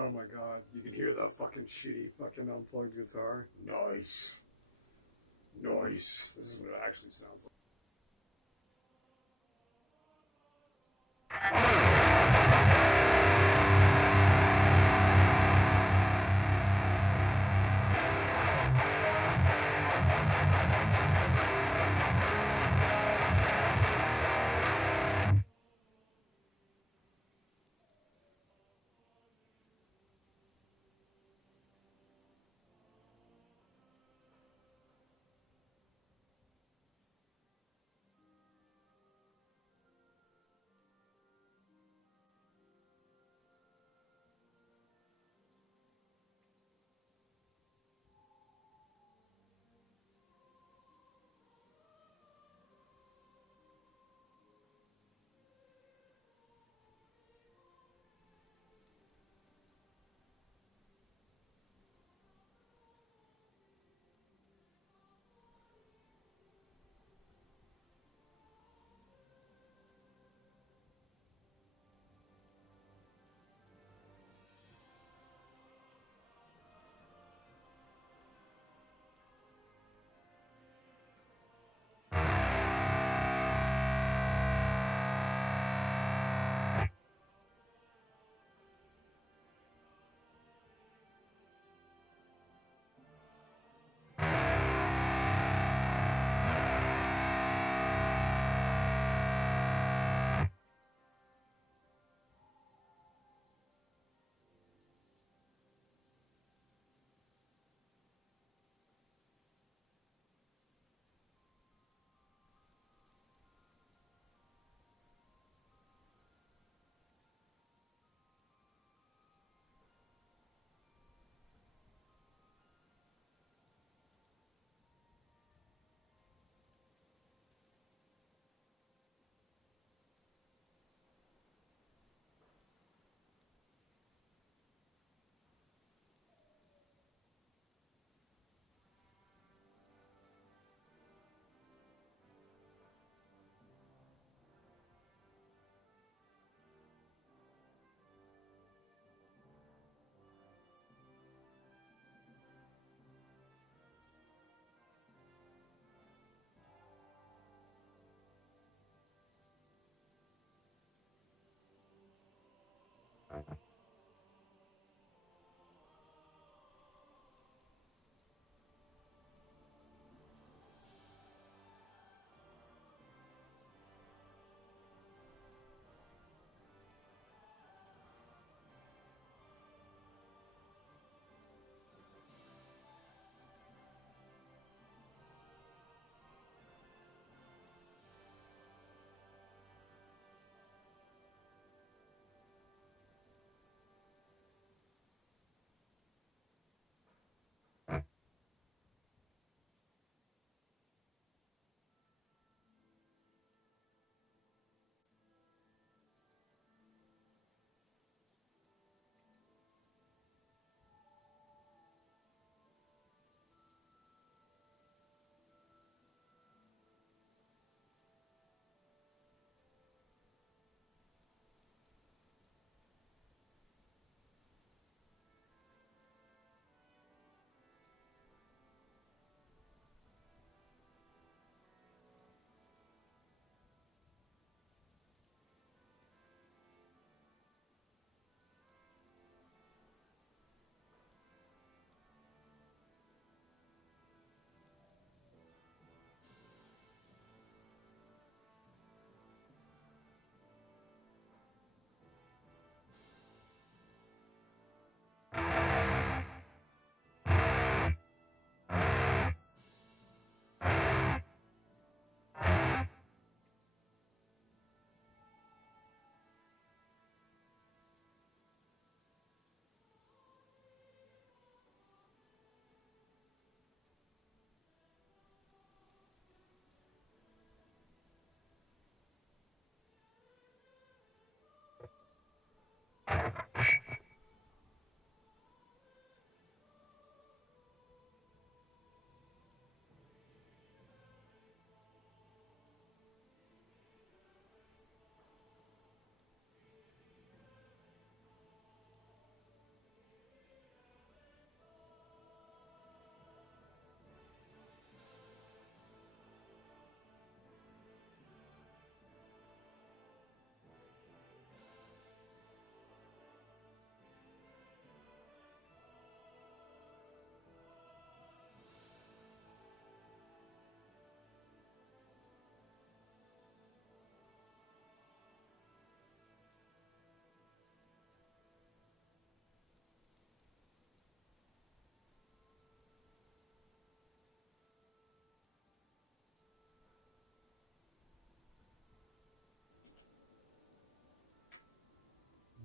Oh my god, you can hear that fucking shitty fucking unplugged guitar. Nice. Nice. This is what it actually sounds like.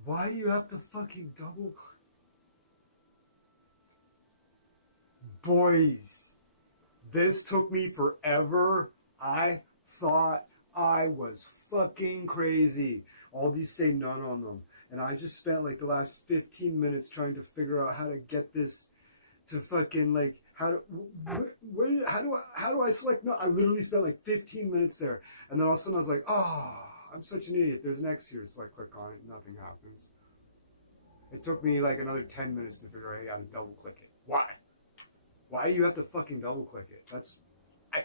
Why do you have to fucking double click? Boys, this took me forever. I thought I was fucking crazy. All these say none on them. And I just spent like the last 15 minutes trying to figure out how to get this to fucking like, how do I select no? I literally spent like 15 minutes there. And then all of a sudden I was like, oh, I'm such an idiot. There's an X here. So I click on it. Nothing happens. It took me like another 10 minutes to figure out how to double click it. Why? Why do you have to fucking double click it? That's, I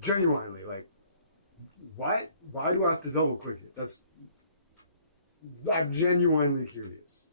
genuinely, like, why do I have to double click it? I'm genuinely curious.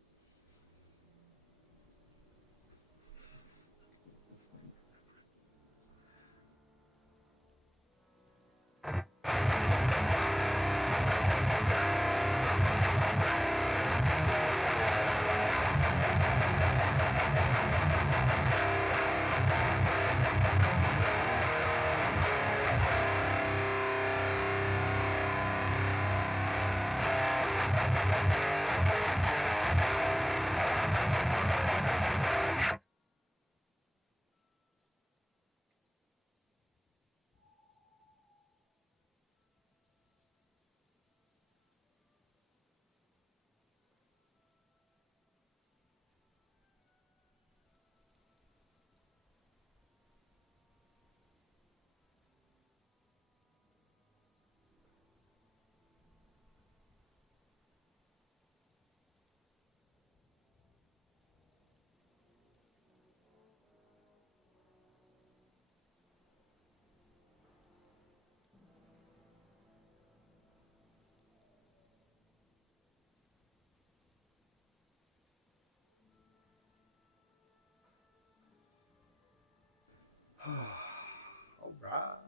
All right.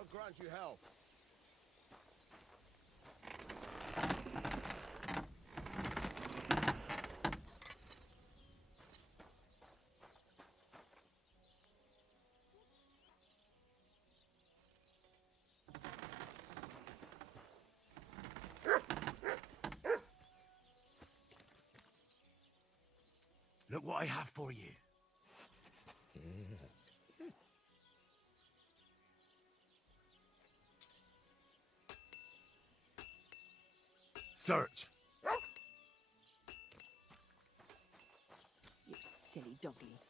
God grant you health. Look what I have for you. Search. You silly doggy.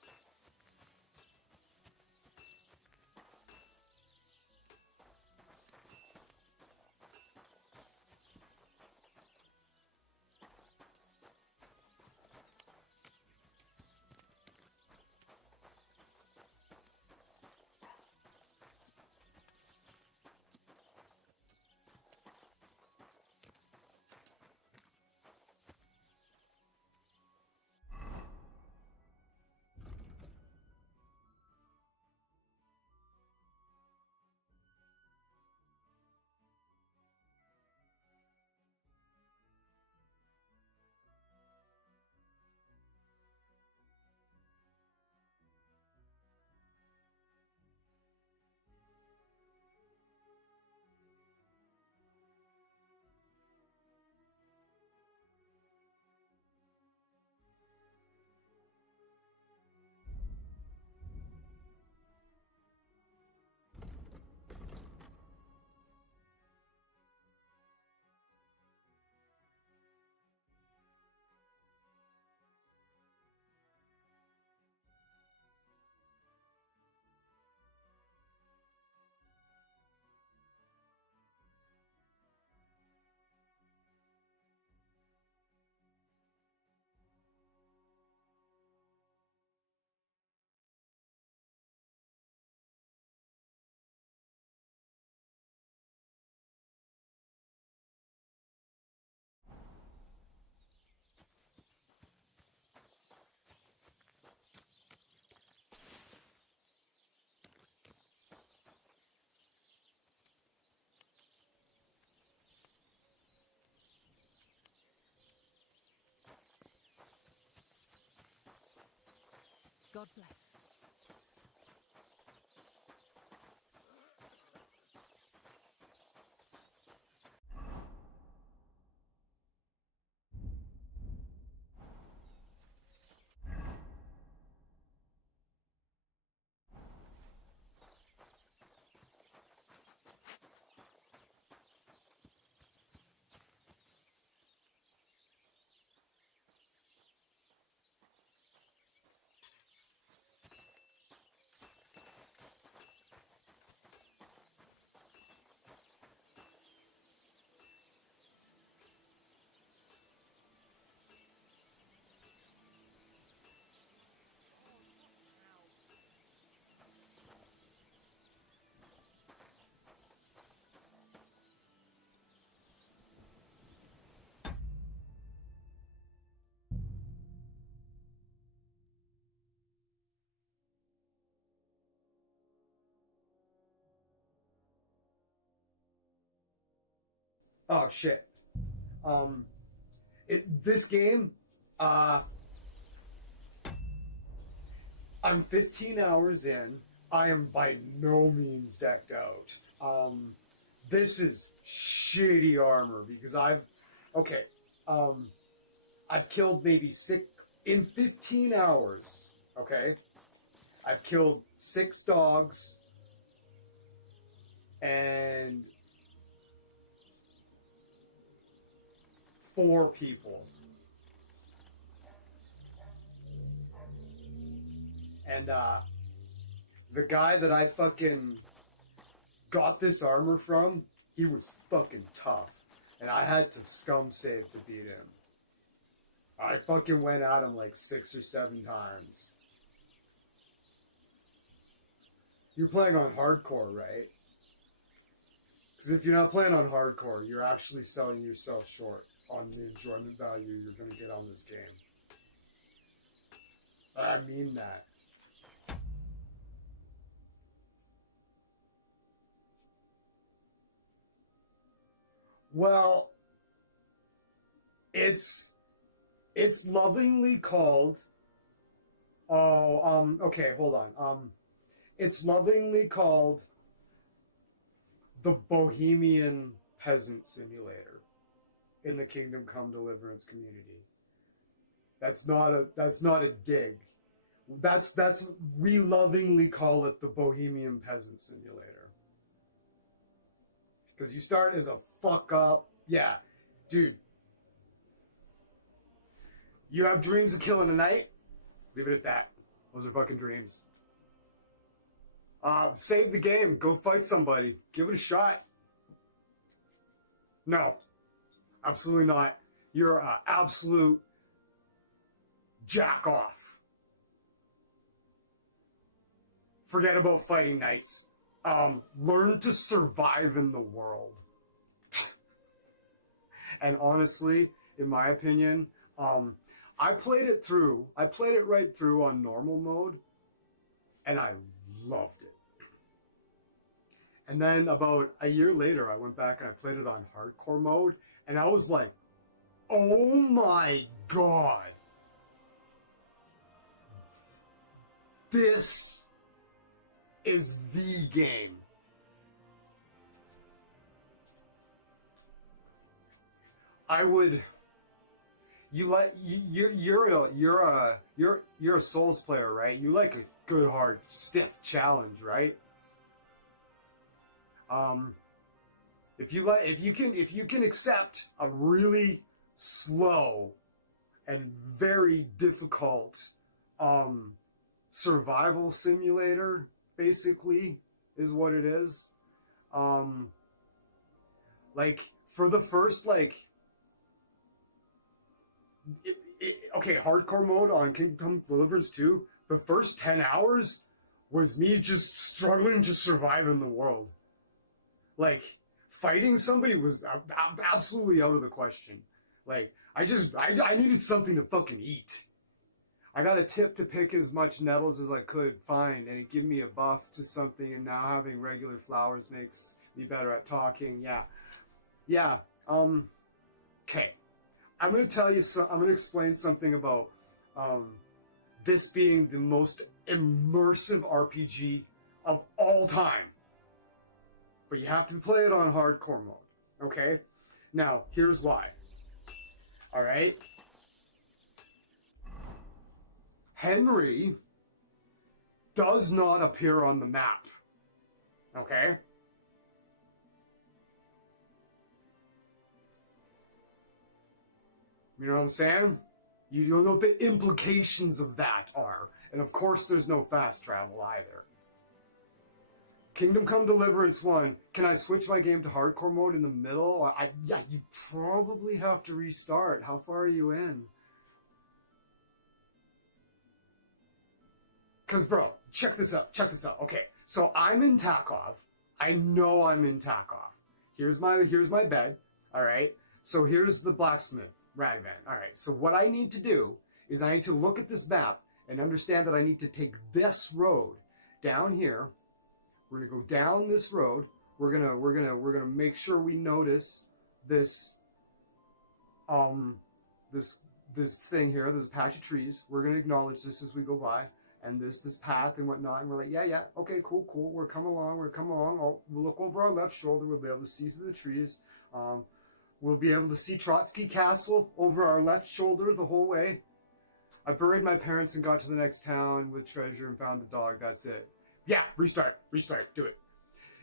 God bless. Oh shit. This game, I'm 15 hours in. I am by no means decked out. This is shitty armor because I've killed maybe in 15 hours. Okay, I've killed 6 dogs and 4 people. And the guy that I fucking got this armor from, he was fucking tough. And I had to scum save to beat him. I fucking went at him like 6 or 7 times. You're playing on hardcore, right? Because if you're not playing on hardcore, you're actually selling yourself short on the enjoyment value you're going to get on this game. I mean that. Well, it's lovingly called. Okay, hold on. It's lovingly called the Bohemian Peasant Simulator in the Kingdom Come Deliverance community. That's not a dig. We lovingly call it the Bohemian Peasant Simulator. Because you start as a fuck up. Yeah, dude, You have dreams of killing a knight? Leave it at that. Those are fucking dreams. Save the game. Go fight somebody. Give it a shot. No. Absolutely not. You're an absolute jack off. Forget about fighting knights. Learn to survive in the world. And honestly, in my opinion, I played it right through on normal mode, and I loved it. And then about a year later, I went back and I played it on hardcore mode, and I was like, oh my god. This is the game. You're a Souls player, right? You like a good, hard, stiff challenge, right? If you can accept a really slow and very difficult survival simulator, basically, is what it is. Like for the first okay, hardcore mode on Kingdom Deliverance 2, the first 10 hours was me just struggling to survive in the world. Like, fighting somebody was absolutely out of the question. Like, I needed something to fucking eat. I got a tip to pick as much nettles as I could find, and it gave me a buff to something, and now having regular flowers makes me better at talking. Yeah. Okay. I'm going to explain something about this being the most immersive RPG of all time. But you have to play it on hardcore mode, okay? Now, here's why. All right? Henry does not appear on the map, okay? You know what I'm saying? You don't know what the implications of that are. And of course there's no fast travel either. Kingdom Come Deliverance 1. Can I switch my game to hardcore mode in the middle? Yeah, you probably have to restart. How far are you in? Because, bro, check this out. Okay, so I'm in Tarkov. I know I'm in Tarkov. Here's my bed, all right? So here's the blacksmith. Radavan. All right, so what I need to do is I need to look at this map and understand that I need to take this road down here. We're gonna go down this road. We're gonna make sure we notice this this thing here. There's a patch of trees. We're gonna acknowledge this as we go by, and this path and whatnot. And we're like, yeah, okay, cool. We're coming along. We'll look over our left shoulder. We'll be able to see through the trees. We'll be able to see Trotsky Castle over our left shoulder the whole way. I buried my parents and got to the next town with treasure and found the dog. That's it. Yeah, restart. Do it.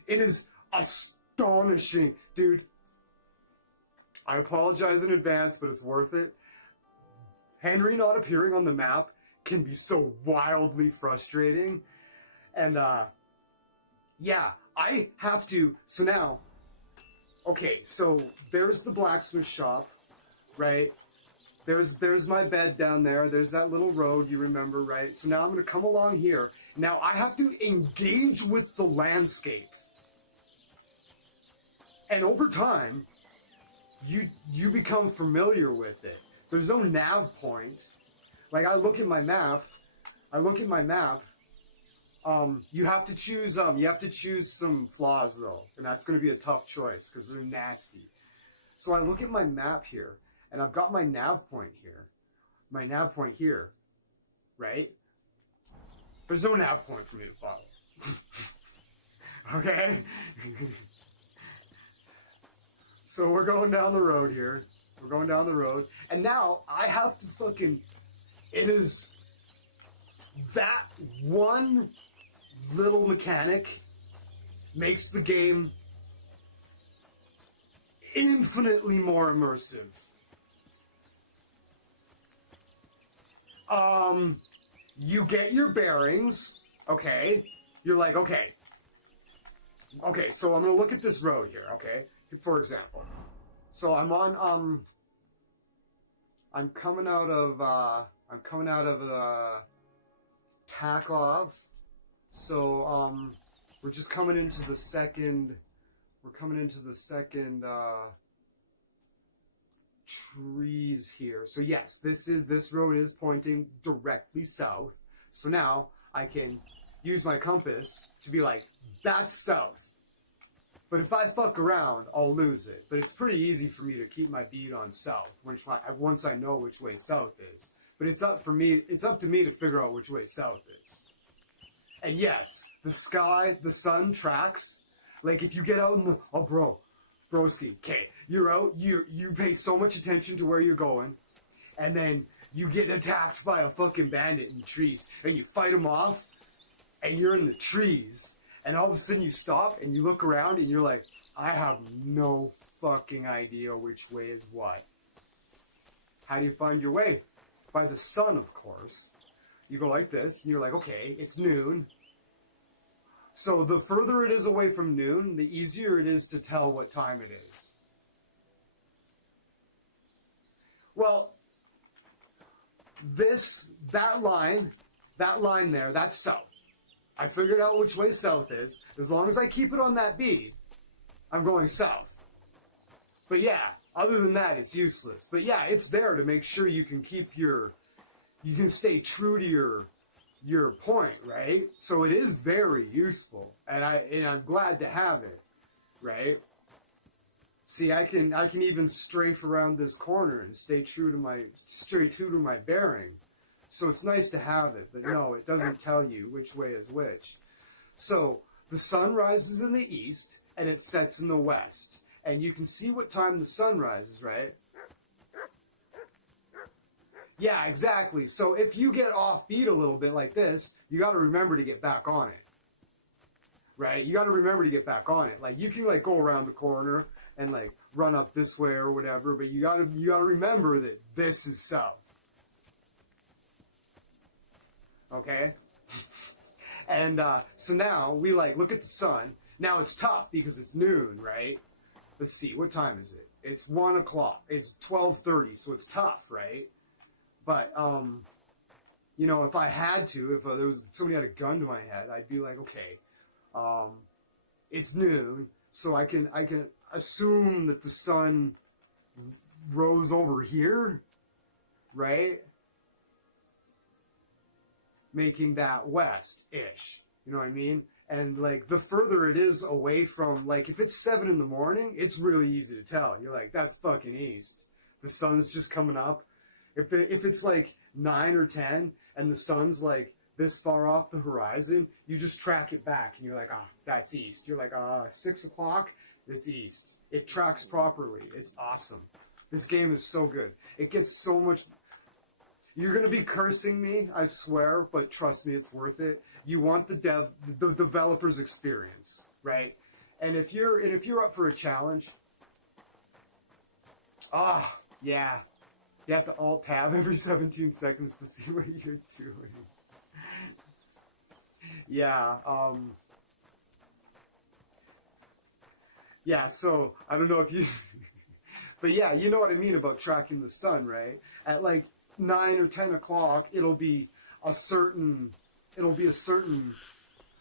It is astonishing. Dude, I apologize in advance, but it's worth it. Henry not appearing on the map can be so wildly frustrating. And, yeah, I have to... So now... Okay, so there's the blacksmith shop, right? There's my bed down there. There's that little road, you remember, right? So now I'm going to come along here. Now I have to engage with the landscape. And over time, you become familiar with it. There's no nav point. Like, I look at my map. You have to choose some flaws though, and that's going to be a tough choice because they're nasty. So I look at my map here, and I've got my nav point here, right? There's no nav point for me to follow. Okay? So we're going down the road here. And now I have to it is that one little mechanic makes the game infinitely more immersive. You get your bearings, okay? You're like, okay, so I'm gonna look at this road here, okay? For example. So I'm on, I'm coming out of Takov. So, we're just coming into the second, trees here. So yes, this road is pointing directly south. So now I can use my compass to be like, that's south. But if I fuck around, I'll lose it. But it's pretty easy for me to keep my bead on south, once I know which way south is. But it's up to me to figure out which way south is. And yes, the sky, the sun tracks. Like if you get out in the, broski, okay, you're out, you pay so much attention to where you're going, and then you get attacked by a fucking bandit in the trees, and you fight him off, and you're in the trees, and all of a sudden you stop, and you look around, and you're like, I have no fucking idea which way is what. How do you find your way? By the sun, of course. You go like this, and you're like, okay, it's noon. So the further it is away from noon, the easier it is to tell what time it is. Well, that line there, that's south. I figured out which way south is. As long as I keep it on that bead, I'm going south. But yeah, other than that, it's useless. But yeah, it's there to make sure you can you can stay true to your point, right? So it is very useful, and I'm glad to have it, right? See, I can even strafe around this corner and stay true to my bearing. So it's nice to have it, but no, it doesn't tell you which way is which. So the sun rises in the east and it sets in the west, and you can see what time the sun rises, right? Yeah, exactly. So if you get off beat a little bit like this, you got to remember to get back on it, right? You got to remember to get back on it. Like you can like go around the corner and like run up this way or whatever, but you got to remember that this is south. Okay? And so now we like look at the sun. Now it's tough because it's noon, right? Let's see, what time is it? It's 1 o'clock. It's 12:30, so it's tough, right? But, you know, if I had to, if there was somebody had a gun to my head, I'd be like, okay, it's noon, so I can assume that the sun rose over here, right? Making that west-ish, you know what I mean? And, like, the further it is away from, like, if it's 7 in the morning, it's really easy to tell. You're like, that's fucking east. The sun's just coming up. If it's like 9 or 10 and the sun's like this far off the horizon, you just track it back and you're like, that's east. You're like, 6 o'clock, it's east. It tracks properly. It's awesome. This game is so good. It gets so much. You're gonna be cursing me, I swear, but trust me, it's worth it. You want the developer's experience, right? And if you're up for a challenge, yeah. You have to Alt-Tab every 17 seconds to see what you're doing. Yeah, yeah, so, I don't know if you... but yeah, you know what I mean about tracking the sun, right? At like 9 or 10 o'clock, it'll be a certain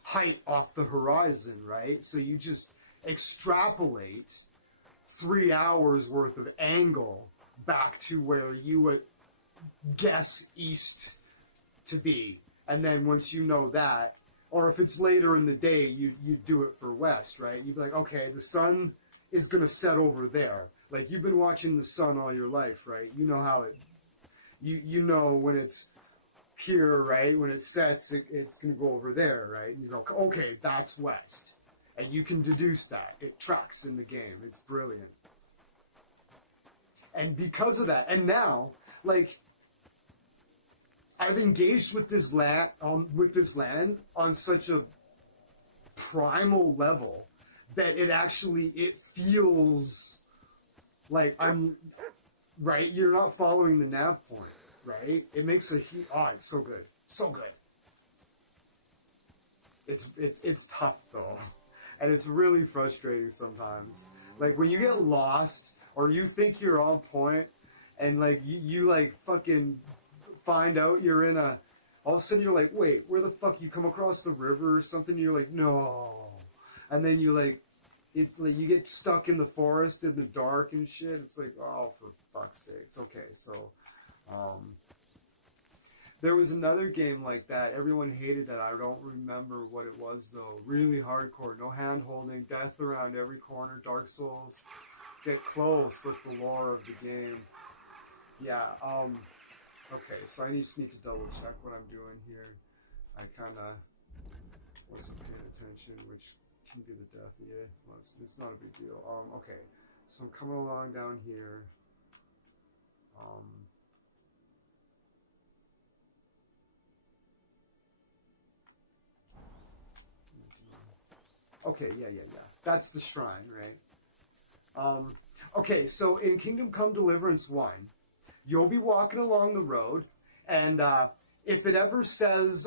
height off the horizon, right? So you just extrapolate 3 hours worth of angle back to where you would guess east to be. And then once you know that, or if it's later in the day, you do it for west, right? You'd be like, okay, the sun is going to set over there. Like, you've been watching the sun all your life, right? You know how it, you know when it's here, right? When it sets, it's going to go over there, right? And you go, okay, that's west. And you can deduce that. It tracks in the game. It's brilliant. And because of that, and now, like, I've engaged with this land on such a primal level that it feels like I'm right. You're not following the nav point. right? It makes a huge... Oh, it's so good. So good. It's tough, though. And it's really frustrating sometimes. Like, when you get lost, or you think you're on point, and, like, you like, fucking find out you're in a... All of a sudden, you're like, wait, where the fuck? You come across the river or something, and you're like, no. And then you, like... It's like you get stuck in the forest in the dark and shit. It's like, oh, for fuck's sakes. Okay, so there was another game like that. Everyone hated that. I don't remember what it was though. Really hardcore, no hand holding, death around every corner, Dark Souls. Get close with the lore of the game. Yeah. Okay, so I just need to double check what I'm doing here. I kind of wasn't paying attention, which can be the death. Yeah, well, it's not a big deal. Okay, so I'm coming along down here. Okay, yeah. That's the shrine, right? Okay, so in Kingdom Come Deliverance 1, you'll be walking along the road, and if it ever says,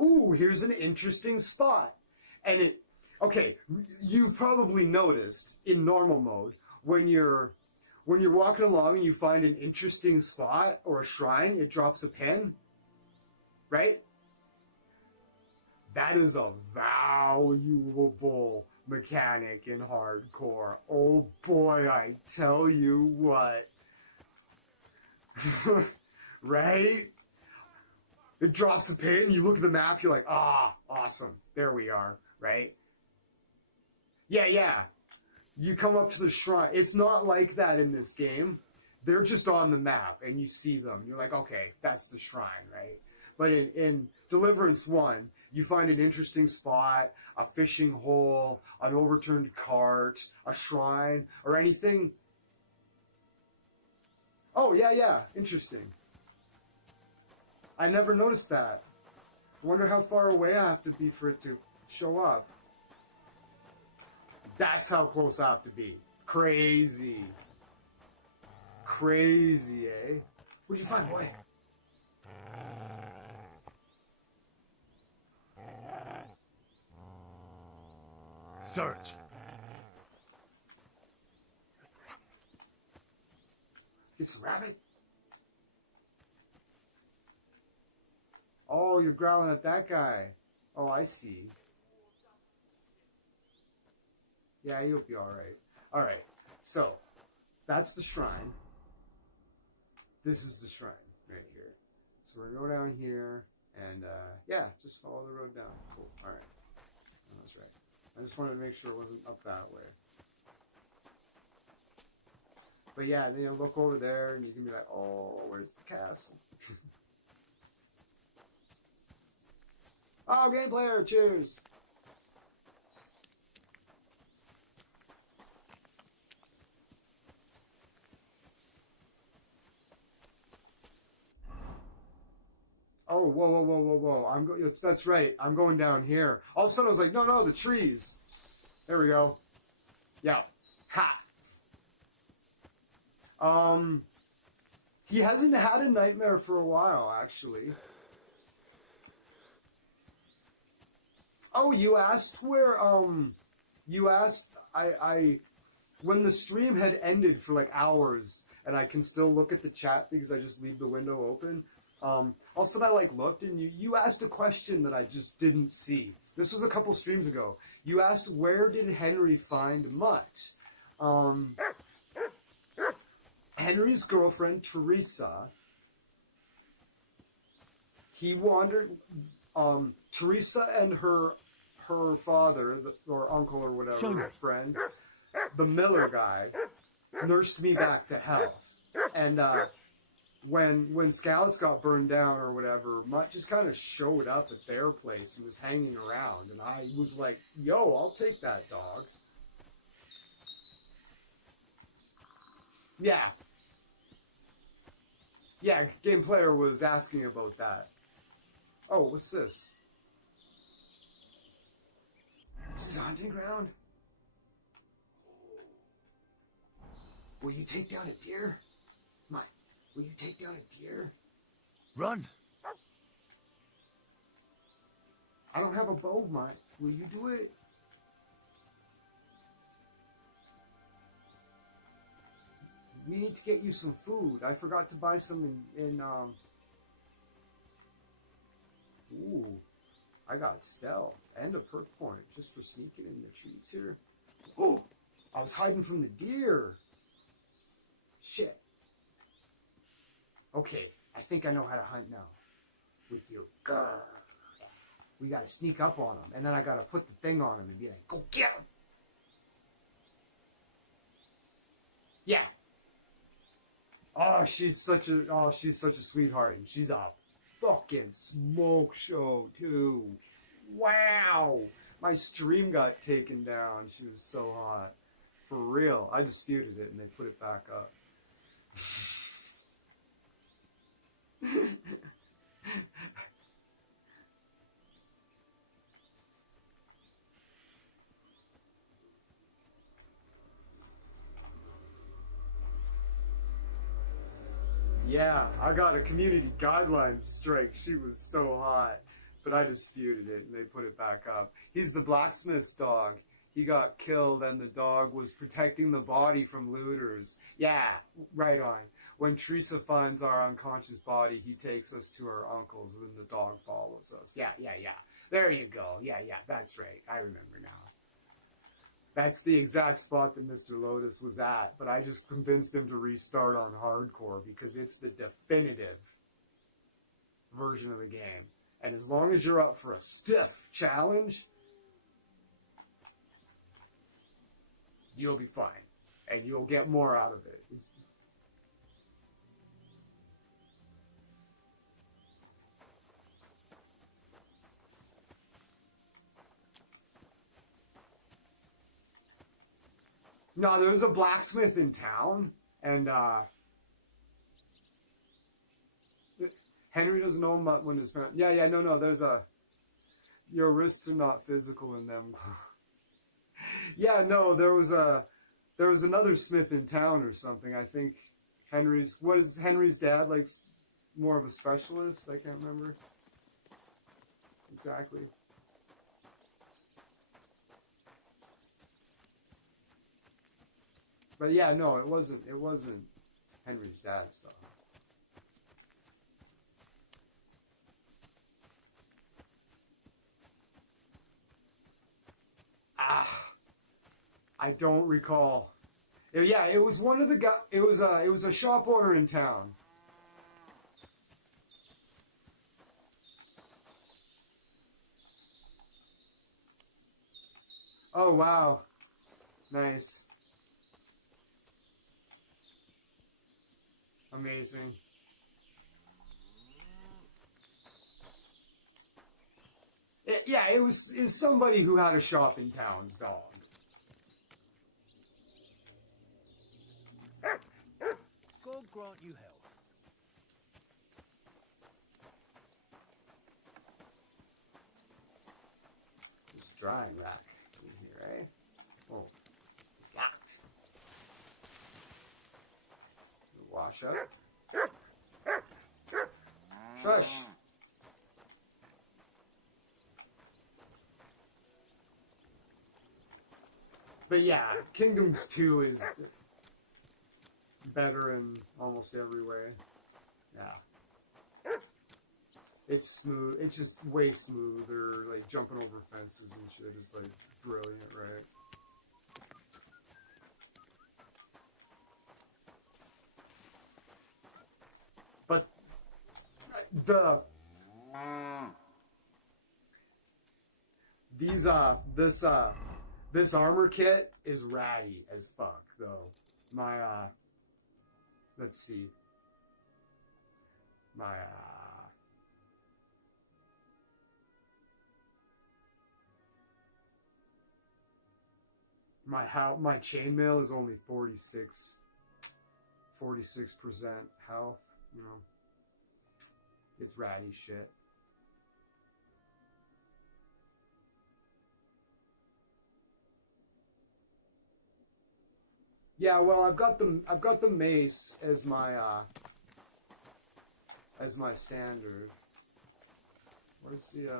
ooh, here's an interesting spot, and it... Okay, you've probably noticed in normal mode when you're walking along and you find an interesting spot or a shrine, it drops a pin, right? That is a valuable mechanic in hardcore. Oh boy, I tell you what. Right? It drops a pin, you look at the map, you're like, ah, awesome, there we are, right? Yeah. You come up to the shrine. It's not like that in this game. They're just on the map, and you see them. You're like, okay, that's the shrine, right? But in Deliverance 1, you find an interesting spot, a fishing hole, an overturned cart, a shrine, or anything. Oh, yeah, interesting. I never noticed that. I wonder how far away I have to be for it to show up. That's how close I have to be. Crazy. Crazy, eh? What'd you find, boy? Search. Get some rabbit? Oh, you're growling at that guy. Oh, I see. Yeah, you'll be alright. Alright, so, that's the shrine. This is the shrine, right here. So we're going to go down here, and, yeah, just follow the road down. Cool, alright. That's right. I just wanted to make sure it wasn't up that way. But yeah, then you look over there, and you can be like, oh, where's the castle? Oh, game player, cheers! Oh, whoa. That's right. I'm going down here. All of a sudden, I was like, no, the trees. There we go. Yeah. Ha! He hasn't had a nightmare for a while, actually. Oh, you asked where, you asked, when the stream had ended for like hours, and I can still look at the chat because I just leave the window open. Also, I like looked, and you asked a question that I just didn't see. This was a couple streams ago. You asked, where did Henry find Mutt? Henry's girlfriend, Teresa, he wandered, Teresa and her father, or uncle or whatever, friend, the Miller guy, nursed me back to health. And, when Scallops got burned down or whatever, Mutt just kind of showed up at their place and was hanging around. And I was like, yo, I'll take that dog. Yeah. Yeah, Game Player was asking about that. Oh, what's this? Is this a hunting ground? Will you take down a deer? Will you take down a deer? Run. I don't have a bow of mine. Will you do it? We need to get you some food. I forgot to buy some in ooh, I got stealth and a perk point just for sneaking in the trees here. Oh, I was hiding from the deer. Shit. Okay, I think I know how to hunt now. With you. Grr. We gotta sneak up on him, and then I gotta put the thing on him and be like, go get him. Yeah. Oh, she's such a sweetheart, and she's a fucking smoke show too. Wow, my stream got taken down. She was so hot, for real. I disputed it, and they put it back up. Yeah, I got a community guidelines strike. She was so hot, but I disputed it and they put it back up. He's the blacksmith's dog. He got killed and the dog was protecting the body from looters. Yeah, right on. When Teresa finds our unconscious body, he takes us to our uncle's and then the dog follows us. Yeah. There you go. Yeah, that's right. I remember now. That's the exact spot that Mr. Lotus was at, but I just convinced him to restart on hardcore because it's the definitive version of the game. And as long as you're up for a stiff challenge, you'll be fine. And you'll get more out of it. No, there was a blacksmith in town, and Henry doesn't know when his parents. Yeah. No. There's your wrists are not physical in them. Yeah, no. There was another smith in town or something. I think what is Henry's dad like? More of a specialist? I can't remember exactly. But yeah, no, it wasn't Henry's dad's dog. I don't recall. Yeah, it was one of the guys. It was a shop owner in town. Oh wow, nice. Amazing. It was somebody who had a shop in town's dog. God grant you health. There's a drying rack in here, eh? Oh, got. Wash up. Shush. But yeah, Kingdoms 2 is better in almost every way. Yeah. It's smooth. It's just way smoother. Like jumping over fences and shit is like brilliant, right? But this armor kit is ratty as fuck though. My let's see. My chainmail is only 46% health, you know. It's ratty shit. Yeah, well, I've got the mace as my as my standard. Where's the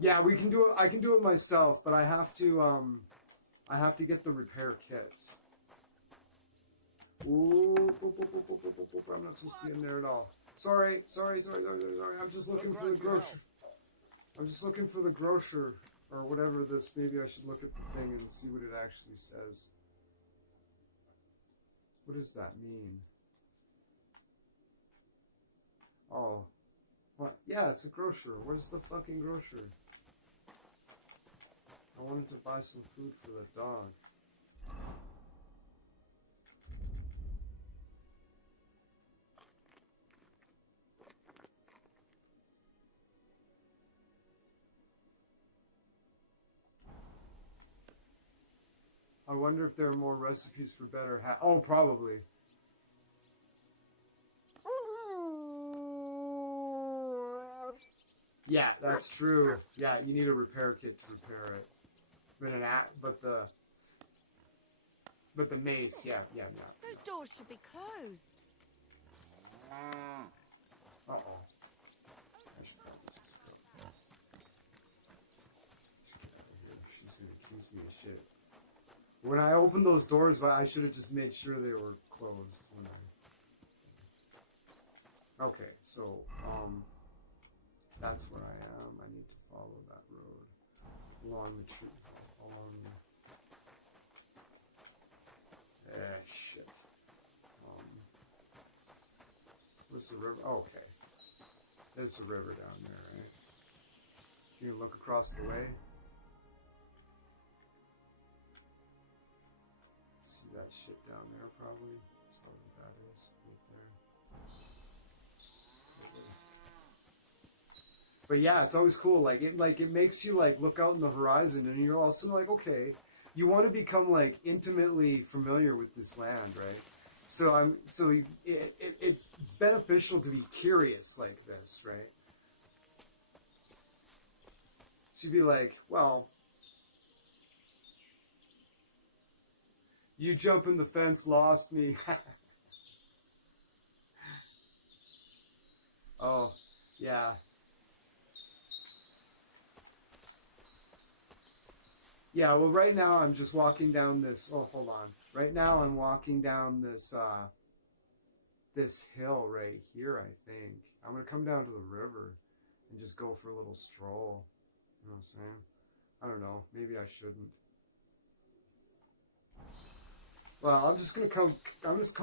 Yeah, we can do it. I can do it myself, but I have to get the repair kits. Ooh, I'm not supposed to be in there at all. Sorry. I'm just looking for the grocer. I'm just looking for the grocer or whatever this. Maybe I should look at the thing and see what it actually says. What does that mean? Oh. What? Yeah, it's a grocer. Where's the fucking grocer? I wanted to buy some food for the dog. I wonder if there are more recipes for better oh, probably. Yeah, that's true. Yeah, you need a repair kit to repair it. But the mace, yeah. Those doors should be closed. Uh-oh. She's gonna accuse me of shit. When I opened those doors, I should have just made sure they were closed. Okay, so, that's where I am. I need to follow that road along the tree. Shit. Where's the river? Oh, okay. There's the river down there, right? You can look across the way. See that shit down there, probably. That's probably what that is, right there. But yeah, it's always cool. It makes you look out in the horizon, and you're also like, okay, you want to become intimately familiar with this land, right? So it's beneficial to be curious like this, right? So you'd be like, well, you jumping the fence lost me. Oh, yeah. Yeah, well, right now I'm just walking down this. Oh, hold on. Right now I'm walking down this this hill right here. I think I'm gonna come down to the river and just go for a little stroll. You know what I'm saying? I don't know. Maybe I shouldn't. Well, I'm just gonna go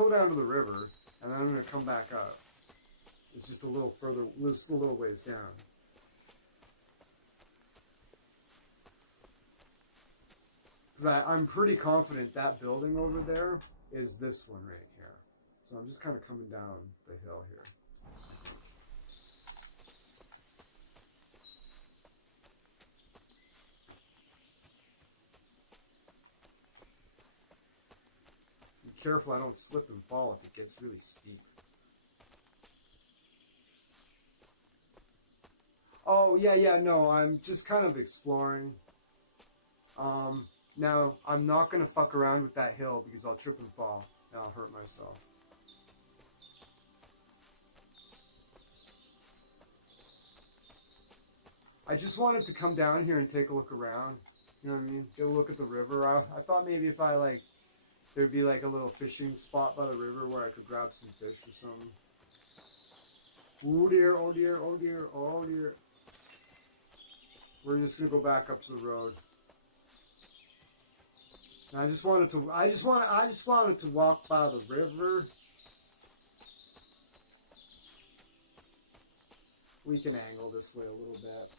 down to the river, and then I'm gonna come back up. It's just a little further, just a little ways down. Because I'm pretty confident that building over there is this one right here. So I'm just kind of coming down the hill here. Be careful I don't slip and fall if it gets really steep. Oh, yeah, no, I'm just kind of exploring. Now, I'm not going to fuck around with that hill because I'll trip and fall and I'll hurt myself. I just wanted to come down here and take a look around. You know what I mean? Get a look at the river. I thought maybe if I there'd be a little fishing spot by the river where I could grab some fish or something. Oh dear, oh dear, oh dear, oh dear. We're just going to go back up to the road. I just wanted to walk by the river. We can angle this way a little bit.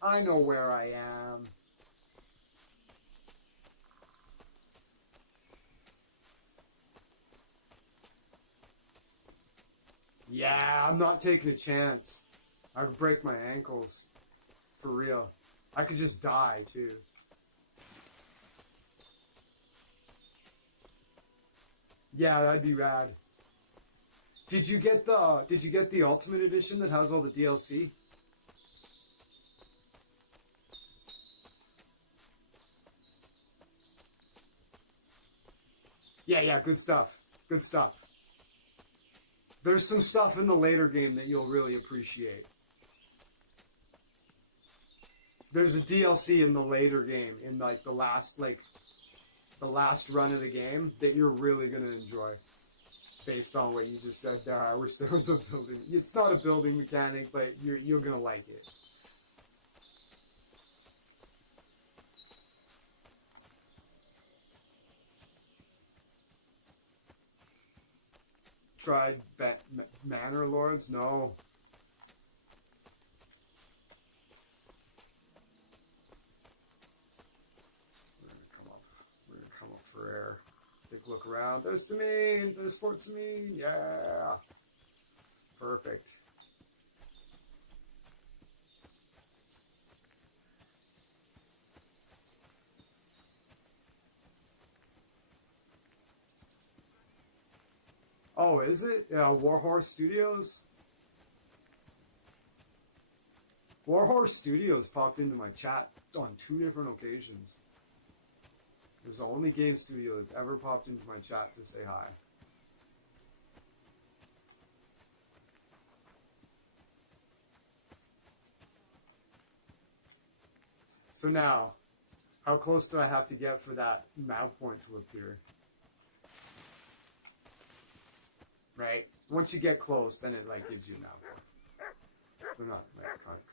I know where I am. Yeah, I'm not taking a chance. I could break my ankles. For real. I could just die too. Yeah, that'd be rad. Did you get the Ultimate Edition that has all the DLC? Yeah, good stuff. Good stuff. There's some stuff in the later game that you'll really appreciate. There's a DLC in the later game, in like the last run of the game, that you're really gonna enjoy. Based on what you just said there, I wish there was a building. It's not a building mechanic, but you're gonna like it. Tried Manor Lords? No. We're gonna come up for air. Take a look around. There's Samine. There's Fort Samine. Yeah. Perfect. Oh, is it? Warhorse Studios? Warhorse Studios popped into my chat on 2 different occasions. It's the only game studio that's ever popped into my chat to say hi. So now, how close do I have to get for that nav point to appear? Right? Once you get close, then it like gives you a nav point. So not like kind of.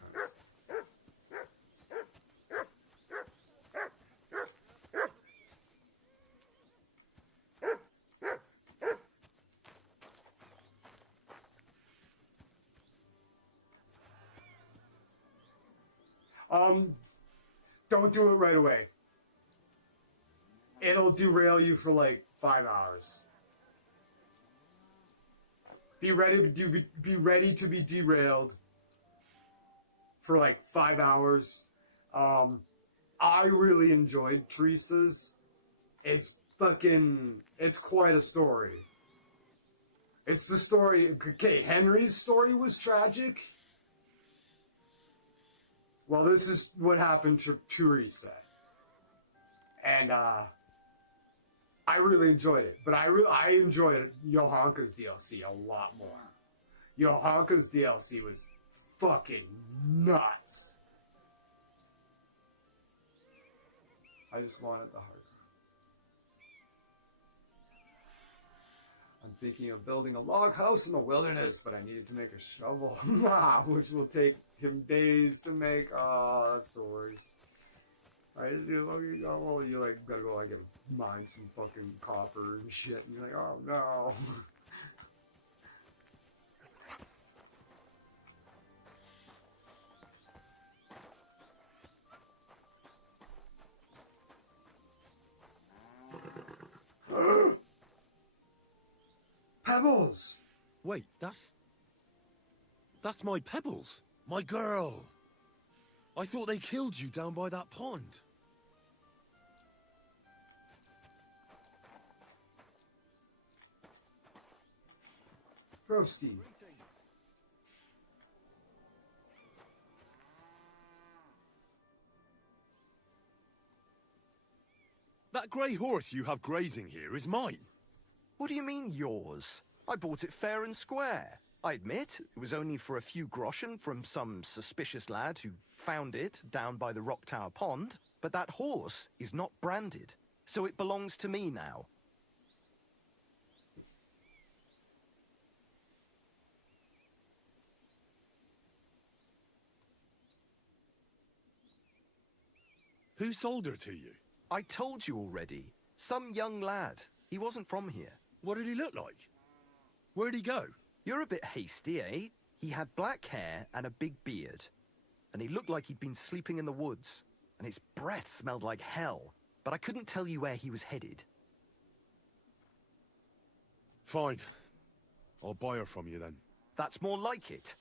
Don't do it right away. It'll derail you for like 5 hours. Be ready to be derailed for like 5 hours. I really enjoyed Teresa's. It's quite a story. It's the story. Okay, Henry's story was tragic. Well, this is what happened to Teresa. And I really enjoyed it. But I enjoyed Johanka's DLC a lot more. Johanka's DLC was fucking nuts. I just wanted the heart. I'm thinking of building a log house in the wilderness, but I needed to make a shovel, which will take him days to make. Oh, that's the worst. Right? You like gotta go like mine some fucking copper and shit, and you're like, oh no. Pebbles! Wait, that's my Pebbles. My girl. I thought they killed you down by that pond. Broski. That grey horse you have grazing here is mine. What do you mean, yours? I bought it fair and square. I admit, it was only for a few groschen from some suspicious lad who found it down by the Rock Tower Pond, but that horse is not branded, so it belongs to me now. Who sold her to you? I told you already. Some young lad. He wasn't from here. What did he look like? Where'd he go? You're a bit hasty, eh? He had black hair and a big beard. And he looked like he'd been sleeping in the woods. And his breath smelled like hell. But I couldn't tell you where he was headed. Fine. I'll buy her from you then. That's more like it.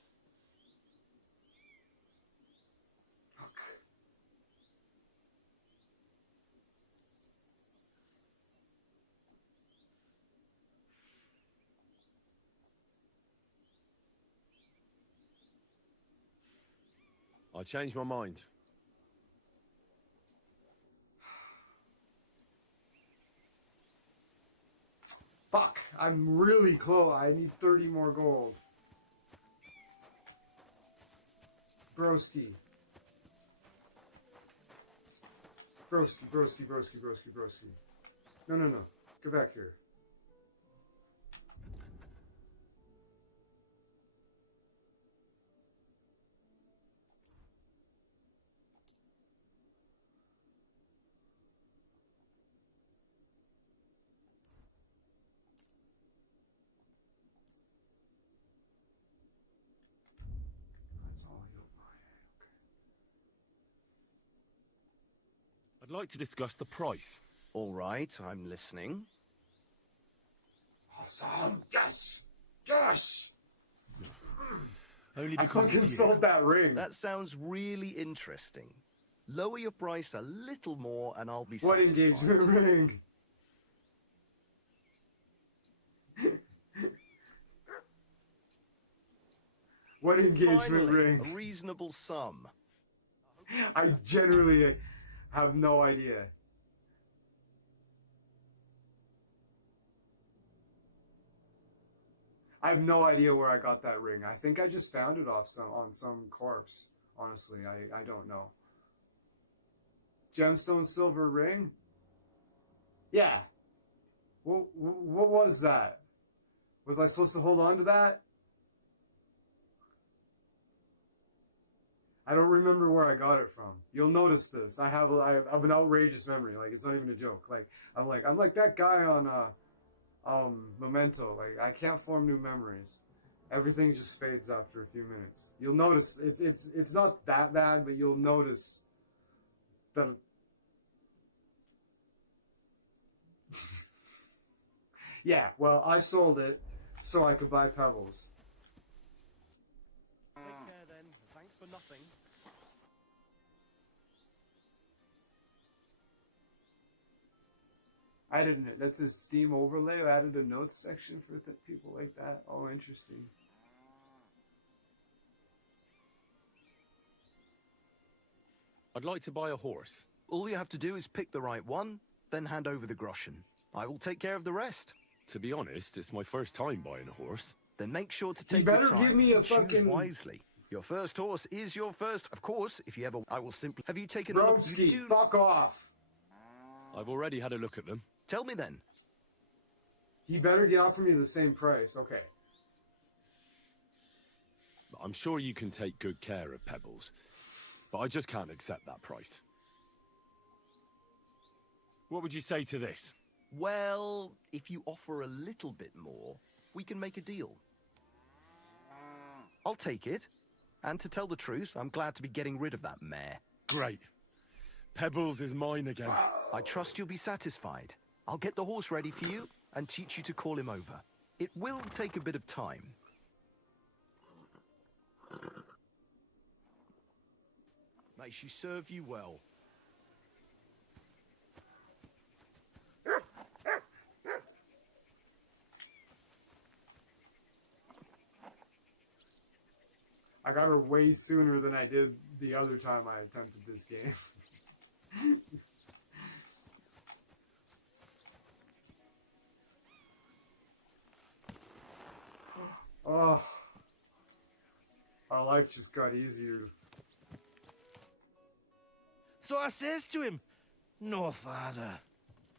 I changed my mind. I'm really close. I need 30 more gold. Broski. Broski, broski, broski, broski, broski. No, no, no. Get back here. That's all you'll buy. I'd like to discuss the price. All right, I'm listening. Awesome. Yes. Yes. Only I because fucking it's you. sold that ring. That sounds really interesting. Lower your price a little more and I'll be What satisfied. engagement ring? What engagement Finally, ring? a reasonable sum. I generally have no idea. I have no idea where I got that ring. I think I just found it off on some corpse. Honestly, I don't know. Gemstone silver ring? Yeah. What was that? Was I supposed to hold on to that? I don't remember where I got it from. You'll notice this. I have an outrageous memory. Like, it's not even a joke. Like I'm like that guy on Memento. Like, I can't form new memories. Everything just fades after a few minutes. You'll notice it's not that bad, but you'll notice that. Yeah, well, I sold it so I could buy pebbles. Take care then. Thanks for nothing. I didn't. That's a Steam overlay. I added a notes section for people like that. Oh, interesting. I'd like to buy a horse. All you have to do is pick the right one, then hand over the groschen. I will take care of the rest. To be honest, it's my first time buying a horse. Then make sure to You take better your time give me a and choose fucking- wisely. Your first horse is your first. Of course, if you ever... I will simply... Have you taken a look? You Broski, do... fuck off. I've already had a look at them. Tell me then. He better get offer me the same price. Okay. I'm sure you can take good care of Pebbles, but I just can't accept that price. What would you say to this? Well, if you offer a little bit more, we can make a deal. I'll take it. And to tell the truth, I'm glad to be getting rid of that mare. Great. Pebbles is mine again. I trust you'll be satisfied. I'll get the horse ready for you and teach you to call him over. It will take a bit of time. May she serve you well. I got her way sooner than I did the other time I attempted this game. Oh, our life just got easier. So I says to him, "No, father,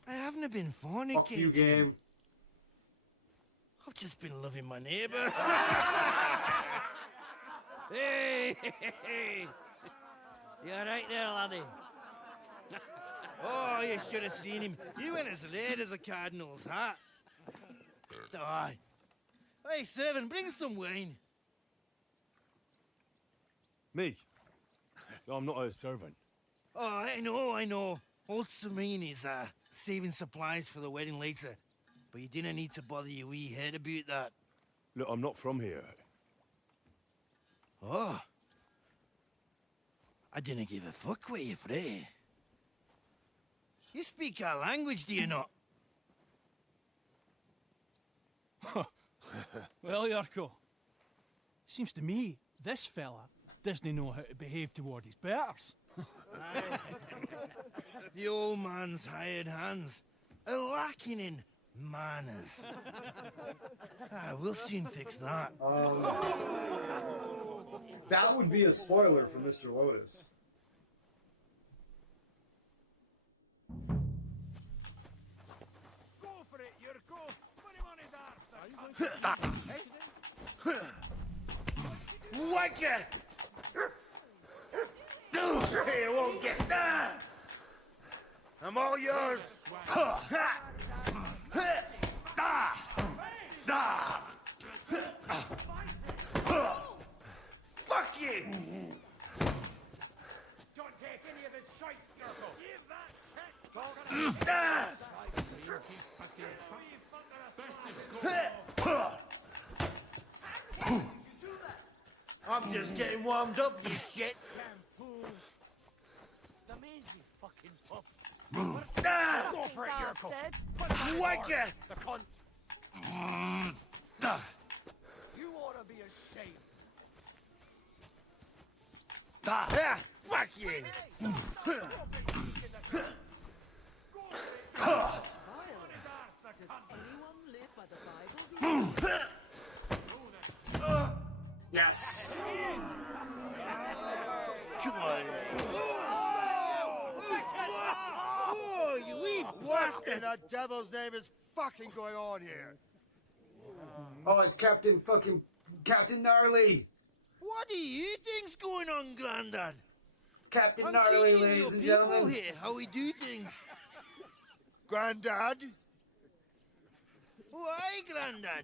I haven't been fornicating. Fuck you, game. I've just been loving my neighbour." Hey, you all right there, laddie? Oh, you should have seen him. He went as red as a cardinal's hat. Aye. Hey, servant, bring some wine. Me? I'm not a servant. Oh, I know. Old Serene is saving supplies for the wedding later. But you didn't need to bother your wee head about that. Look, I'm not from here. Oh. I didn't give a fuck what you fray. You speak our language, do you not? Well, Yarko, seems to me this fella doesn't know how to behave toward his betters. The old man's hired hands are lacking in Manners. We'll soon fix that. That would be a spoiler for Mr. Lotus. Go for it, Yurko. Put him on his arse. Whack it! You won't get that! I'm all yours! Fuck you! Don't take any of his shite, Yurko. Give that check. I'm just getting warmed up, you shit! The mangy fucking pup. Go for it, Yurko. Bastard. Put him on his Whack arse, it! the cunt. You ought to be ashamed. Fuck you! Yes. Come on. Oh, you wee bastard! In the devil's name is fucking going on here? Oh, it's Captain Gnarly. What do you think's going on, Grandad? It's Captain I'm Gnarly, teaching ladies you and people gentlemen. here how we do things. Grandad? Why, Grandad?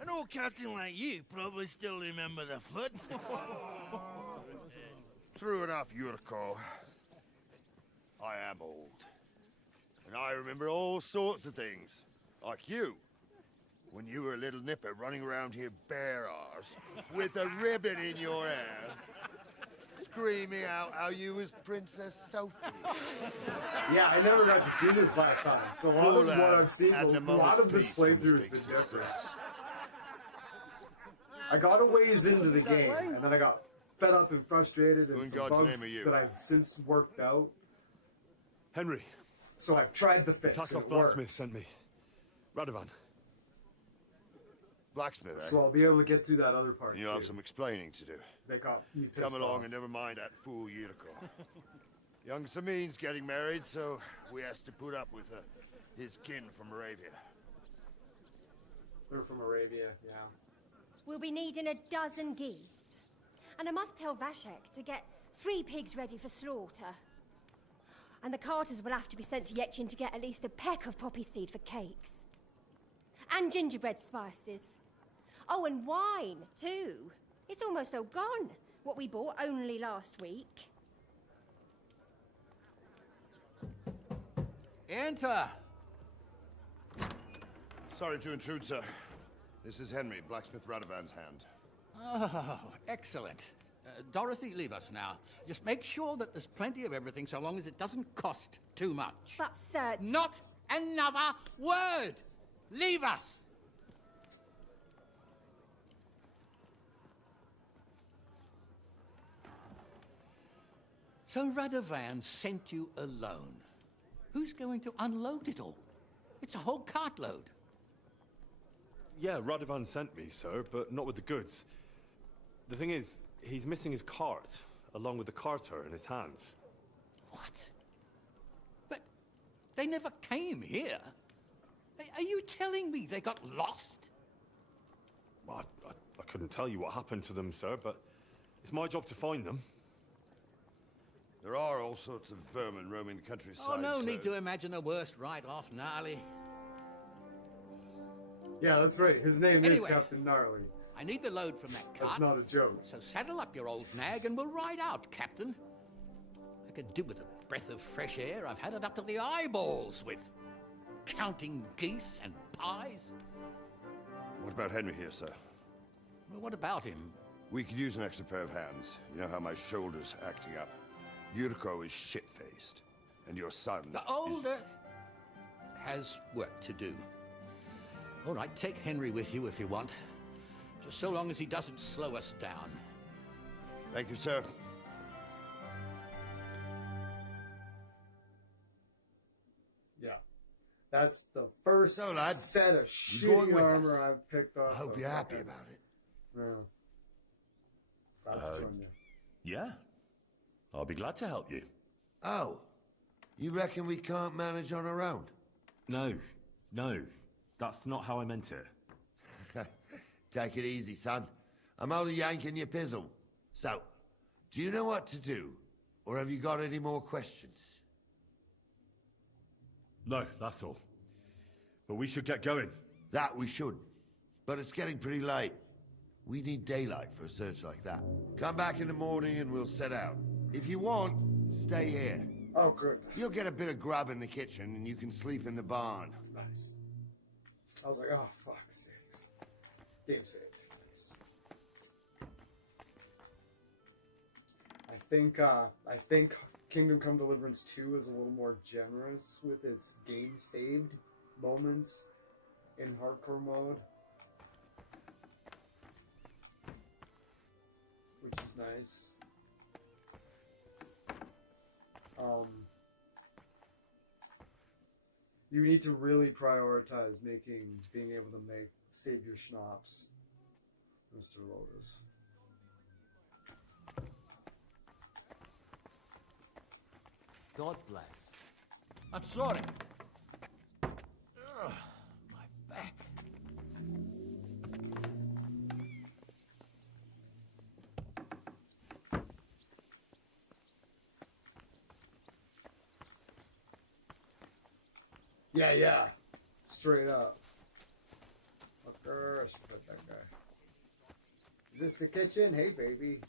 An old captain like you probably still remember the flood. True enough, Yurko. I am old. And I remember all sorts of things. Like you. When you were a little nipper running around here bare arse, with a ribbon in your hair, screaming out how you was Princess Sophie. Yeah, I never got to see this last time, so a lot Poor of what lad I've seen, hadn't a a moment's lot of this peace from his playthrough big has been different. sisters. I got a ways into the game, and then I got fed up and frustrated, Who and in some God's bugs name are you? that I've since worked out. Henry, So I've tried the fix. and Tarkov it worked. Blacksmith sent me. Radovan. Blacksmith, eh? So I'll be able to get through that other part. You'll have too. some explaining to do. They got me pissed Come along off. and never mind that fool Yurko. Young Samin's getting married, so we has to put up with his kin from Moravia. They're from Arabia, yeah. We'll be needing a dozen geese. And I must tell Vashek to get 3 pigs ready for slaughter. And the carters will have to be sent to Yetchin to get at least a peck of poppy seed for cakes. And gingerbread spices. Oh, and wine, too. It's almost all gone. What we bought only last week. Enter! Sorry to intrude, sir. This is Henry, Blacksmith Radovan's hand. Oh, excellent. Dorothy, leave us now. Just make sure that there's plenty of everything so long as it doesn't cost too much. But, sir... Not another word! Leave us! So Radovan sent you alone. Who's going to unload it all? It's a whole cartload. Yeah, Radovan sent me, sir, but not with the goods. The thing is, he's missing his cart, along with the carter in his hands. What? But they never came here. Are you telling me they got lost? Well, I couldn't tell you what happened to them, sir, but it's my job to find them. There are all sorts of vermin roaming the countryside. Oh, no so- need to imagine the worst right off, Gnarly. Yeah, that's right. His name is Anyway. Captain Gnarly. I need the load from that That's cart. not a joke. So saddle up your old nag and we'll ride out, Captain. I could do with a breath of fresh air. I've had it up to the eyeballs with counting geese and pies. What about Henry here, sir? Well, what about him? We could use an extra pair of hands. You know how my shoulder's acting up. Yurko is shit-faced. And your son The older has work to do. All right, take Henry with you if you want. Just so long as he doesn't slow us down. Thank you, sir. Yeah. That's the first So, lad, set of you going shitty with armor us? I've picked up. I hope you're happy about it. Yeah. Glad to join you. Yeah. I'll be glad to help you. Oh, you reckon we can't manage on our own? No. That's not how I meant it. Take it easy, son. I'm only yanking your pizzle. So, do you know what to do? Or have you got any more questions? No, that's all. But we should get going. That we should. But it's getting pretty late. We need daylight for a search like that. Come back in the morning and we'll set out. If you want, stay here. Oh, good. You'll get a bit of grub in the kitchen and you can sleep in the barn. Nice. I was like, oh, fuck sakes. Game saved. Nice. I think Kingdom Come Deliverance 2 is a little more generous with its game saved moments in hardcore mode. Which is nice. You need to really prioritize being able to save your schnapps, Mr. Lotus. God bless. I'm sorry. Ugh, my back. Yeah. Straight up. Fucker, I should put that guy. Is this the kitchen? Hey, baby.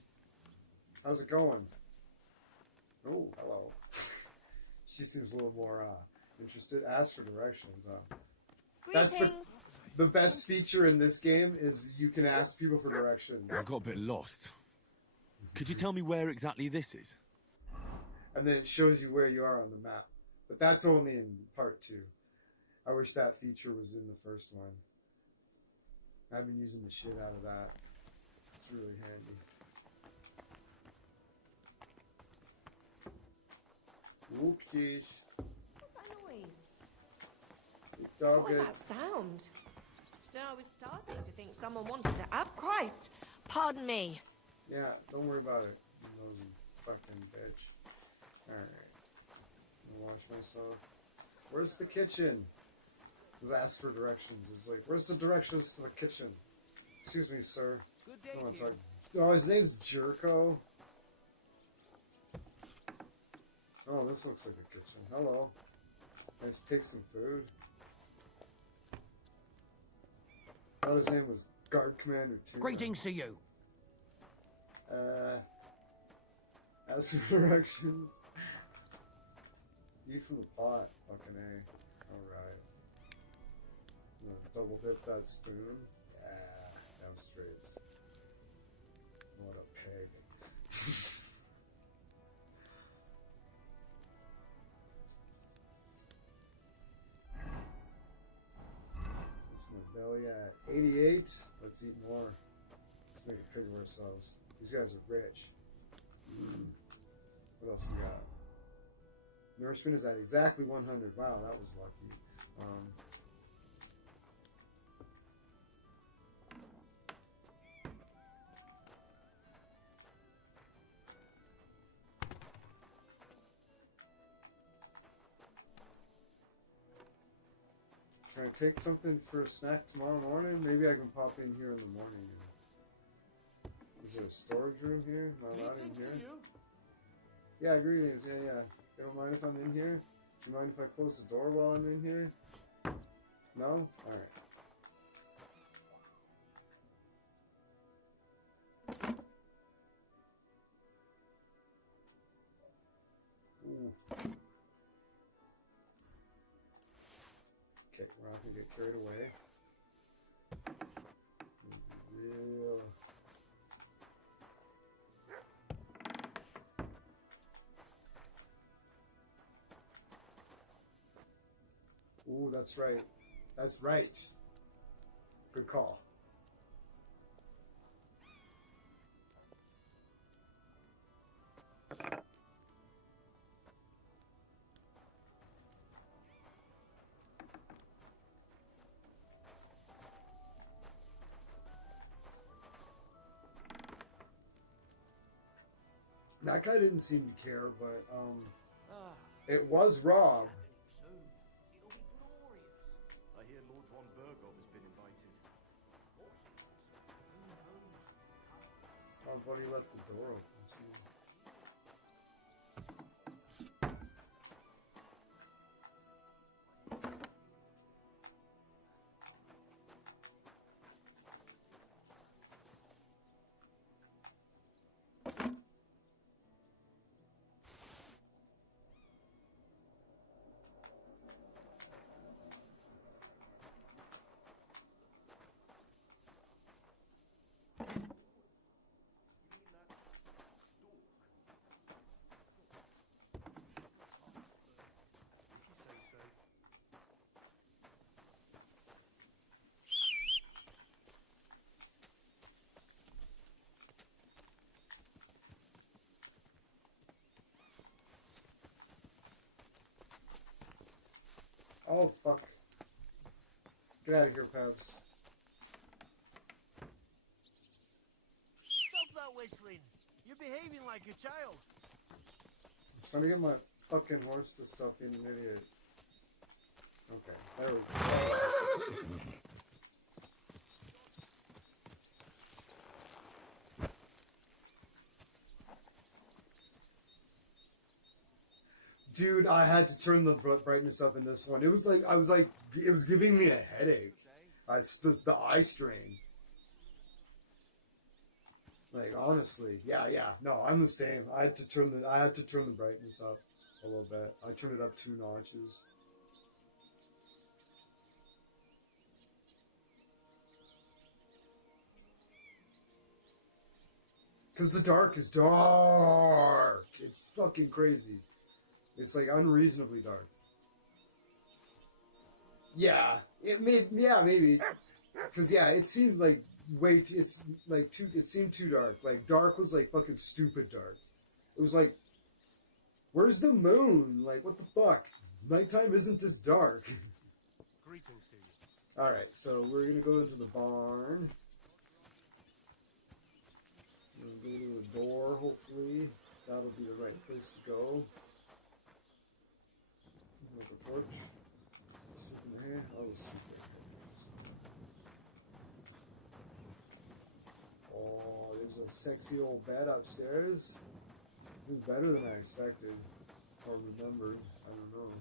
How's it going? Oh, hello. She seems a little more interested. Ask for directions. That's the best feature in this game is you can ask people for directions. I got a bit lost. Could you tell me where exactly this is? And then it shows you where you are on the map. But that's only in part 2. I wish that feature was in the first one. I've been using the shit out of that. It's really handy. Whoopties. What's that noise? It's all What was good. that sound? No, I was starting to think someone wanted to up. Christ! Pardon me. Yeah, don't worry about it. You nosy fucking bitch. Alright. I'm gonna wash myself. Where's the kitchen? Just ask for directions. It's like, where's the directions to the kitchen? Excuse me, sir. Good day I don't want to to you. talk. Oh, his name's Jerko. Oh, this looks like a kitchen. Hello. Let's take some food. I thought his name was Guard Commander 2. Greetings to you. Ask for directions. Eat from the pot. Fucking A. Alright. Double dip that spoon. Yeah. Down straights. What a pig. What's my belly at? 88. Let's eat more. Let's make a pig of ourselves. These guys are rich. What else we got? Nourishment is at exactly 100. Wow, that was lucky. Try and pick something for a snack tomorrow morning. Maybe I can pop in here in the morning. Is there a storage room here? Am I allowed in here? Yeah, greetings. Yeah. You don't mind if I'm in here? Do you mind if I close the door while I'm in here? No? Alright. Ooh. Okay, we're not gonna get carried away. Real. Ooh, that's right. That's right. Good call. That guy didn't seem to care, but it was Rob. I hear Lord von Burgov has been invited. Oh, buddy left the door open. Oh, fuck. Get out of here, Pebs. Stop that whistling. You're behaving like a child. I'm trying to get my fucking horse to stop being an idiot. Okay, there we go. Dude, I had to turn the brightness up in this one. It was like, it was giving me a headache. The eye strain. Like, honestly, yeah, no, I'm the same. I had to turn the brightness up a little bit. I turned it up 2 notches. Because the dark is dark. It's fucking crazy. It's like unreasonably dark. Yeah, maybe. Because yeah, it seemed like it seemed too dark. Like dark was like fucking stupid dark. It was like, where's the moon? Like what the fuck? Nighttime isn't this dark. Greetings to you. All right, so we're gonna go into the barn. We'll go to the door. Hopefully, that'll be the right place to go. Like a torch. Sleep in here. I'll just sleep right here. Oh, there's a sexy old bed upstairs. It was better than I expected. Or remembered. I don't know.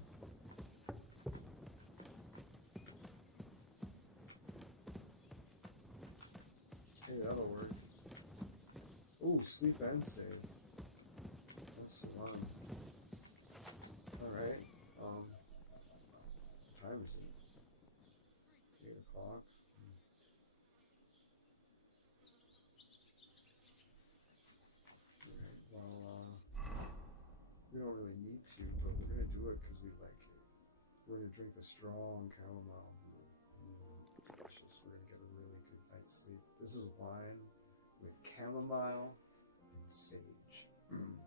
Hey, that'll work. Ooh, sleep and save. That's fun. Alright. What time is it? 8 o'clock. Alright, well, we don't really need to, but we're gonna do it because we like it. We're gonna drink a strong chamomile. Delicious. We're gonna get a really good night's sleep. This is wine with chamomile and sage. Delicious.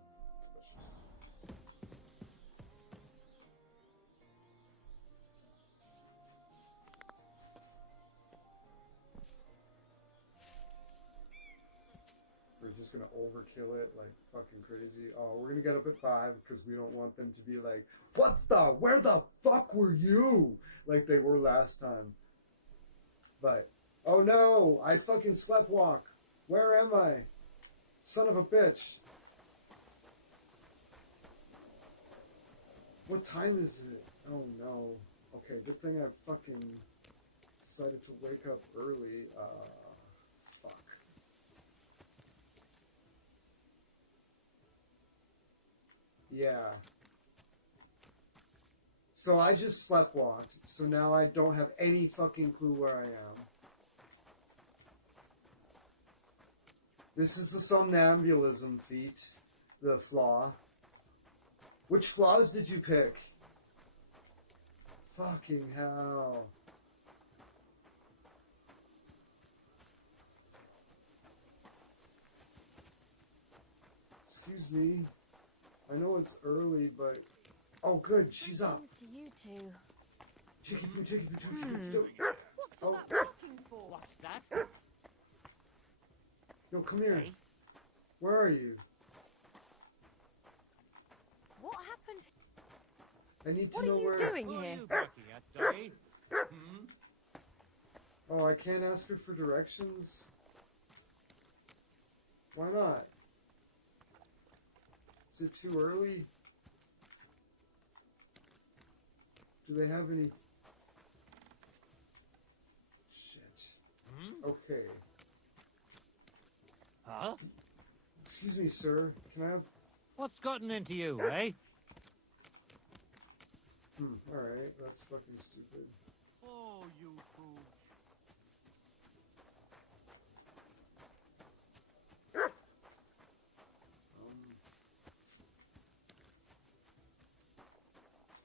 We're just gonna overkill it like fucking crazy. Oh, we're gonna get up at 5 because we don't want them to be like, where the fuck were you? Like they were last time. But, oh no, I fucking sleptwalk. Where am I? Son of a bitch. What time is it? Oh no. Okay, good thing I fucking decided to wake up early. Fuck. Yeah. So I just sleptwalked, so now I don't have any fucking clue where I am. This is the somnambulism feat, the flaw. Which flaws did you pick? Fucking hell. Excuse me. I know it's early, but... Oh, good, she's up. To you two. Chicky poo, chicky poo, chicky poo. What's all that barking for? What's that? Yo, come here. Where are you? I need to What know are you where. doing What are here? you barking at, Daddy? Hmm? Oh, I can't ask her for directions? Why not? Is it too early? Do they have any... Shit. Okay. Huh? Excuse me, sir. Can I have... What's gotten into you, eh? Alright, that's fucking stupid. Oh, you fool.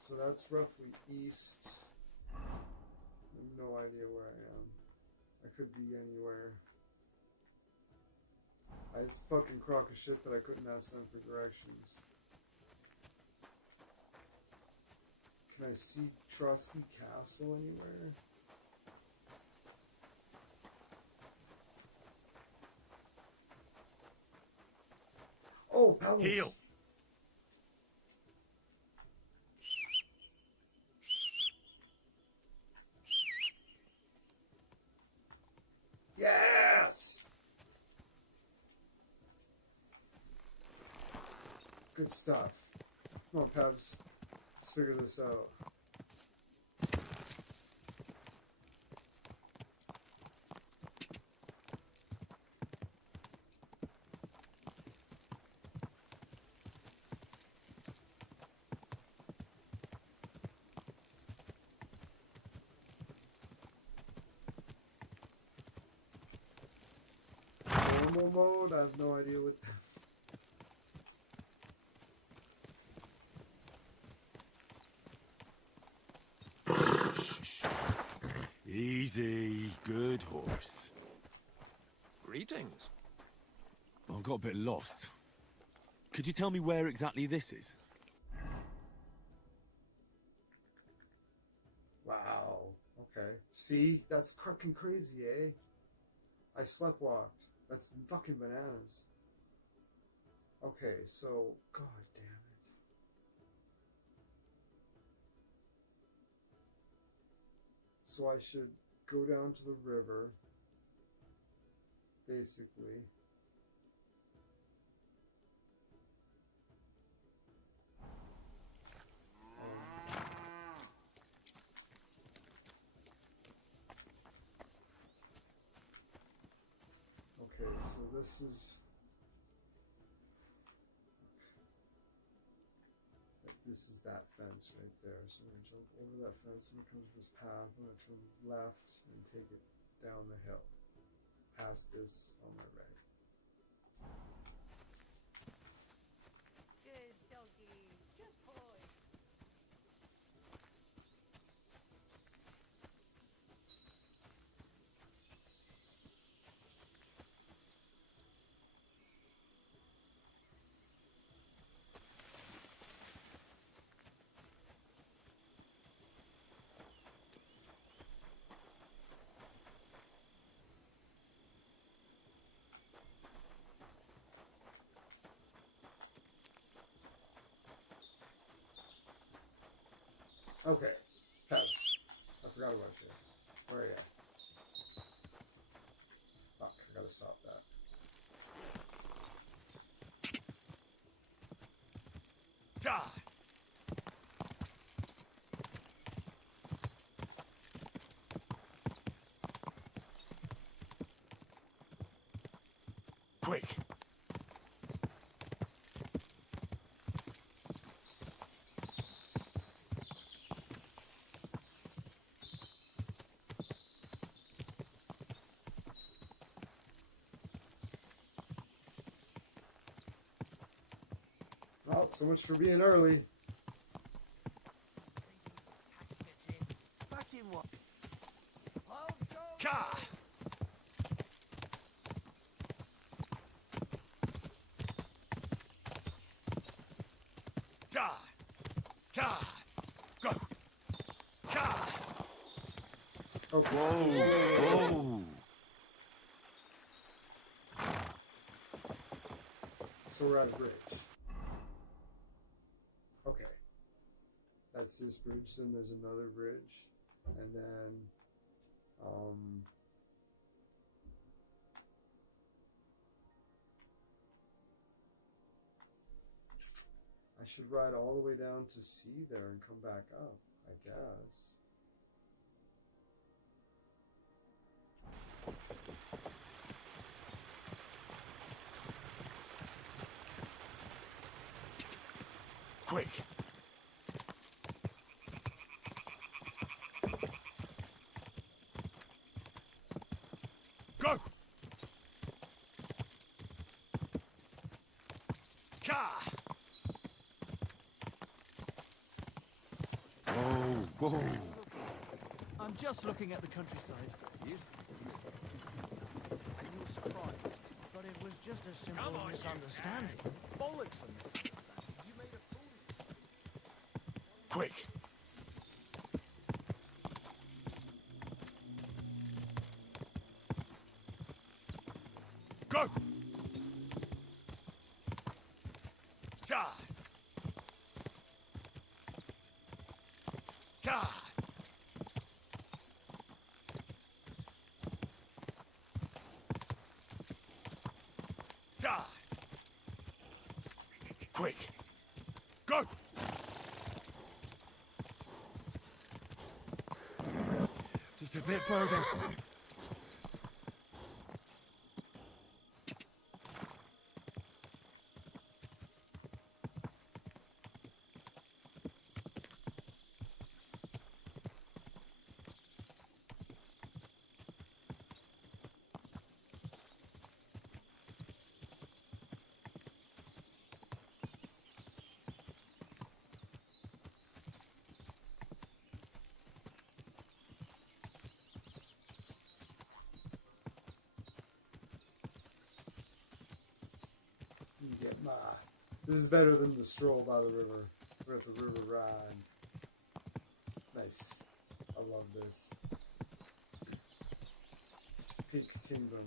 So that's roughly east. I have no idea where I am. I could be anywhere. It's a fucking crock of shit that I couldn't ask them for directions. Can I see Trotsky Castle anywhere? Oh, Pebbles! Heal. Yes! Good stuff. Come on, Pebs. Let's figure this out. Normal mode? I have no idea what... Easy, good horse. Greetings. I got a bit lost. Could you tell me where exactly this is? Wow. Okay. See? That's fucking crazy, eh? I sleptwalked. That's fucking bananas. Okay, so... God damn it. So I should go down to the river. Basically. Okay, so this is... This is that fence right there. So I'm going to jump over that fence when it comes to this path. I'm going to turn left and take it down the hill. Past this on my right. Good doggy. Good boy. Okay, Pebs. I forgot about you. Where are you? Fuck, I gotta stop that. Die. Quick! Well, so much for being early. Fucking what? Car. Die. Car. Go. Car. Okay. Whoa! So we're at a bridge. Okay. That That's this bridge. Then there's another bridge, and then I should ride all the way down to C there and come back up, I guess. Quick! Go! Ka! Whoa. I'm just looking at the countryside. Are you surprised? But it was just a simple misunderstanding. Bollocks and misunderstanding. You made a fool of yourself. Quick! Go! God! God! God! Quick! Go! Just a bit further. You get my. This is better than the stroll by the river. We're at the river ride. Nice. I love this. Pink Kingdom.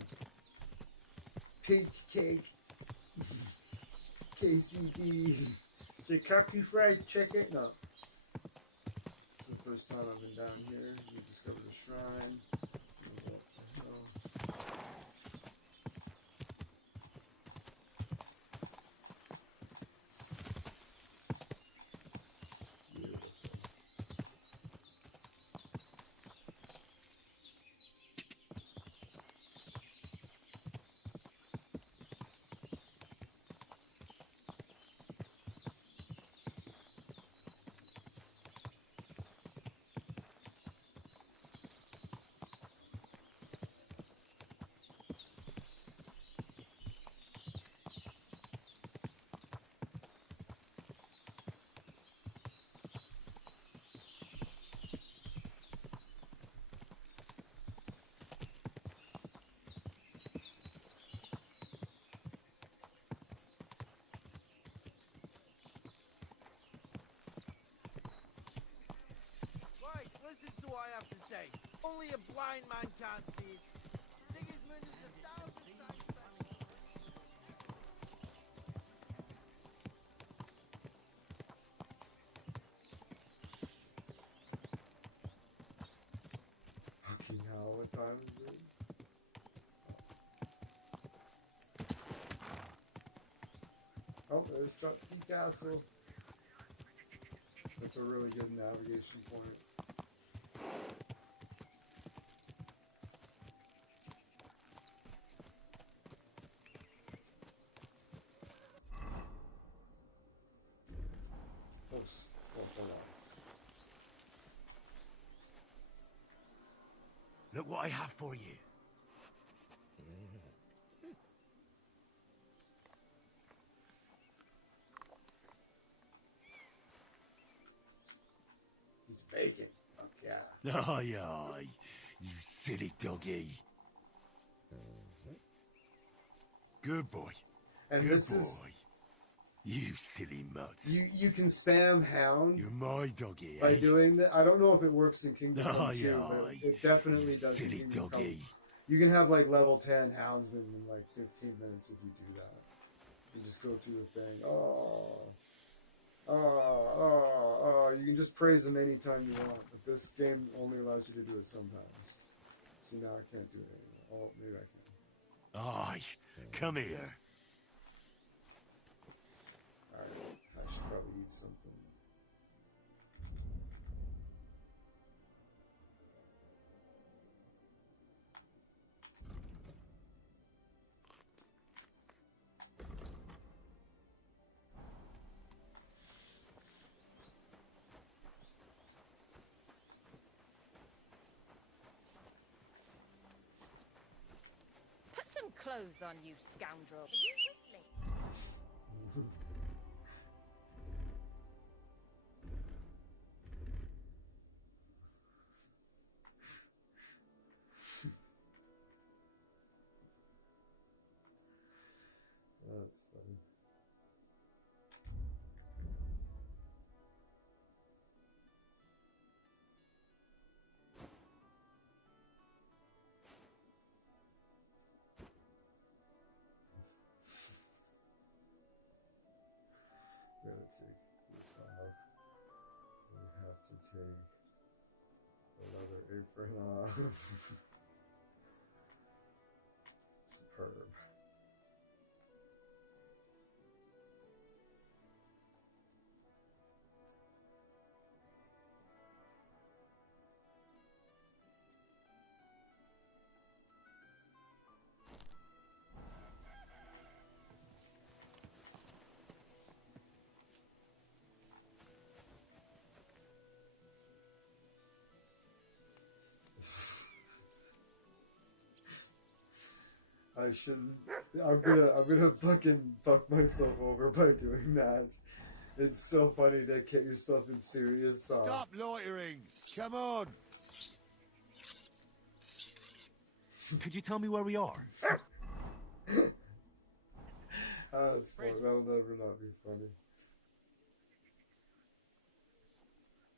Pink Cake. KCD. Kentucky Fried Chicken. No. It's the first time I've been down here. We discovered a shrine. What the hell? Right, listen to what I have to say. Only a blind man can't see it. Sigismund is 1,000 times better. Fucking hell, what time is it? Oh, there's Trotsky Castle. That's a really good navigation point. Hold on. Look what I have for you. He's baking. Okay. Aye, aye. You silly doggy. Good boy. And Good this boy. is You silly mutt. you can spam hound You're my doggy, by eh? doing that. I don't know if it works in Kingdom Come Aye, 2, but aye. it definitely You does. in silly Kingdom Come. doggy. You can have like level 10 houndsmen in like 15 minutes if you do that. You just go through the thing. Oh. You can just praise him anytime you want, but this game only allows you to do it sometimes. So now I can't do it anymore. Oh, maybe I can. Aye, come here. Alright, I should probably eat something. Put some clothes on, you scoundrel. Are you whistling? That's funny. Gotta take this off. We have to take another apron off. Superb. I shouldn't. I'm gonna fucking fuck myself over by doing that. It's so funny to get yourself in serious. Stop loitering! Come on! Could you tell me where we are? That's funny. That'll never not be funny.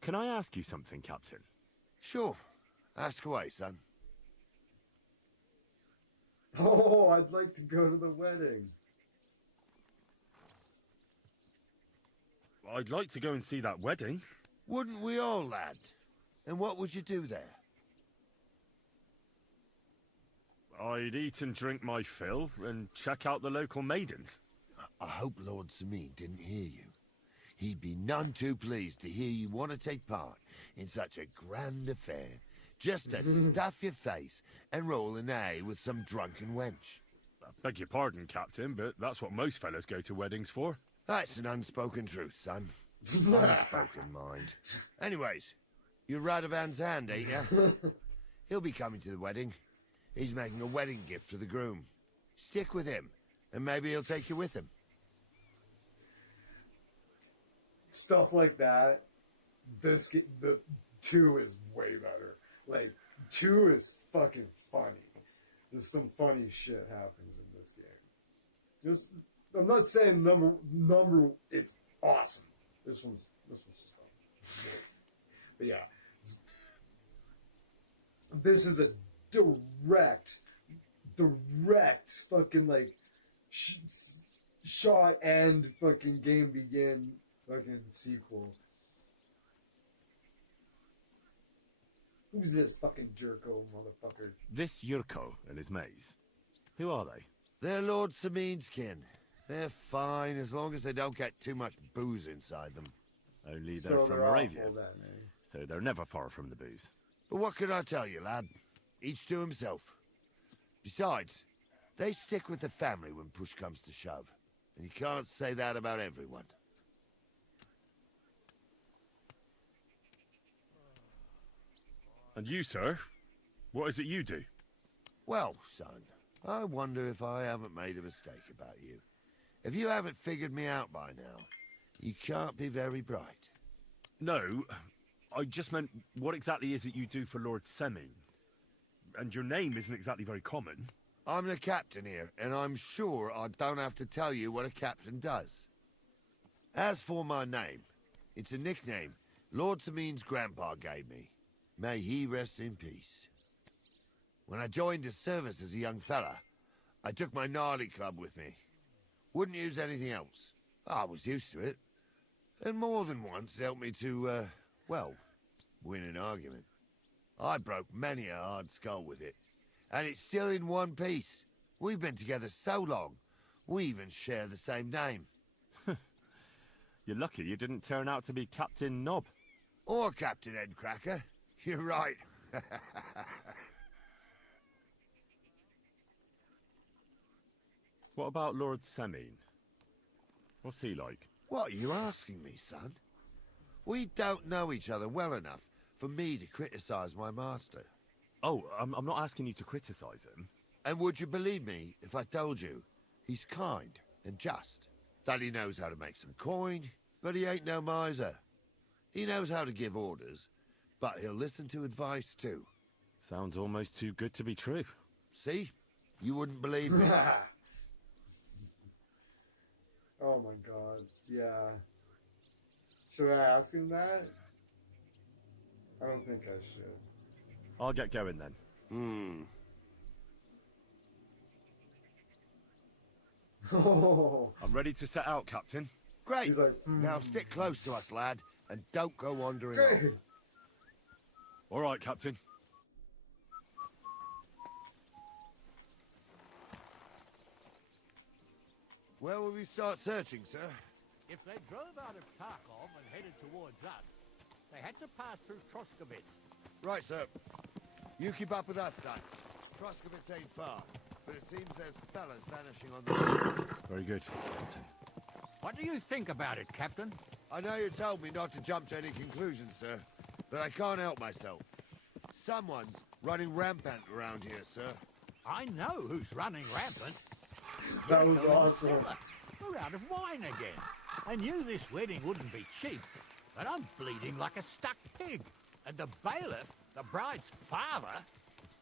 Can I ask you something, Captain? Sure. Ask away, son. Oh, I'd like to go to the wedding. I'd like to go and see that wedding. Wouldn't we all, lad? And what would you do there? I'd eat and drink my fill and check out the local maidens. I hope Lord Sameen didn't hear you. He'd be none too pleased to hear you want to take part in such a grand affair, just to stuff your face and roll an A with some drunken wench. I beg your pardon, Captain, but that's what most fellas go to weddings for. That's an unspoken truth, son. Unspoken mind. Anyways, you're Radovan's hand, ain't ya? He'll be coming to the wedding. He's making a wedding gift for the groom. Stick with him, and maybe he'll take you with him. Stuff like that. The 2 is way better. Like, 2 is fucking funny. There's some funny shit happens in this game. Just, I'm not saying number. It's awesome. This one's just fun. But yeah, this is a direct fucking like shot and fucking game begin fucking sequel. Who's this fucking jerko motherfucker? This Yurko and his maze. Who are they? They're Lord Sameen's kin. They're fine as long as they don't get too much booze inside them. Only So they're from they're Moravia, awful then, eh? so they're never far from the booze. But what can I tell you, lad? Each to himself. Besides, they stick with the family when push comes to shove. And you can't say that about everyone. And you, sir? What is it you do? Well, son, I wonder if I haven't made a mistake about you. If you haven't figured me out by now, you can't be very bright. No, I just meant, what exactly is it you do for Lord Seming? And your name isn't exactly very common. I'm the captain here, and I'm sure I don't have to tell you what a captain does. As for my name, it's a nickname Lord Sameen's grandpa gave me. May he rest in peace. When I joined his service as a young fella, I took my Nardi club with me. Wouldn't use anything else. I was used to it. And more than once helped me to, well, win an argument. I broke many a hard skull with it, and it's still in one piece. We've been together so long, we even share the same name. You're lucky you didn't turn out to be Captain Knob. Or Captain Headcracker. You're right. What about Lord Semine? What's he like? What are you asking me, son? We don't know each other well enough for me to criticize my master. Oh, I'm not asking you to criticize him. And would you believe me if I told you he's kind and just? That he knows how to make some coin, but he ain't no miser. He knows how to give orders, but he'll listen to advice too. Sounds almost too good to be true. See? You wouldn't believe me. Oh my god, yeah. Should I ask him that? I don't think I should. I'll get going then. Oh, I'm ready to set out, Captain. Great. he's like, Now stick close to us, lad, and don't go wandering great. off. All right, Captain. Where will we start searching, sir? If they drove out of Tarkov and headed towards us, they had to pass through Troskovitz. Right, sir. You keep up with us, son. Troskovitz ain't far, but it seems there's fellas vanishing on the road. Very good, Captain. What do you think about it, Captain? I know you told me not to jump to any conclusions, sir, but I can't help myself. Someone's running rampant around here, sir. I know who's running rampant. That was Nico and awesome. Priscilla. We're out of wine again. I knew this wedding wouldn't be cheap, but I'm bleeding like a stuck pig. And the bailiff, the bride's father,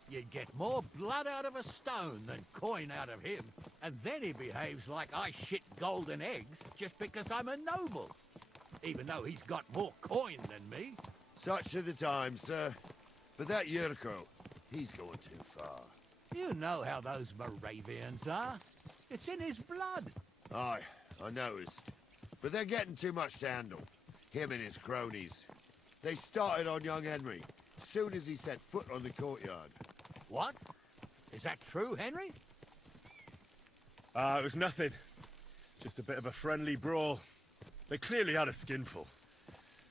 you'd get more blood out of a stone than coin out of him. And then he behaves like I shit golden eggs just because I'm a noble. Even though he's got more coin than me. Such are the times, sir. But that Yurko, he's going too far. You know how those Moravians are. It's in his blood. Aye, I noticed. But they're getting too much to handle. Him and his cronies. They started on young Henry, soon as he set foot on the courtyard. What? Is that true, Henry? It was nothing. Just a bit of a friendly brawl. They clearly had a skinful.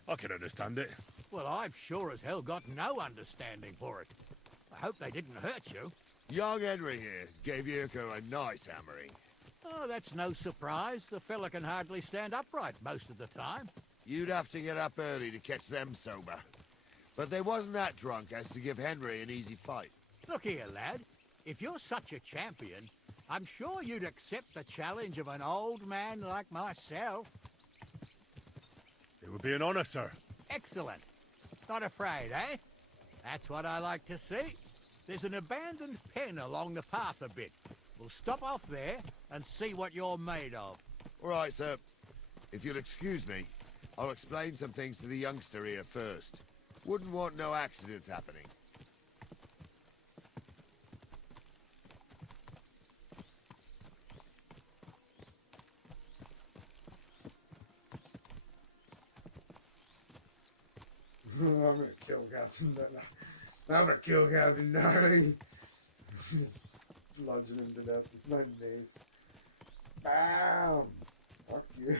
I can understand it. Well, I've sure as hell got no understanding for it. I hope they didn't hurt you. Young Henry here gave Yurko a nice hammering. Oh, that's no surprise. The fella can hardly stand upright most of the time. You'd have to get up early to catch them sober. But they wasn't that drunk as to give Henry an easy fight. Look here, lad. If you're such a champion, I'm sure you'd accept the challenge of an old man like myself. It would be an honor, sir. Excellent. Not afraid, eh? That's what I like to see. There's an abandoned pen along the path a bit. We'll stop off there and see what you're made of. All right, sir. If you'll excuse me, I'll explain some things to the youngster here first. Wouldn't want no accidents happening. I'm gonna kill Captain. I'm gonna kill Captain Gnarly. Just bludgeon him to death with my mace. Bam! Fuck you.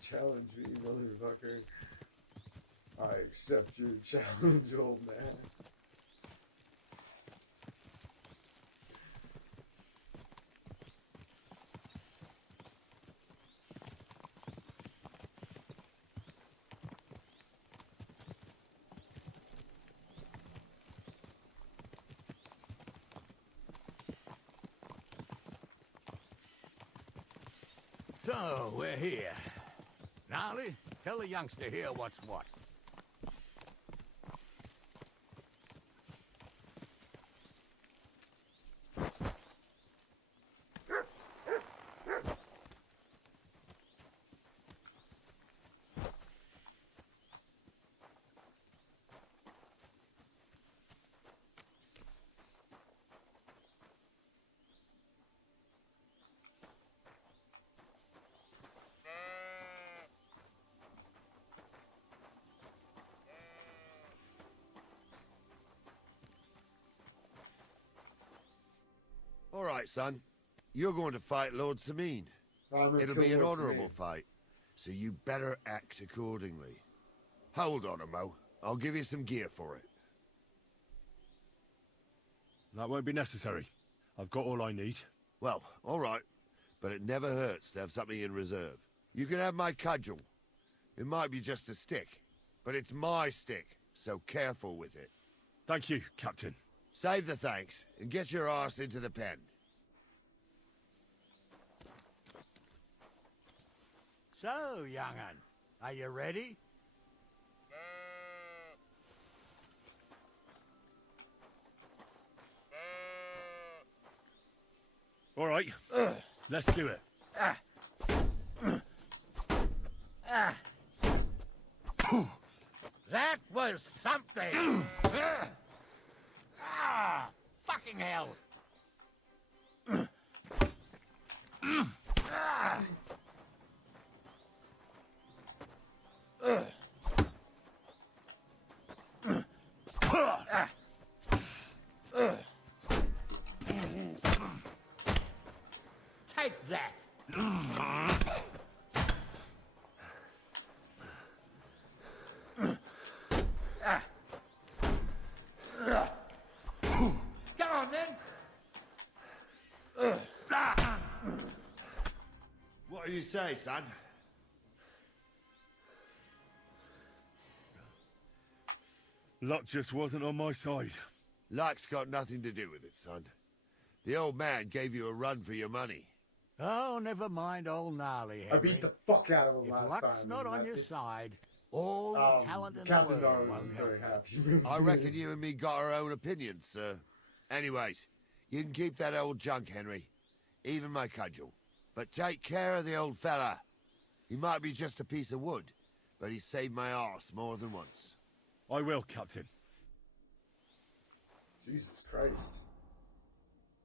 Challenge me, motherfucker. I accept your challenge, old man. So, we're here. Gnarly, tell the youngster here what's what. right, son. You're going to fight Lord Sameen. It'll be an honorable fight, so you better act accordingly. Hold on, Mo. I'll give you some gear for it. That won't be necessary. I've got all I need. Well, all right. But it never hurts to have something in reserve. You can have my cudgel. It might be just a stick, but it's my stick, so careful with it. Thank you, Captain. Save the thanks, and get your arse into the pen. So, young'un, are you ready? All right, let's do it. That was something! Fucking hell! Take that! Come on, then! What do you say, son? Luck just wasn't on my side. Luck's got nothing to do with it, son. The old man gave you a run for your money. Oh, never mind old Gnarly, Henry. I beat the fuck out of him If last luck's time. not on your side, all the talent in the Captain world Darwin won't wasn't help very you. happy with I me. reckon you and me got our own opinions, sir. Anyways, you can keep that old junk, Henry. Even my cudgel. But take care of the old fella. He might be just a piece of wood, but he saved my arse more than once. I will, Captain. Jesus Christ.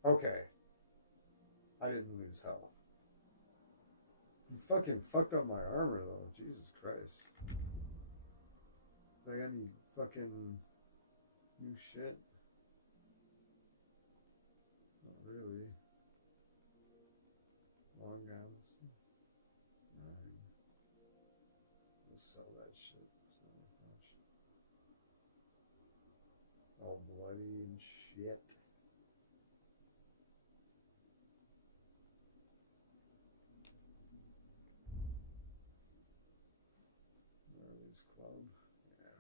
Okay. I didn't lose health. You fucking fucked up my armor, though. Jesus Christ. Do I got any fucking new shit? Not really. Long guns. Nine. Let's sell that shit. It's not much. All bloody and shit. Marley's Club. Yeah.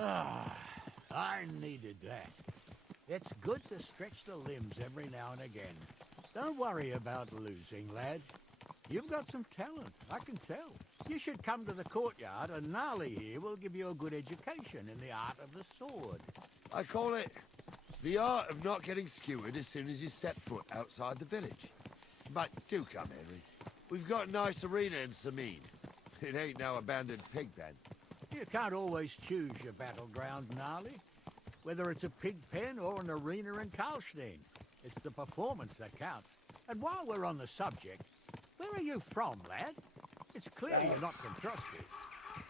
Ah, I needed that. It's good to stretch the limbs every now and again. Don't worry about losing, lad. You've got some talent, I can tell. You should come to the courtyard, and Gnarly here will give you a good education in the art of the sword. I call it the art of not getting skewered as soon as you step foot outside the village. But do come, Henry. We've got a nice arena in Sameen. It ain't no abandoned pig pen. You can't always choose your battleground, Gnarly. Whether it's a pig pen or an arena in Karlstein, it's the performance that counts. And while we're on the subject, where are you from, lad? It's clear you're not from Trusty.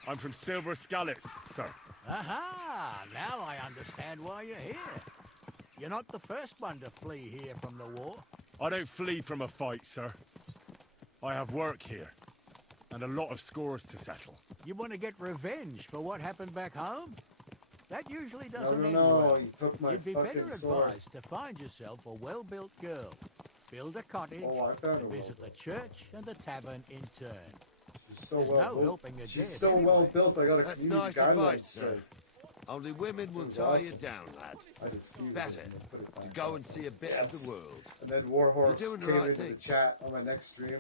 I'm from Silver Scallops, sir. Aha! Now I understand why you're here. You're not the first one to flee here from the war. I don't flee from a fight, sir. I have work here, and a lot of scores to settle. You want to get revenge for what happened back home? That usually doesn't No, end no, well. you took my You'd be fucking better sword. advised to find yourself a well-built girl. Build a cottage, Oh, I found and a visit the well-built church and the tavern in turn. She's so There's well no built. helping a She's dead so anyway. well built. I got a That's community nice guideline advice, sir. straight. Only women will It was tie you awesome. down, lad. I just knew it Better and put it to down. go and see a bit of the world. And then Warhorse You're came doing the right into thing. the chat on my next stream.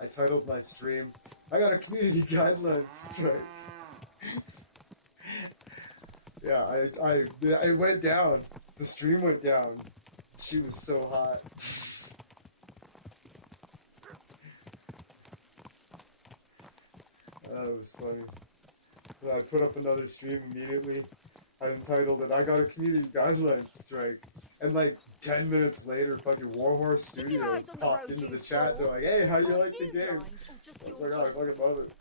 I titled my stream, I got a community guideline straight. Yeah, I went down. The stream went down. She was so hot. That was funny. So I put up another stream immediately. I entitled it, I got a community guidelines strike. And like 10 minutes later, fucking Warhorse Studios popped into the chat. They're like, hey, how you like the game? It's like, oh, I fucking love it.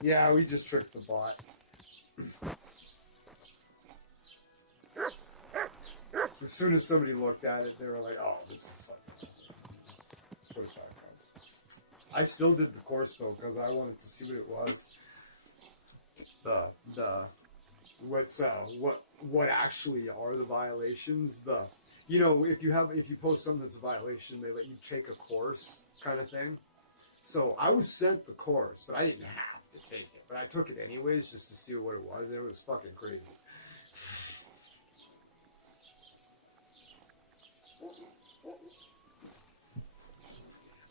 Yeah, we just tricked the bot. As soon as somebody looked at it, they were like, oh, this is fucking. Put it back on. I still did the course though, because I wanted to see what it was. What actually are the violations? You know, if you post something that's a violation, they let you take a course kind of thing. So I was sent the course, but I didn't have to take it. But I took it anyways just to see what it was, and it was fucking crazy.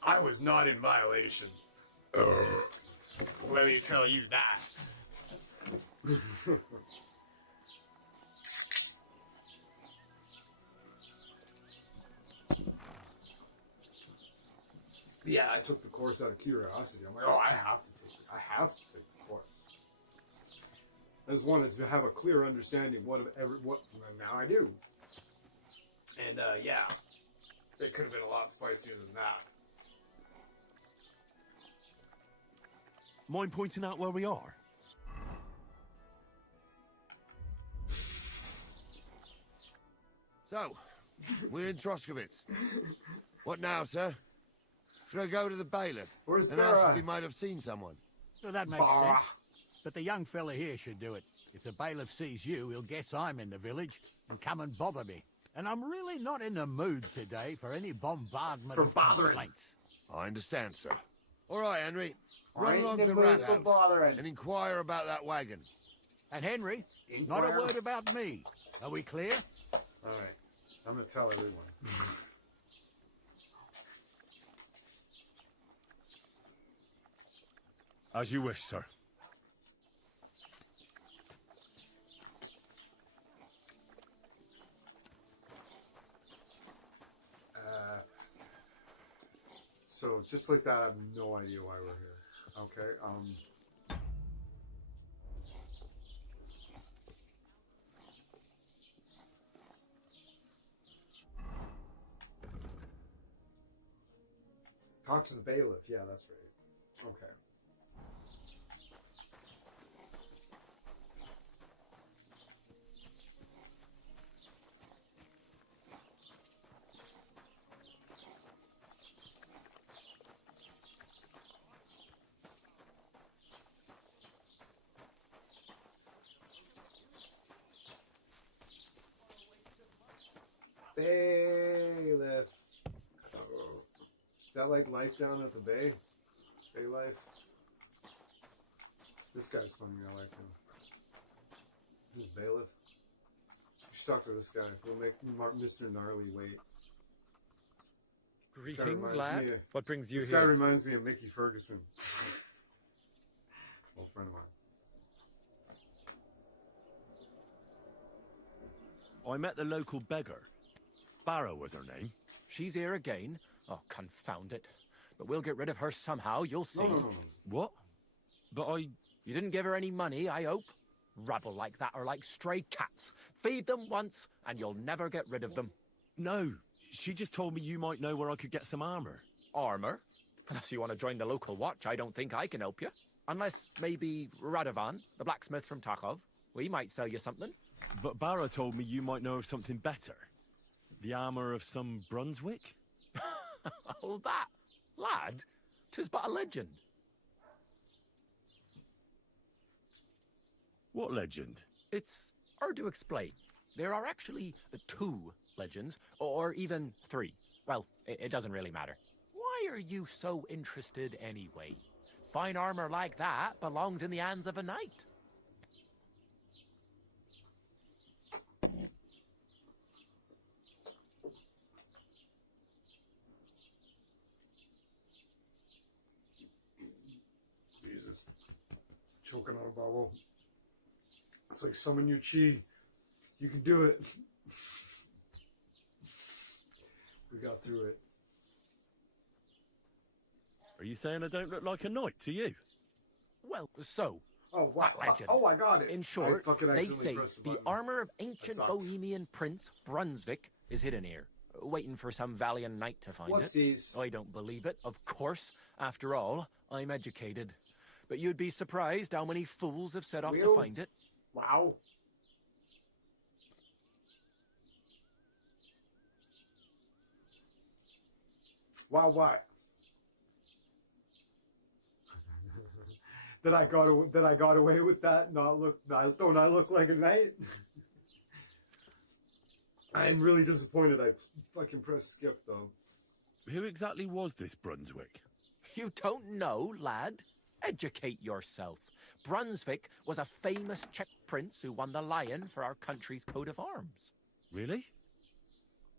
I was not in violation. Let me tell you that. Yeah, I took the course out of curiosity. I'm like, oh, I have to take it. I have to take the course. I just wanted to have a clear understanding what now I do. And yeah, it could have been a lot spicier than that. Mind pointing out where we are? So, we're in Troskowitz. What now, sir? Should I go to the bailiff Where's and ask Farah? if he might have seen someone? Well, that makes sense. But the young fella here should do it. If the bailiff sees you, he'll guess I'm in the village and come and bother me. And I'm really not in the mood today for any bombardment of complaints. I understand, sir. All right, Henry. Run ain't along in to the the mood rat for house bothering. and inquire about that wagon. And Henry, not a Inquire. word about me. Are we clear? All right, I'm gonna tell everyone. As you wish, sir. So just like that, I have no idea why we're here. Okay. Talk to the bailiff. Yeah, that's right. Okay. Bailiff. Is that like life down at the bay? Bay life? This guy's funny, I like him. This is bailiff. You should talk to this guy. We'll make Mr. Gnarly wait. Greetings, lad. What brings you this here? This guy reminds me of Mickey Ferguson. Old friend of mine. I met the local beggar. Barrow was her name. She's here again? Oh, confound it. But we'll get rid of her somehow, you'll see. No. What? But You didn't give her any money, I hope? Rabble like that are like stray cats. Feed them once, and you'll never get rid of them. No, she just told me you might know where I could get some armor. Armor? Unless you want to join the local watch, I don't think I can help you. Unless maybe Radovan, the blacksmith from Tarkov. We might sell you something. But Barrow told me you might know of something better. The armor of some Brunswick? Oh, that, lad, 'tis but a legend. What legend? It's hard to explain. There are actually 2 legends, or even 3. Well, it doesn't really matter. Why are you so interested anyway? Fine armor like that belongs in the hands of a knight. choking on a bubble. It's like summon your chi. You can do it. We got through it. Are you saying I don't look like a knight to you? Well, so, Oh, wow. that legend. Oh, I got it. In short, I fucking they accidentally say pressed the button. armor of ancient suck. Bohemian Prince Brunswick is hidden here, waiting for some valiant knight to find Whoopsies. it. I don't believe it, of course. After all, I'm educated. But you'd be surprised how many fools have set off to find it. Wow. Wow, what? that I got away with that? Don't I look like a knight? I'm really disappointed I fucking pressed skip though. Who exactly was this Brunswick? You don't know, lad? Educate yourself. Brunswick was a famous Czech prince who won the lion for our country's coat of arms. Really?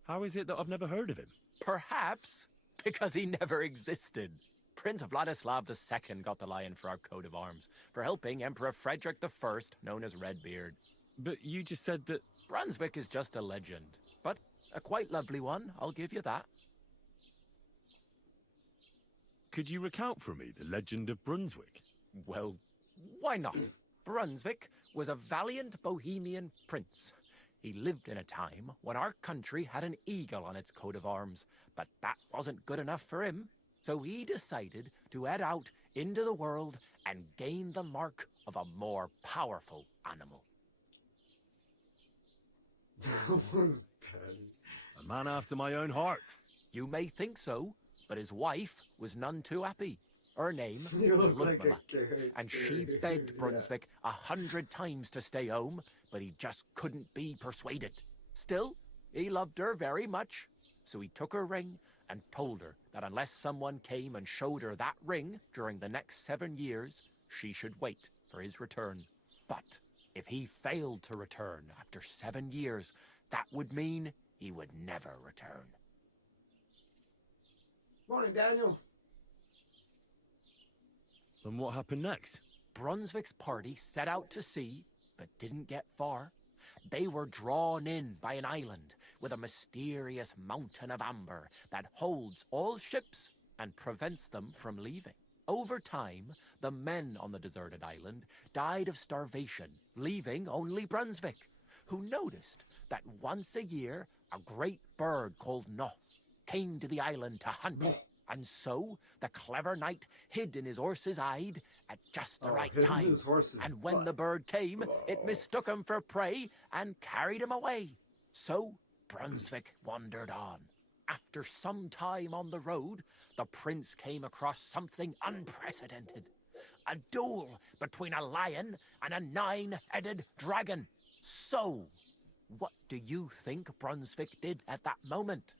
How is it that I've never heard of him? Perhaps because he never existed. Prince Vladislav II got the lion for our coat of arms for helping Emperor Frederick I, known as Redbeard. But you just said that... Brunswick is just a legend, but a quite lovely one, I'll give you that. Could you recount for me the legend of Brunswick? Well, why not? Brunswick was a valiant Bohemian prince. He lived in a time when our country had an eagle on its coat of arms, but that wasn't good enough for him. So he decided to head out into the world and gain the mark of a more powerful animal. A man after my own heart. You may think so, but his wife was none too happy. Her name You was look like a Ludmilla, character. and she begged Brunswick 100 times to stay home, but he just couldn't be persuaded. Still, he loved her very much, so he took her ring and told her that unless someone came and showed her that ring during the next 7 years, she should wait for his return. But if he failed to return after 7 years, that would mean he would never return. Morning, Daniel. And what happened next? Brunswick's party set out to sea, but didn't get far. They were drawn in by an island with a mysterious mountain of amber that holds all ships and prevents them from leaving. Over time, the men on the deserted island died of starvation, leaving only Brunswick, who noticed that once a year a great bird called No came to the island to hunt. And so the clever knight hid in his horse's hide at just the right time. And when the bird came, it mistook him for prey and carried him away. So Brunswick wandered on. After some time on the road, the prince came across something unprecedented. A duel between a lion and a 9-headed dragon. So, what do you think Brunswick did at that moment?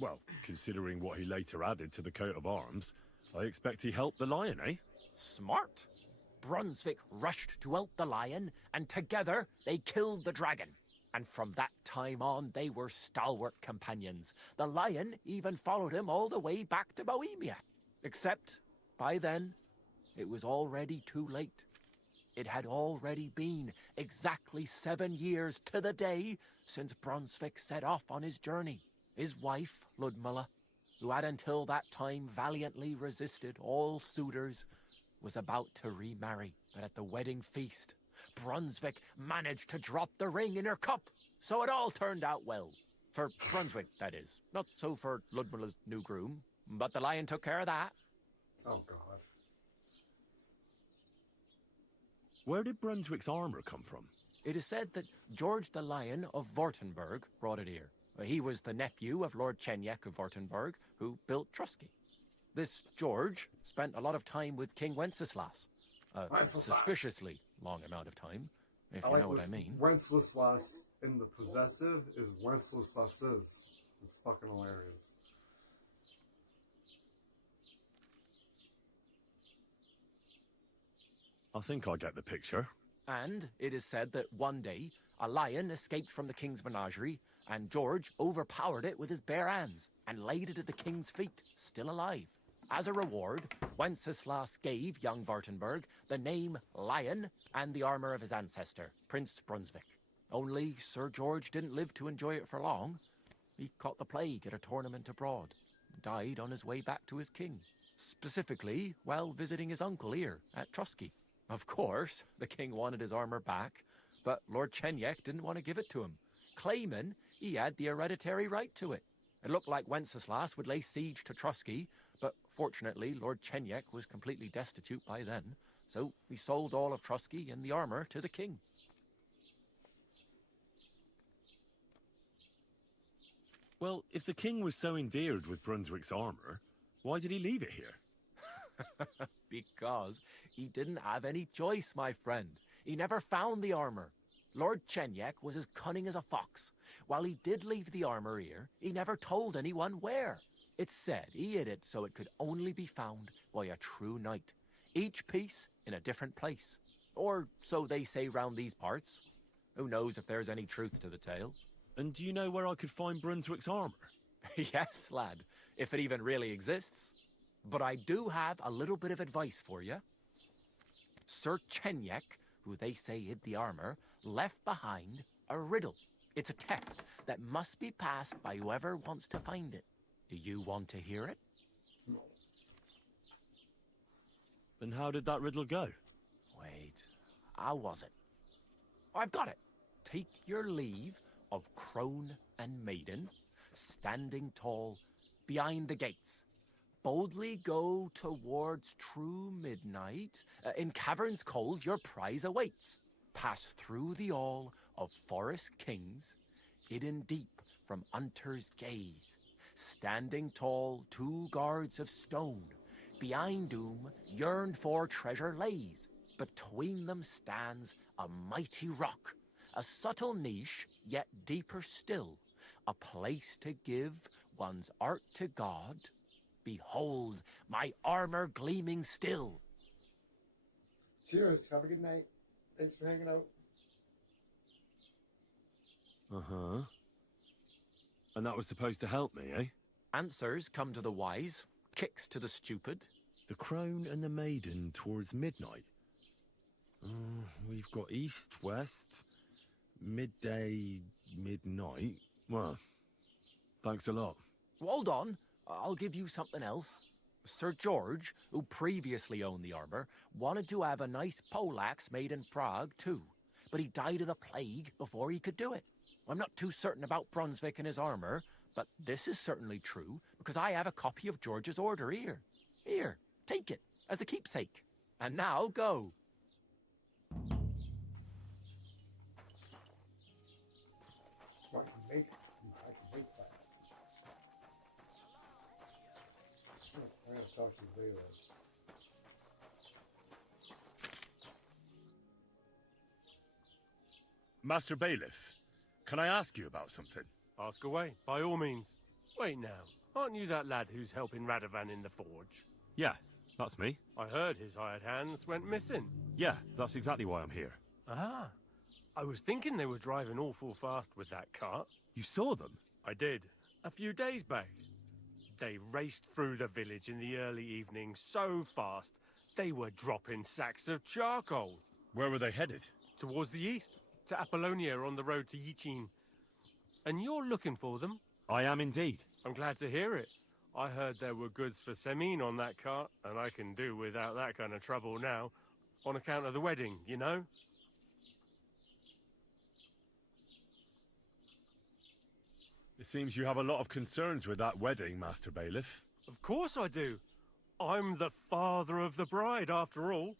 Well, considering what he later added to the coat of arms, I expect he helped the lion, eh? Smart. Brunswick rushed to help the lion, and together they killed the dragon. And from that time on, they were stalwart companions. The lion even followed him all the way back to Bohemia. Except, by then, it was already too late. It had already been exactly 7 years to the day since Brunswick set off on his journey. His wife, Ludmilla, who had until that time valiantly resisted all suitors, was about to remarry. But at the wedding feast, Brunswick managed to drop the ring in her cup. So it all turned out well. For Brunswick, that is. Not so for Ludmilla's new groom. But the lion took care of that. Oh, God. Where did Brunswick's armor come from? It is said that George the Lion of Württemberg brought it here. He was the nephew of Lord Chenyek of Württemberg, who built Trusky. This George spent a lot of time with King Wenceslas. Suspiciously long amount of time, if you know what I mean. Wenceslas in the possessive is Wenceslas's. It's fucking hilarious. I think I get the picture. And it is said that one day, a lion escaped from the king's menagerie, and George overpowered it with his bare hands and laid it at the king's feet, still alive. As a reward, Wenceslas gave young Wartenberg the name Lion and the armor of his ancestor, Prince Brunswick. Only Sir George didn't live to enjoy it for long. He caught the plague at a tournament abroad, and died on his way back to his king. Specifically, while visiting his uncle here at Trusky. Of course, the king wanted his armor back, but Lord Chenyek didn't want to give it to him, claiming he had the hereditary right to it. It looked like Wenceslas would lay siege to Trusky, but fortunately Lord Chenyek was completely destitute by then, so he sold all of Trusky and the armor to the king. Well, if the king was so endeared with Brunswick's armor, why did he leave it here? Because he didn't have any choice, my friend. He never found the armor. Lord Chenyek was as cunning as a fox. While he did leave the armor here, he never told anyone where. It's said he hid it so it could only be found by a true knight, each piece in a different place. Or so they say round these parts. Who knows if there's any truth to the tale? And do you know where I could find Brunswick's armor? Yes, lad, if it even really exists. But I do have a little bit of advice for you. Sir Chenyek, who they say hid the armor, left behind a riddle. It's a test that must be passed by whoever wants to find it. Do you want to hear it? And how did that riddle go? Wait, how was it? I've got it. Take your leave of crone and maiden, standing tall behind the gates. Boldly go towards true midnight. In caverns cold your prize awaits. Pass through the all of forest kings, hidden deep from hunter's gaze. Standing tall, 2 guards of stone, behind whom yearned for treasure lays. Between them stands a mighty rock, a subtle niche, yet deeper still, a place to give one's art to God. Behold, my armor gleaming still. Cheers. Have a good night. Thanks for hanging out. Uh-huh. And that was supposed to help me, eh? Answers come to the wise, kicks to the stupid. The crone and the maiden towards midnight. We've got east, west, midday, midnight. Well, thanks a lot. Hold on, I'll give you something else. Sir George, who previously owned the armor, wanted to have a nice poleaxe made in Prague too, but he died of the plague before he could do it. I'm not too certain about Brunswick and his armor, but this is certainly true, because I have a copy of George's order here. Here, take it, as a keepsake. And now, go. I can make that. I'm gonna talk to Layla. Master Bailiff, can I ask you about something? Ask away, by all means. Wait now, aren't you that lad who's helping Radovan in the forge? Yeah, that's me. I heard his hired hands went missing. Yeah, that's exactly why I'm here. Ah, I was thinking they were driving awful fast with that cart. You saw them? I did, a few days back. They raced through the village in the early evening so fast, they were dropping sacks of charcoal. Where were they headed? Towards the east, to Apollonia on the road to Yichin. And you're looking for them? I am indeed. I'm glad to hear it. I heard there were goods for Semine on that cart, and I can do without that kind of trouble now, on account of the wedding, you know? It seems you have a lot of concerns with that wedding, Master Bailiff. Of course I do. I'm the father of the bride, after all.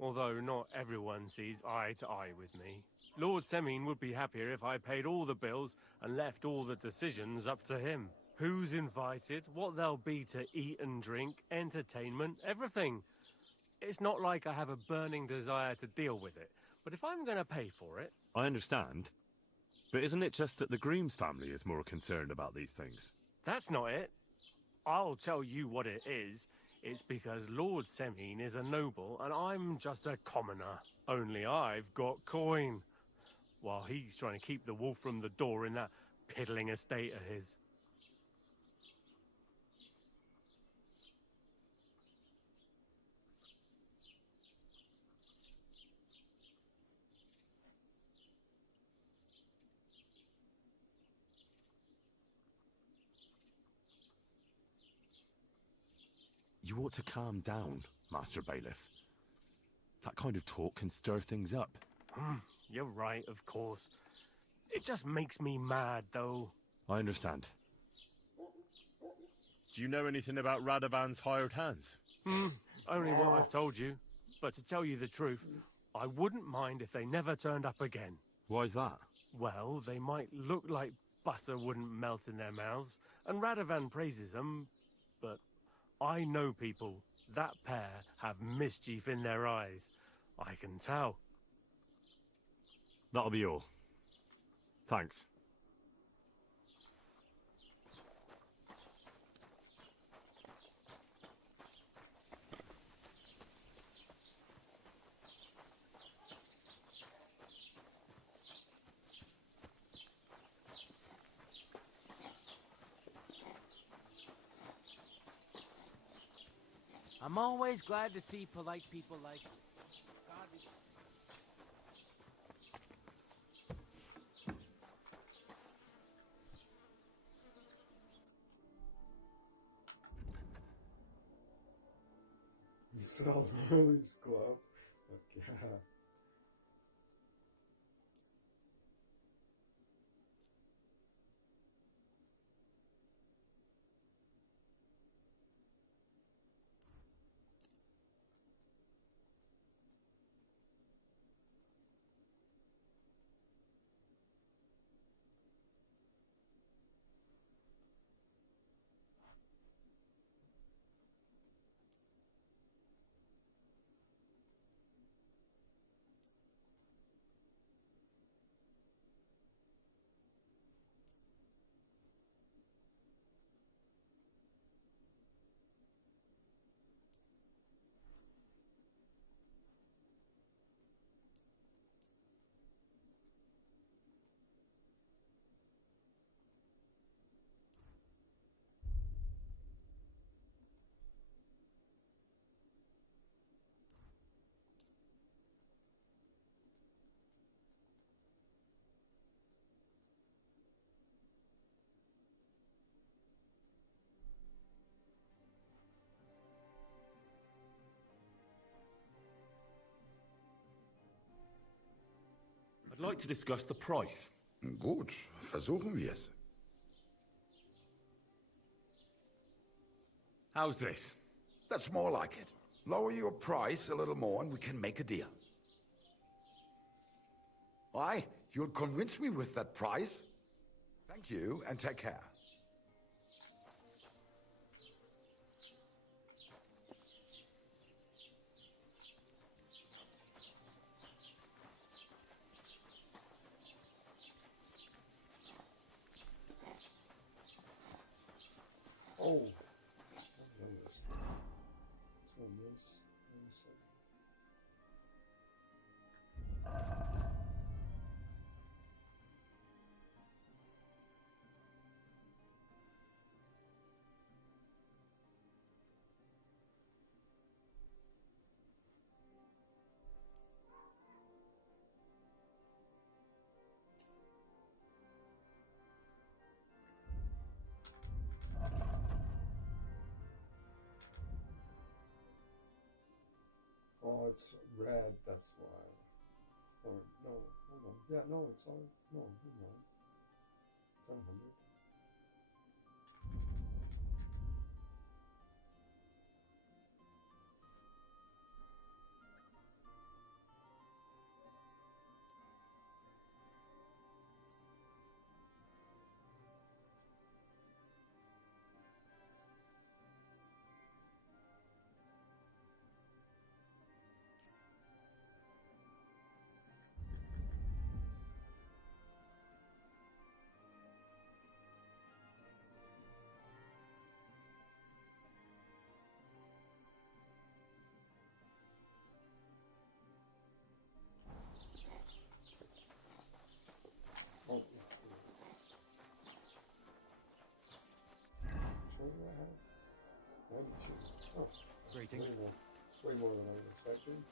Although not everyone sees eye to eye with me. Lord Semine would be happier if I paid all the bills and left all the decisions up to him. Who's invited, what there'll be to eat and drink, entertainment, everything. It's not like I have a burning desire to deal with it, but if I'm going to pay for it... I understand. But isn't it just that the groom's family is more concerned about these things? That's not it. I'll tell you what it is. It's because Lord Semine is a noble and I'm just a commoner. Only I've got coin. while he's trying to keep the wolf from the door in that piddling estate of his. You ought to calm down, Master Bailiff. That kind of talk can stir things up. You're right, of course. It just makes me mad, though. I understand. Do you know anything about Radovan's hired hands? Only what I've told you. But to tell you the truth, I wouldn't mind if they never turned up again. Why's that? Well, they might look like butter wouldn't melt in their mouths, and Radovan praises them, but I know people. That pair have mischief in their eyes. I can tell. That'll be all. Thanks. I'm always glad to see polite people like you. Salvador's Club. Okay. I'd like to discuss the price. Gut, versuchen wir es. How's this? That's more like it. Lower your price a little more and we can make a deal. Why? You'll convince me with that price? Thank you, and take care. Oh. I've done this. So this. Oh, it's red, that's why. Or, no, hold on. Yeah, no, it's all, no, hold on. It's on 100. Oh, Greetings. Way more than I was expecting.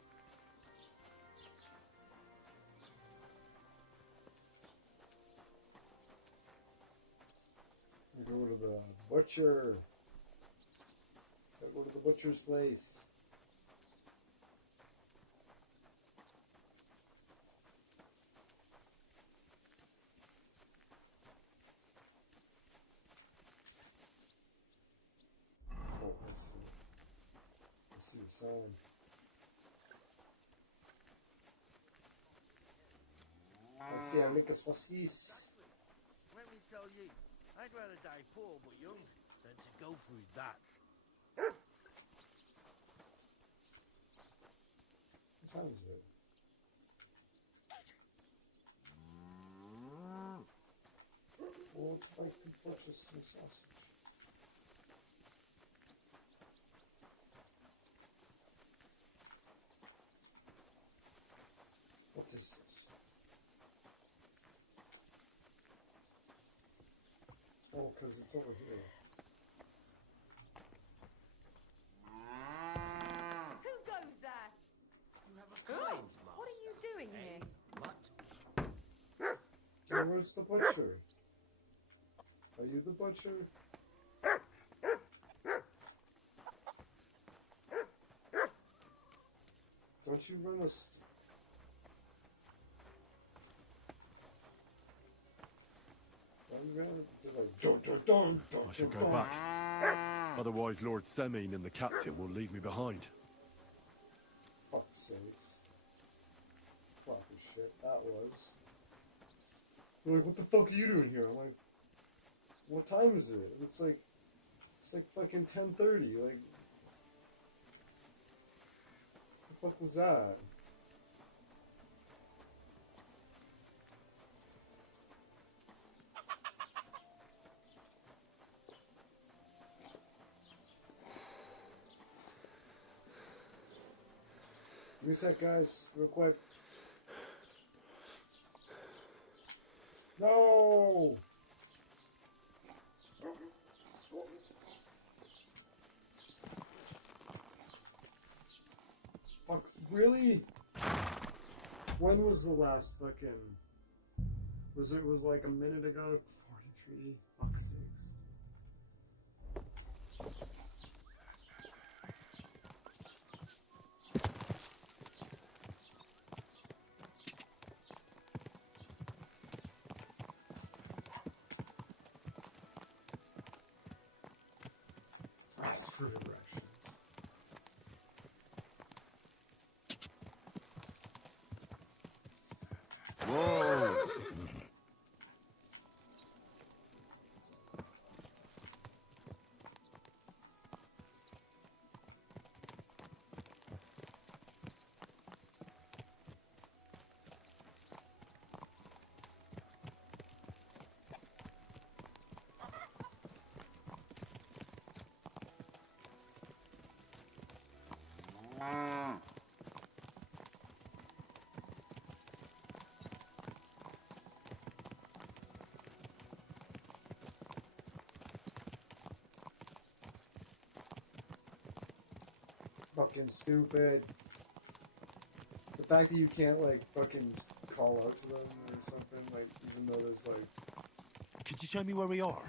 We go to the butcher. Gotta go to the butcher's place. Oh, I see a sign. Let's see, I make a saucisse. Let me tell you, I'd rather die poor but young than to go through that. What time is it? Well, I can purchase some sausage. What is this? Oh, because it's over here. Who goes there? You have a Oh, kind, what are you doing here? What? Oh, where's the butcher? Are you the butcher? Don't you run us? I should go back. Otherwise, Lord Semine and the captain will leave me behind. Fuck's sakes. Proper shit, that was. They're like, what the fuck are you doing here? I'm like, what time is it? It's like fucking 10:30. Like, what the fuck was that? Give me a sec, guys, real quick. No! Fuck, really? When was the last fucking... Was like a minute ago? 43? Fuck's sakes. Ask for directions. Whoa! Fucking stupid. The fact that you can't, like, fucking call out to them or something, like, even though there's, like... Could you show me where we are?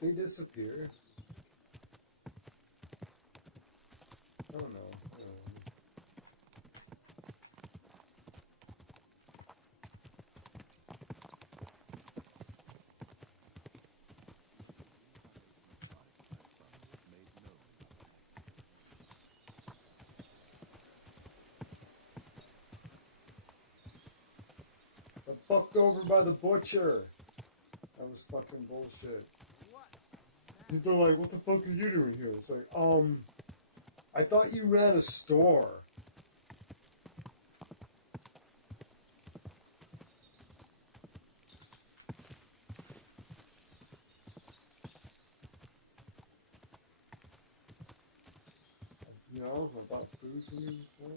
Did they disappear? I don't know. fucked over by the butcher. That was fucking bullshit. They're like, what the fuck are you doing here? It's like, I thought you ran a store. You know, I bought food from you before.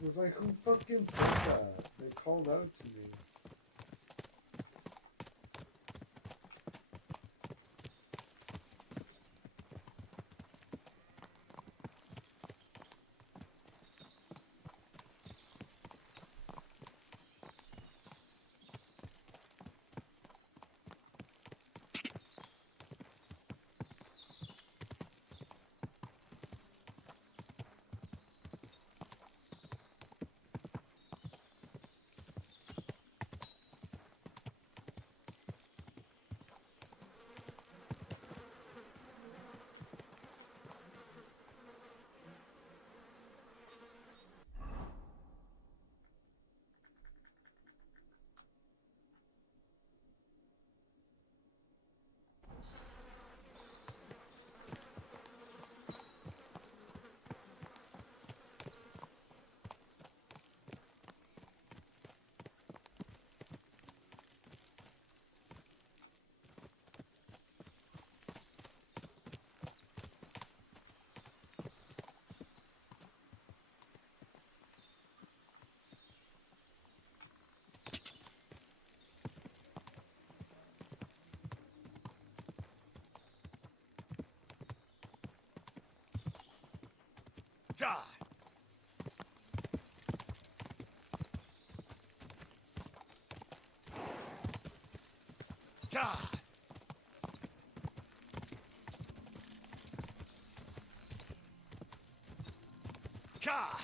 It was like, who fucking said that? They called out to me. God! God! God!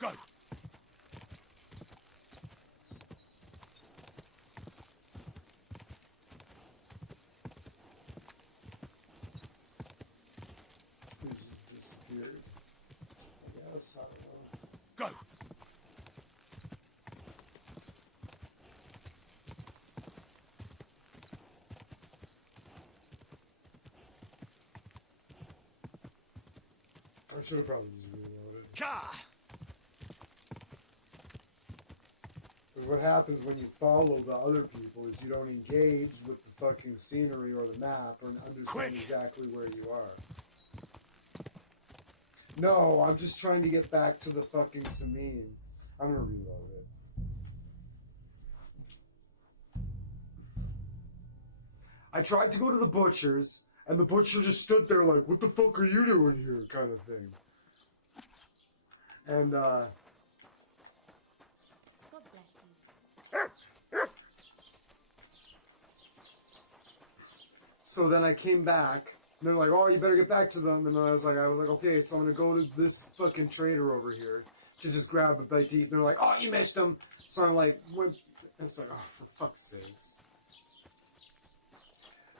Go! Disappeared. I guess, I don't know. Go! I should have probably just reloaded. God! Because what happens when you follow the other people is you don't engage with the fucking scenery or the map or understand exactly where you are. No, I'm just trying to get back to the fucking Sameen. I'm gonna reload it. I tried to go to the butcher's, and the butcher just stood there like, what the fuck are you doing here, kind of thing. And, God bless you. so then I came back, and they're like, oh, you better get back to them. And I was like, okay, so I'm gonna go to this fucking trader over here to just grab a bite to eat. And they're like, oh, you missed him. So I'm like, what? And it's like, oh, for fuck's sakes.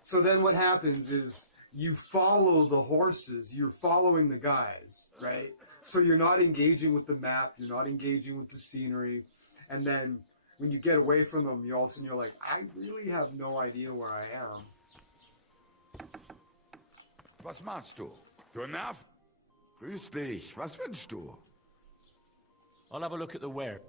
So then what happens is you follow the horses, you're following the guys, right? So you're not engaging with the map, you're not engaging with the scenery, and then when you get away from them, you all of a sudden you're like, I really have no idea where I am. Was machst du? Du Nerv? Grüß dich. Was wünschst du? I'll have a look at the ware.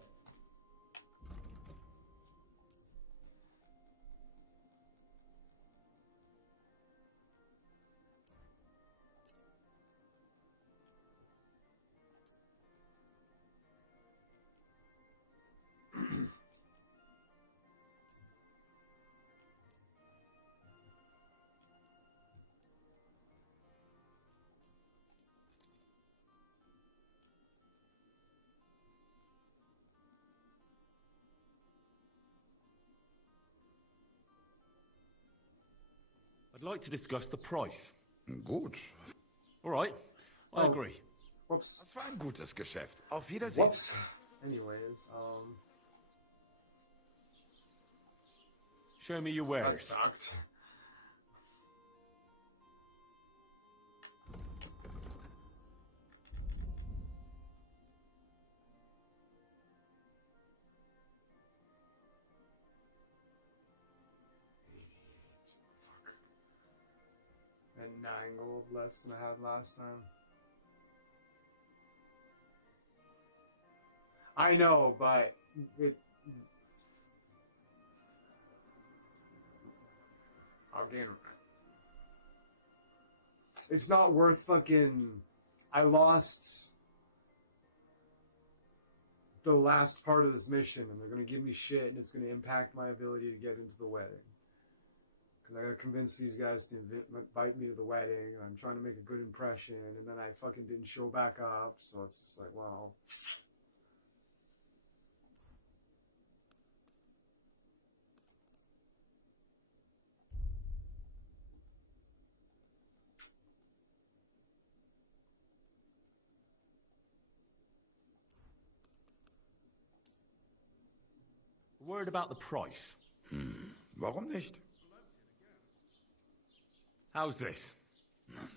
like to discuss the price. Gut. All right, I Oh. agree. Whoops. Das war ein gutes Geschäft. Auf Wiedersehen. Whoops. Anyways, Show me your that wares. sucked. And 9 gold less than I had last time. I know, but I'll gain. It's not worth fucking. I lost the last part of this mission, and they're gonna give me shit, and it's gonna impact my ability to get into the wedding. Because I gotta convince these guys to invite me to the wedding, and I'm trying to make a good impression, and then I fucking didn't show back up, so it's just like, well. A word about the price. Warum nicht? How's this?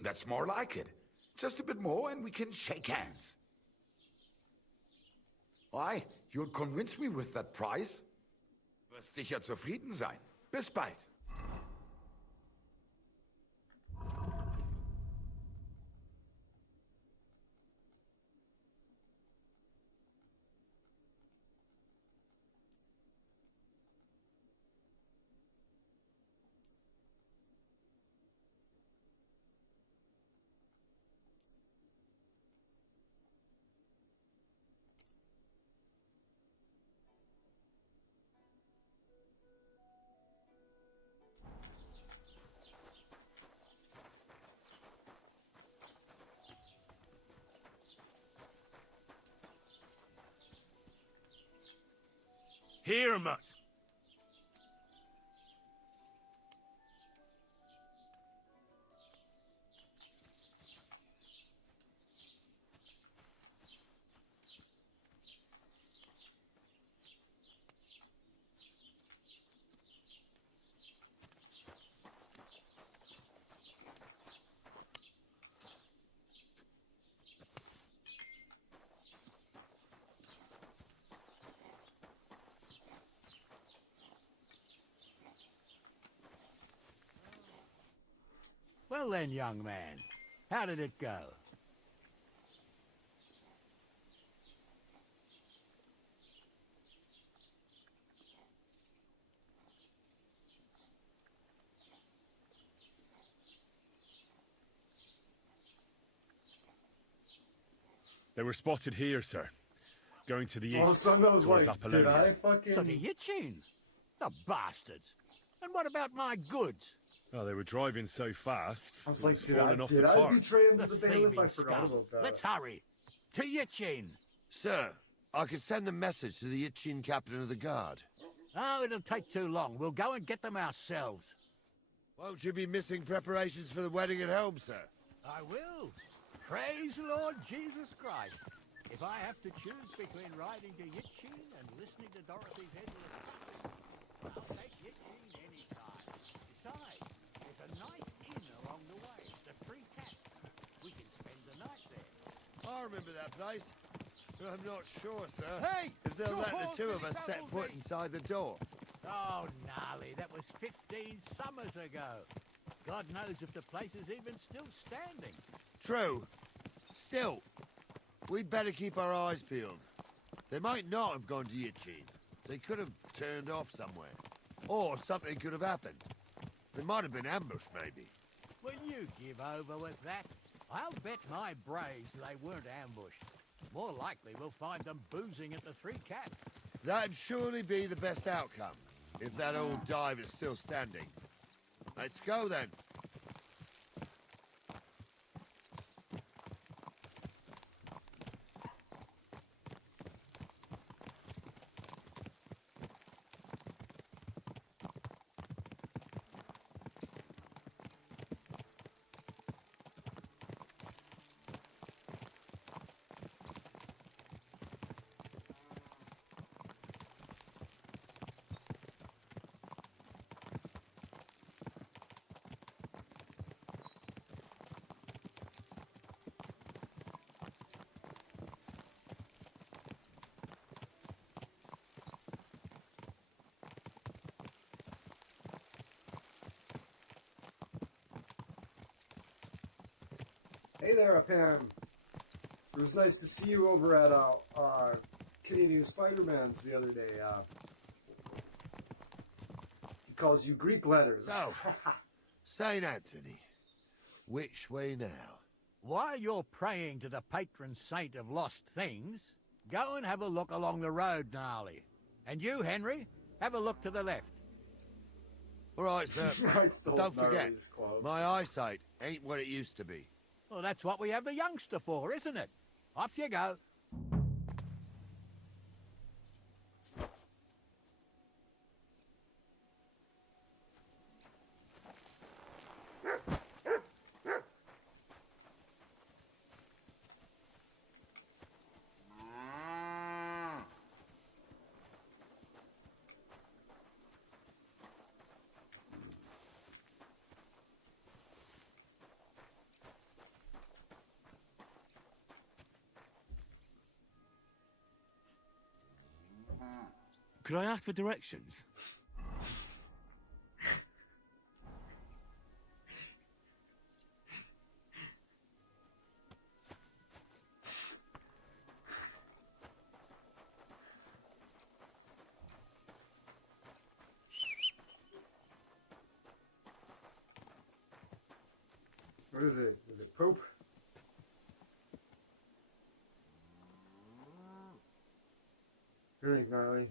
That's more like it. Just a bit more and we can shake hands. Why? You'll convince me with that price? Wirst sicher zufrieden sein. Bis bald. Here, Mutt. Well then, young man, how did it go? They were spotted here, sir. Going to the east. All of a sudden I was towards like, Apollonia. did I fucking... So the Yitchin? The bastards! And what about my goods? Oh, they were driving so fast. I was it like, was did falling off I the cart. betray him to the bailiff? thieving I forgot scum. about that. Let's hurry. To Yitchin. Sir, I could send a message to the Itchin captain of the guard. Oh, it'll take too long. We'll go and get them ourselves. Won't you be missing preparations for the wedding at home, sir? I will. Praise Lord Jesus Christ. If I have to choose between riding to Yitchin and listening to Dorothy's endless stories, I'll take Yitchin any time. Besides, there's a nice inn along the way, the Three Cats. We can spend the night there. I remember that place, but I'm not sure, sir. Hey! If they'll Your let horse the two of is us set foot Bumblebee. inside the door. Oh, gnarly, that was 15 summers ago. God knows if the place is even still standing. True. Still, we'd better keep our eyes peeled. They might not have gone to Yitchin. They could have turned off somewhere. Or something could have happened. They might have been ambushed, maybe. Will you give over with that? I'll bet my braves they weren't ambushed. More likely we'll find them boozing at the Three Cats. That'd surely be the best outcome, if that old dive is still standing. Let's go, then. Hey there, Pam. It was nice to see you over at Canadian Spider-Man's the other day. He calls you Greek letters. So, St. Anthony, which way now? While you're praying to the patron saint of lost things, go and have a look along the road, Gnarly. And you, Henry, have a look to the left. All right, sir. I stole Don't forget, Gnarly's quote. my eyesight ain't what it used to be. Well, that's what we have the youngster for, isn't it? Off you go. Could I ask for directions? What is it? Is it poop? Drink, Gnarly.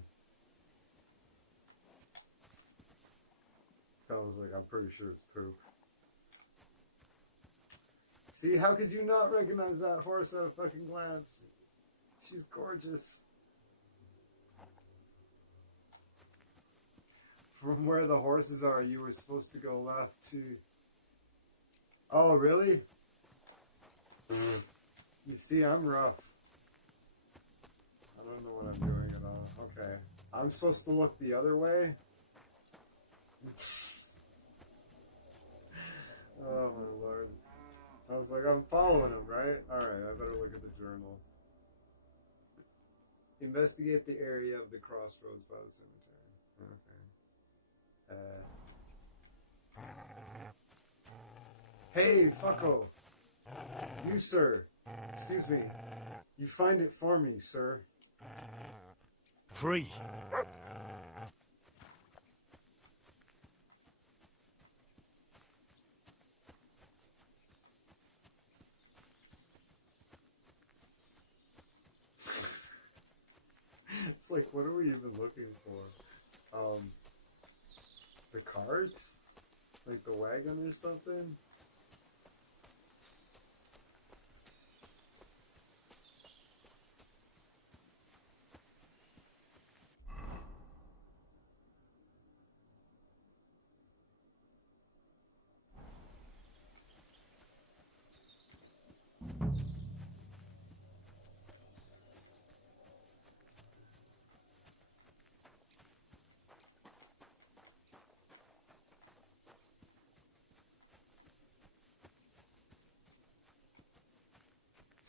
Fella's like, I'm pretty sure it's poop. See, how could you not recognize that horse at a fucking glance? She's gorgeous. From where the horses are, you were supposed to go left to... Oh, really? You see, I'm rough. I don't know what I'm doing at all. Okay. I'm supposed to look the other way? Oh, my lord. I was like, I'm following him, right? Alright, I better look at the journal. Investigate the area of the crossroads by the cemetery. Okay. Hey, fucko. You, sir. Excuse me. You find it for me, sir. Free. It's like, what are we even looking for? The cart? Like the wagon or something?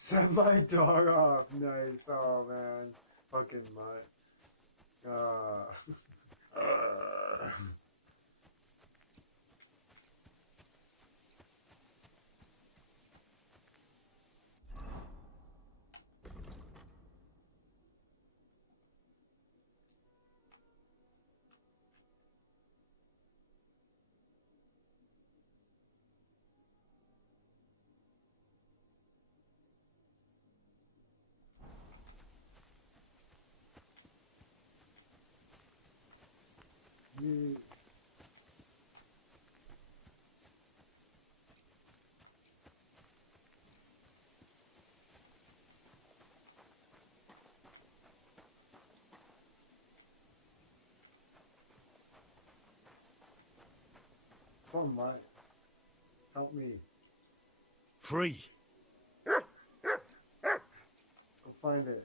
Set my dog off. Nice. Oh, man. Fucking mutt. Come on, Mike. Help me. Free. Go find it.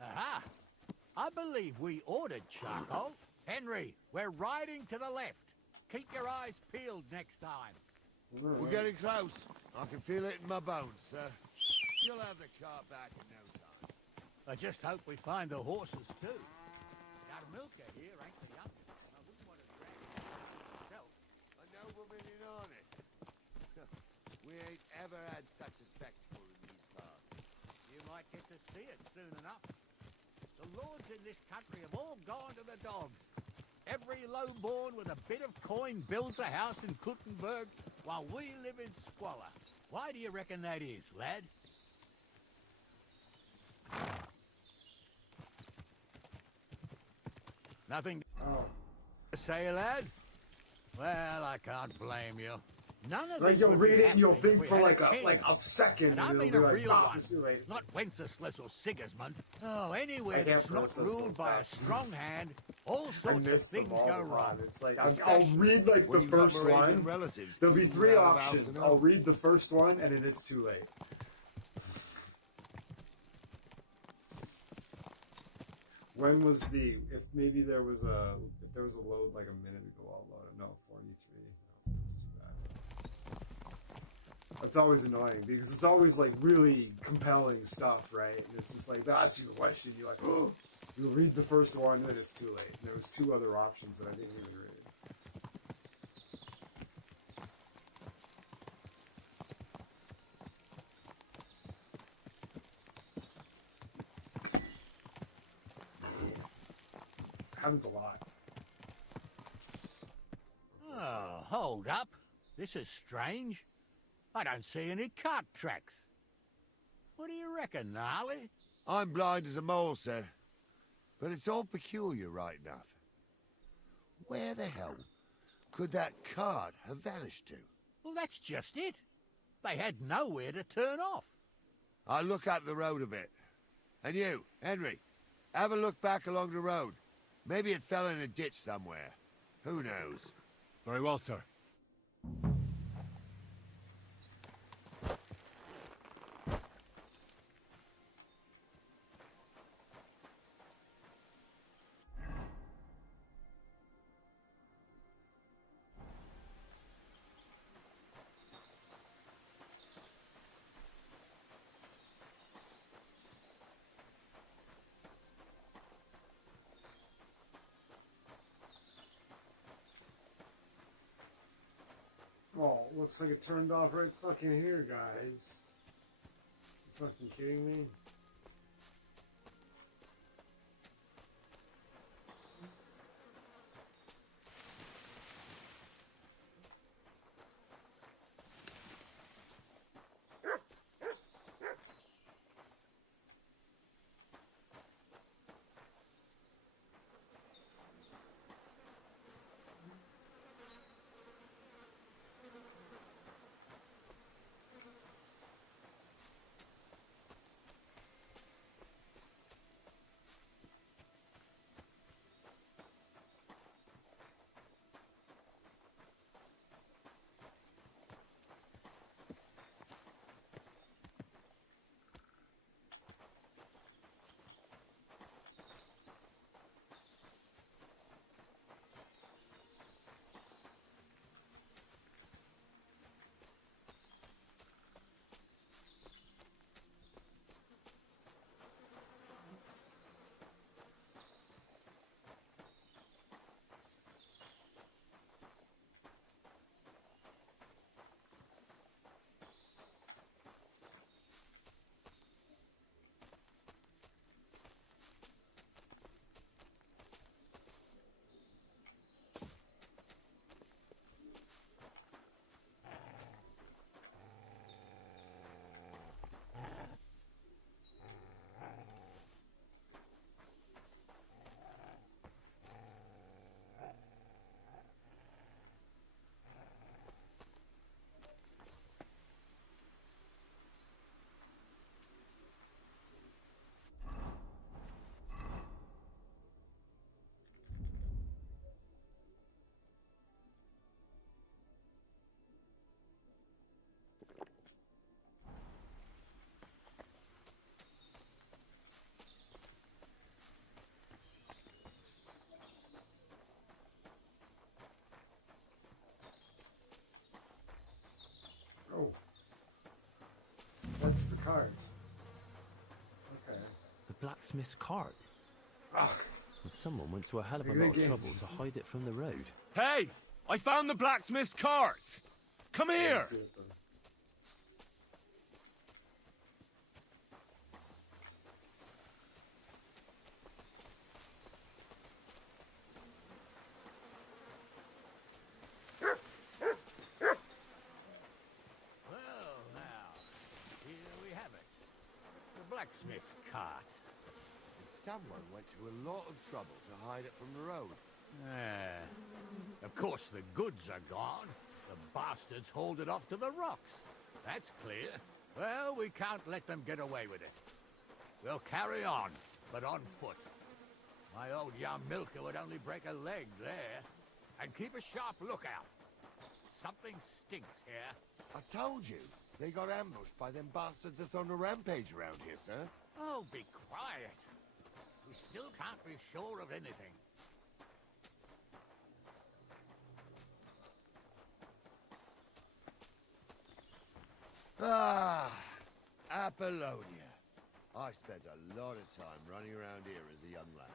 Aha! I believe we ordered charcoal. Henry, we're riding to the left. Keep your eyes peeled next time. We're getting close. I can feel it in my bones, sir. You'll have the car back in no time. I just hope we find the horses too. Our milker here ain't the youngest. I wouldn't want to drag him myself. A nobleman in harness. We ain't ever had such a spectacle in these parts. You might get to see it soon enough. The lords in this country have all gone to the dogs. Every lowborn with a bit of coin builds a house in Kuttenberg while we live in squalor. Why do you reckon that is, lad? Nothing to say, lad? Well, I can't blame you. None of Like this you'll would read be it and you'll happening think if for we like had a second, and I and mean it'll a be like, real "Ah, one, it's too late." not Wenceslas or Sigismund. Oh, anywhere I can't that's not process ruled those by a stuff. strong hand, all I sorts of miss them things all go the wrong. time. It's like I'll read like when the you've got first Moravian one. relatives There'll be keeping 3 you out of house options. and I'll home. read the first one, and then it's too late. When was the if there was a load like a minute ago, I'll load it. No, 43. No, that's too bad. That's always annoying because it's always like really compelling stuff, right? And it's just like they ask you the question, you're like, oh, you read the first one, and then it's too late. And there was 2 other options that I didn't really read. Happens a lot. Oh, hold up. This is strange. I don't see any cart tracks. What do you reckon, Gnarly? I'm blind as a mole, sir. But it's all peculiar right enough. Where the hell could that cart have vanished to? Well, that's just it. They had nowhere to turn off. I'll look up the road a bit. And you, Henry, have a look back along the road. Maybe it fell in a ditch somewhere. Who knows? Very well, sir. Oh, looks like it turned off right fucking here, guys. You fucking kidding me? blacksmith's cart. Ah, And someone went to a hell of a Look at lot the of game. trouble to hide it from the road. Hey! I found the blacksmith's cart! Come here! that's it, then. Well, now, here we have it. The blacksmith's cart. Someone went to a lot of trouble to hide it from the road. Of course, the goods are gone. The bastards hauled it off to the rocks. That's clear. Well, we can't let them get away with it. We'll carry on, but on foot. My old young milker would only break a leg there. And keep a sharp lookout. Something stinks here. I told you, they got ambushed by them bastards that's on the rampage around here, sir. Oh, be quiet. We still can't be sure of anything. Ah, Apollonia. I spent a lot of time running around here as a young lad.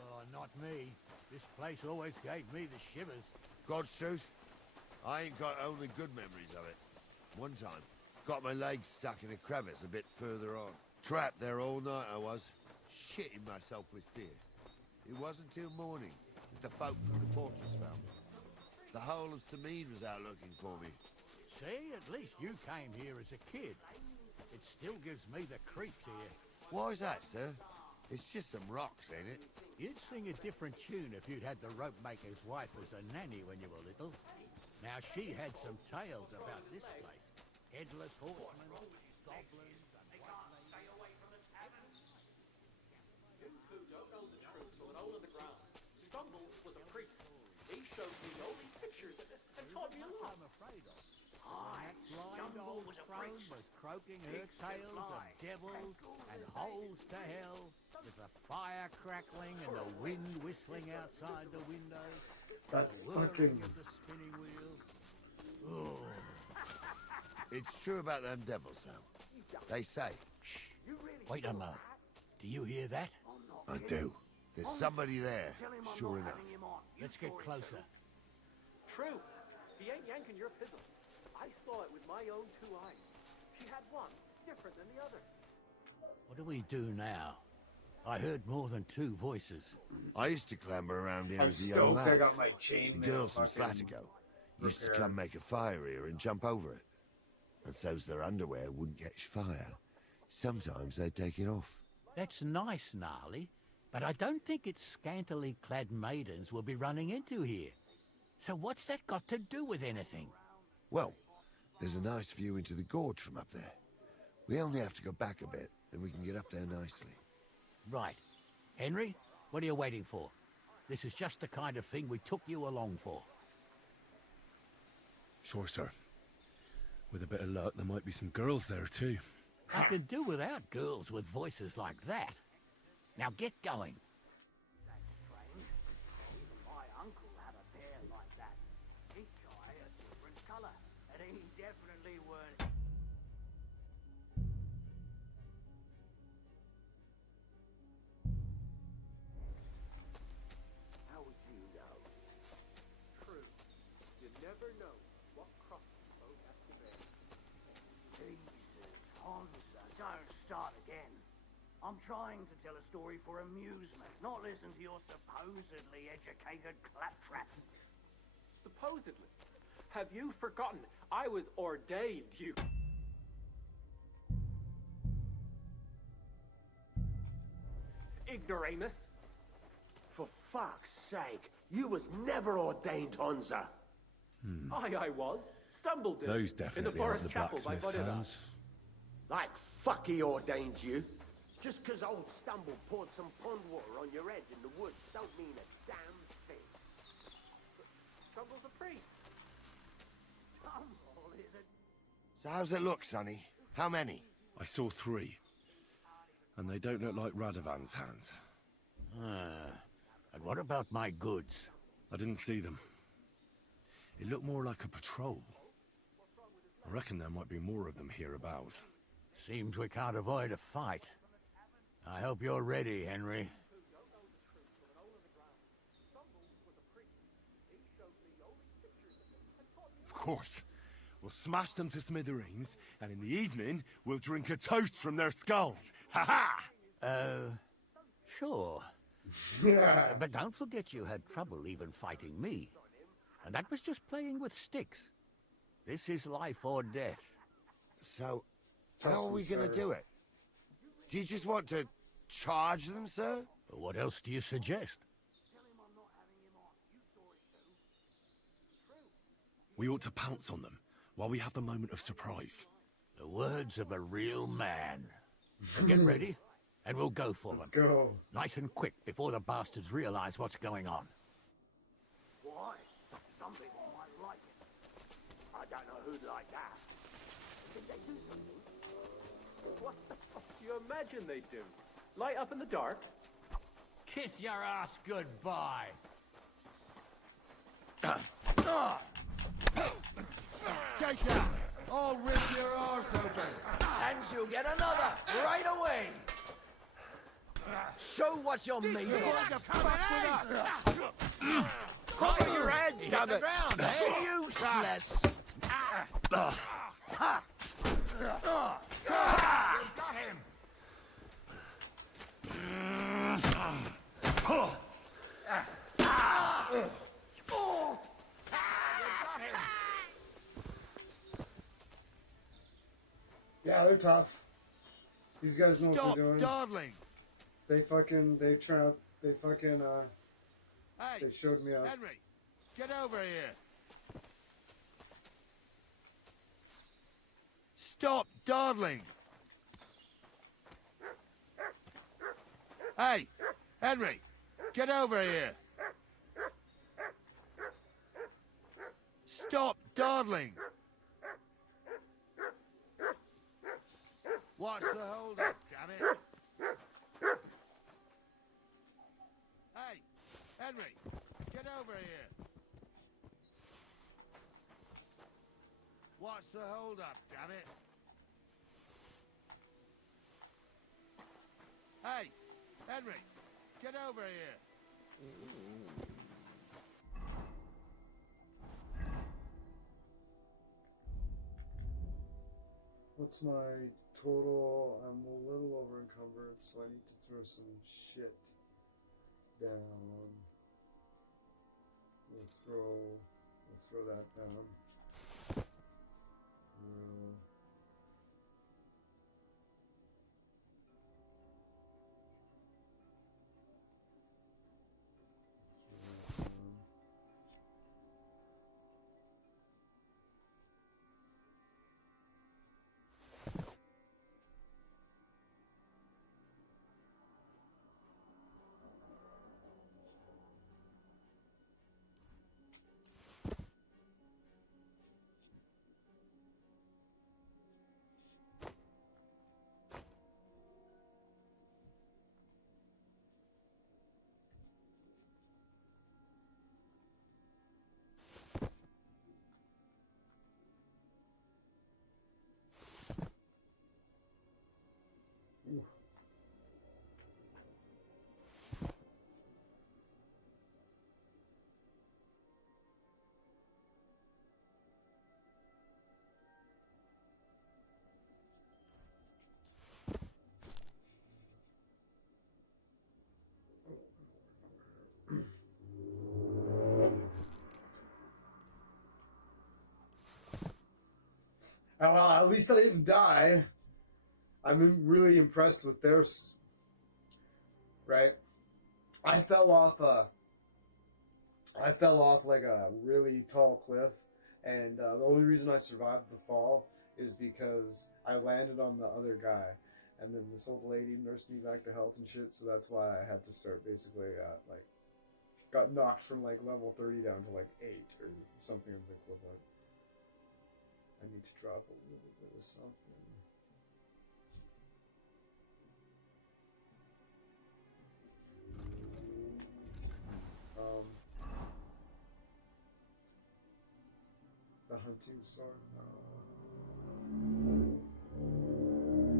Oh, not me. This place always gave me the shivers. God's truth, I ain't got only good memories of it. One time, got my legs stuck in a crevice a bit further on. Trapped there all night I was, shitting myself with fear. It wasn't till morning that the folk from the fortress found me. The whole of Sameen was out looking for me. See, at least you came here as a kid. It still gives me the creeps here. Why's that, sir? It's just some rocks, ain't it? You'd sing a different tune if you'd had the rope maker's wife as a nanny when you were little. Now, she had some tales about this place. Headless horsemen, goblins, and You two don't know the truth from an hole in the ground. Stumbles was a priest. He showed me all these pictures and taught me a lot. I'm afraid of. That blind old crone was croaking her tales of devils and holes to hell, with the fire crackling and the wind whistling outside the windows. That's the whirring fucking. of the spinning wheel. Oh. It's true about them devils, though. They say. Wait a moment. Do you hear that? I do. There's somebody there, sure enough. Let's get closer. True. He ain't yanking your fiddle. I saw it with my own two eyes. She had one, different than the other. What do we do now? I heard more than two voices. I used to clamber around here I'm as a young stoked lad. I got my The chainmail girls from fucking Slatigo used to repaired. come make a fire here and jump over it. And so's their underwear wouldn't catch fire. Sometimes they'd take it off. That's nice, Gnarly, but I don't think it's scantily clad maidens we'll be running into here. So what's that got to do with anything? Well, there's a nice view into the gorge from up there. We only have to go back a bit, and we can get up there nicely. Right. Henry, what are you waiting for? This is just the kind of thing we took you along for. Sure, sir. With a bit of luck, there might be some girls there, too. I could do without girls with voices like that. Now get going. My uncle had a bear like that. This guy a different colour, and he definitely weren't. How would you know? True. You never know what crosses both has to bear. Jesus, Honza, don't start again. I'm trying to tell a story for amusement, not listen to your supposedly educated claptrap. Supposedly. Have you forgotten? I was ordained, you... Ignoramus. For fuck's sake, you was never ordained, Honza. I was. Stumbled in Those in the definitely forest aren't the chapel by blacksmith's Bodera. hands. Like fuck he ordained you. Just 'cause old Stumble poured some pond water on your head in the woods don't mean a damn thing. But Stumble's a priest. Stumble is a... So how's it look, Sonny? How many? I saw 3. And they don't look like Radovan's hands. And what about my goods? I didn't see them. It looked more like a patrol. I reckon there might be more of them hereabouts. Seems we can't avoid a fight. I hope you're ready, Henry. Of course. We'll smash them to smithereens, and in the evening, we'll drink a toast from their skulls. Ha-ha! Sure. But don't forget you had trouble even fighting me. And that was just playing with sticks. This is life or death. So, how are we going to do it? Do you just want to charge them, sir? What else do you suggest? We ought to pounce on them while we have the moment of surprise. The words of a real man. So get ready, and we'll go for them. Let's go. Nice and quick before the bastards realize what's going on. Why? Some people might like it. I don't know who'd like that. Did they do something? What the fuck do you imagine they do? Light up in the dark? Kiss your ass goodbye. Take that! I'll rip your arse open! And you'll get another right away. Show what you're made of. Cover your head, damn it! Useless. Got him! Yeah, they're tough. These guys know Stop what they're doing. dawdling! They fucking they Hey, showed me up. Henry, get over here. Stop dawdling! Hey, Henry, get over here. Stop dawdling! What's the hold up, damn it? Hey, Henry, get over here. What's the hold up, damn it? Hey, Henry, get over here. What's my total? I'm a little over encumbered, so I need to throw some shit down. We'll throw that down. Well, at least I didn't die. I'm really impressed with theirs. Right? I fell off like a really tall cliff, and the only reason I survived the fall is because I landed on the other guy, and then this old lady nursed me back to health and shit. So that's why I had to start basically got knocked from like level 30 down to like 8 or something of the equivalent. I need to drop a little bit of something. The hunting sword.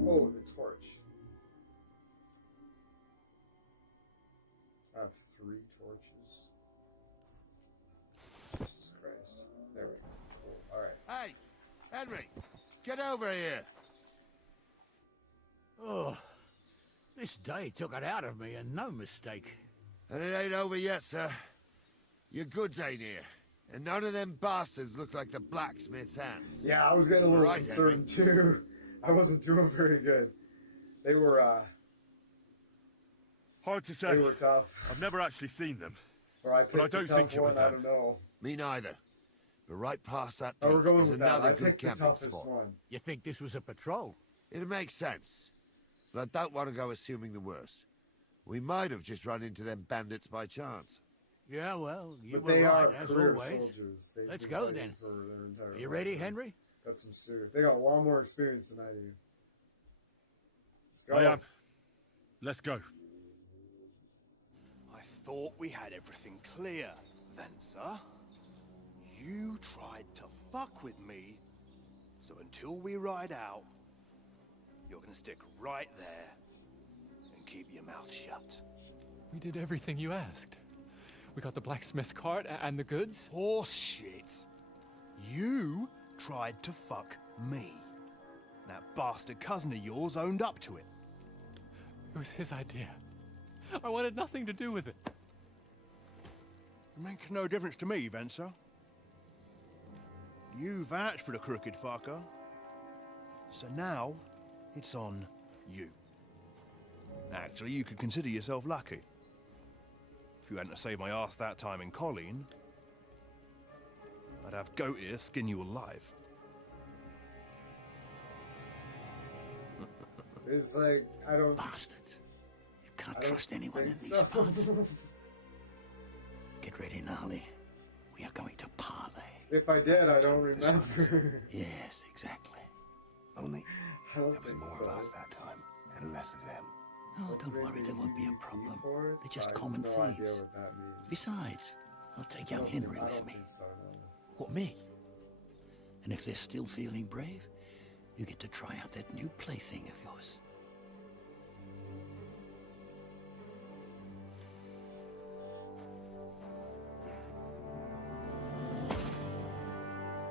Oh, the torch. have 3 torches. Jesus Christ. There we go. Cool. Alright. Hey, Henry, get over here. Oh, this day took it out of me, and no mistake. And it ain't over yet, sir. Your goods ain't here. And none of them bastards look like the blacksmith's hands. Yeah, I was getting a little Right, concerned too. I wasn't doing very good. They were, Hard to say. They were tough. I've never actually seen them. Or I but I picked a don't tough think it was one, I them. don't know. Me neither. But right past that Oh, we're peak going is with that. another I good picked the camping toughest spot. one. You think this was a patrol? It makes sense. But I don't want to go assuming the worst. We might have just run into them bandits by chance. Yeah, well, you But were they right, are as career always. soldiers. They've Let's been go, fighting then. for their entire Are you life. ready, Henry? Got some serious. They got a lot more experience than I do. Let's go. I am. Let's go. I thought we had everything clear, then, sir. You tried to fuck with me, so until we ride out, you're gonna stick right there and keep your mouth shut. We did everything you asked. We got the blacksmith cart and the goods. Horse shit. You tried to fuck me. That bastard cousin of yours owned up to it. It was his idea. I wanted nothing to do with it. It makes no difference to me, Venser. You vouched for the crooked fucker. So now, it's on you. Actually, you could consider yourself lucky. If you hadn't saved my ass that time in Colleen, I'd have goat ear skin you alive. It's like, I don't... Bastards. You can't I don't trust anyone in think these so. parts. Get ready, Gnarly. We are going to parley. If I did, I don't remember. Yes, exactly. Only I don't there was think more so. of us that time, and less of them. Oh, don't worry, there won't be a problem. They're just I have common no idea thieves. what that means. Besides, I'll take I young don't think- Henry I with don't me. think so, no. What, me? And if they're still feeling brave, you get to try out that new plaything of yours.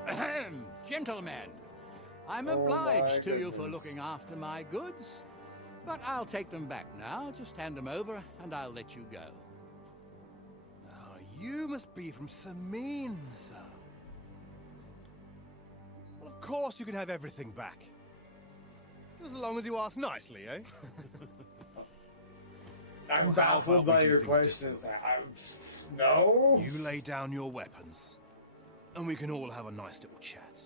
Ahem, gentlemen. I'm Oh, obliged my to you for goodness. looking after my goods. But I'll take them back now. Just hand them over, and I'll let you go. Oh, you must be from Samin, sir. Well, of course you can have everything back. Just as long as you ask nicely, eh? I'm Well, how baffled about we by do your things questions. No. You lay down your weapons, and we can all have a nice little chat.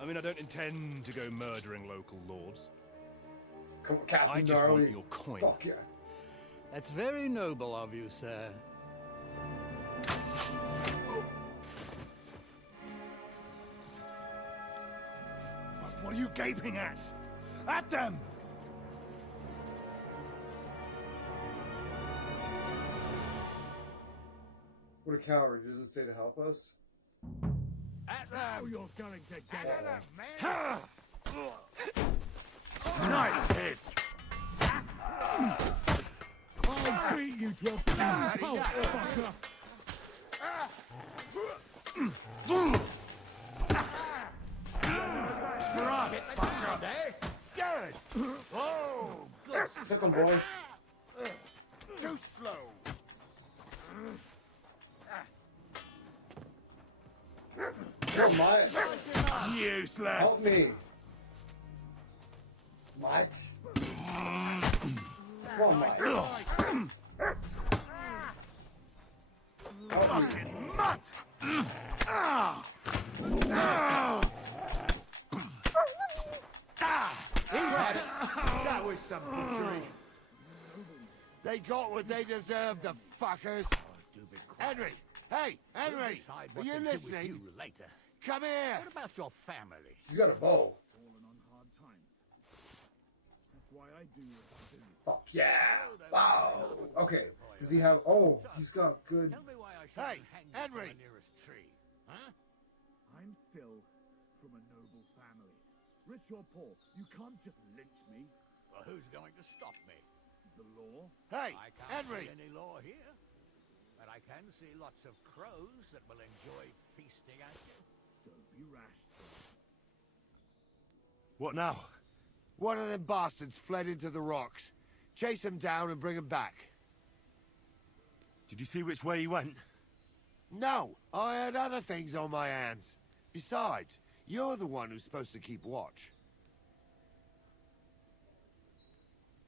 I mean, I don't intend to go murdering local lords. Come on, Captain I just Gnarly. want your coin. Fuck yeah. That's very noble of you, sir. What are you gaping at? At them! What a coward. He doesn't say to help us. At them! You're going to get them, Nice hit! I'll beat you to a pulp, fucker! Right, fucker! Good! Oh, good! Sick 'em, boy. Too slow! Yo, Mike. Useless! Help me. Mike. Come on, Mike. Help me. Fucking mutt! That was some butchery. They got what they deserved, the fuckers. Henry! Hey, Henry! Are you listening? Later. Come here! What about your family? He's got a bow. Fuck yeah! Wow. Okay. Does he have? Oh, he's got good. Tell me why I Hey, shouldn't hang you Henry! from the nearest tree. Huh? I'm still from a noble family. Rich or poor, you can't just lynch me. Well, who's going to stop me? The law? Hey, I can't Henry! see any law here, but I can see lots of crows that will enjoy feasting at you. Don't be rash, sir. What now? One of them bastards fled into the rocks. Chase him down and bring him back. Did you see which way he went? No, I had other things on my hands. Besides, you're the one who's supposed to keep watch.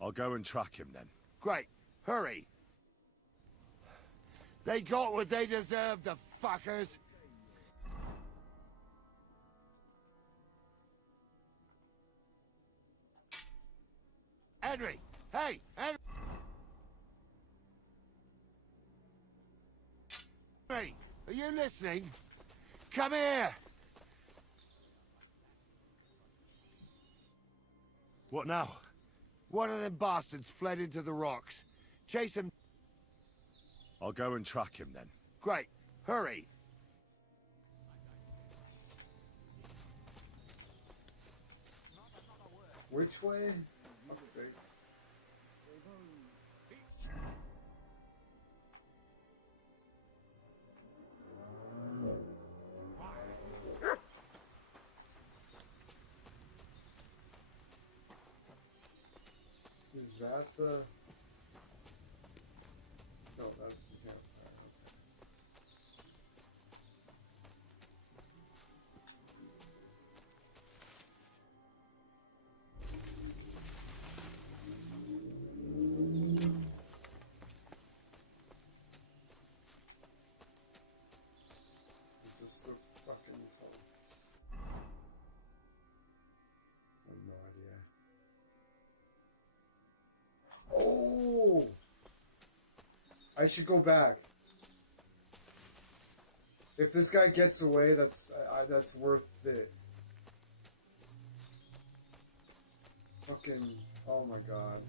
I'll go and track him then. Great, hurry. They got what they deserved, the fuckers. Henry! Hey, Henry! Henry, are you listening? Come here! What now? One of them bastards fled into the rocks. Chase him. I'll go and track him then. Great, hurry. Which way? Fuck's sakes. Is that the... No, that's the campfire. Okay. Is this the fucking phone? I have no idea. Oh! I should go back. If this guy gets away, that's worth it. Fucking, oh my god.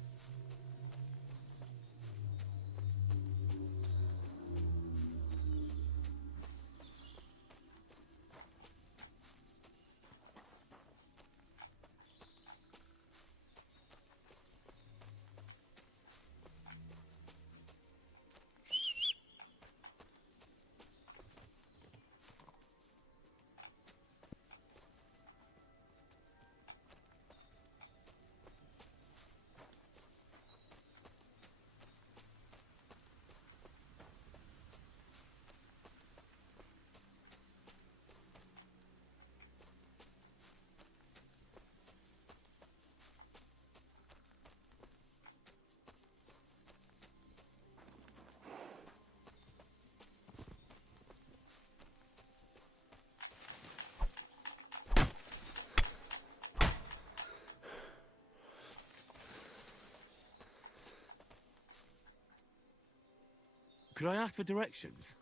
Could I ask for directions?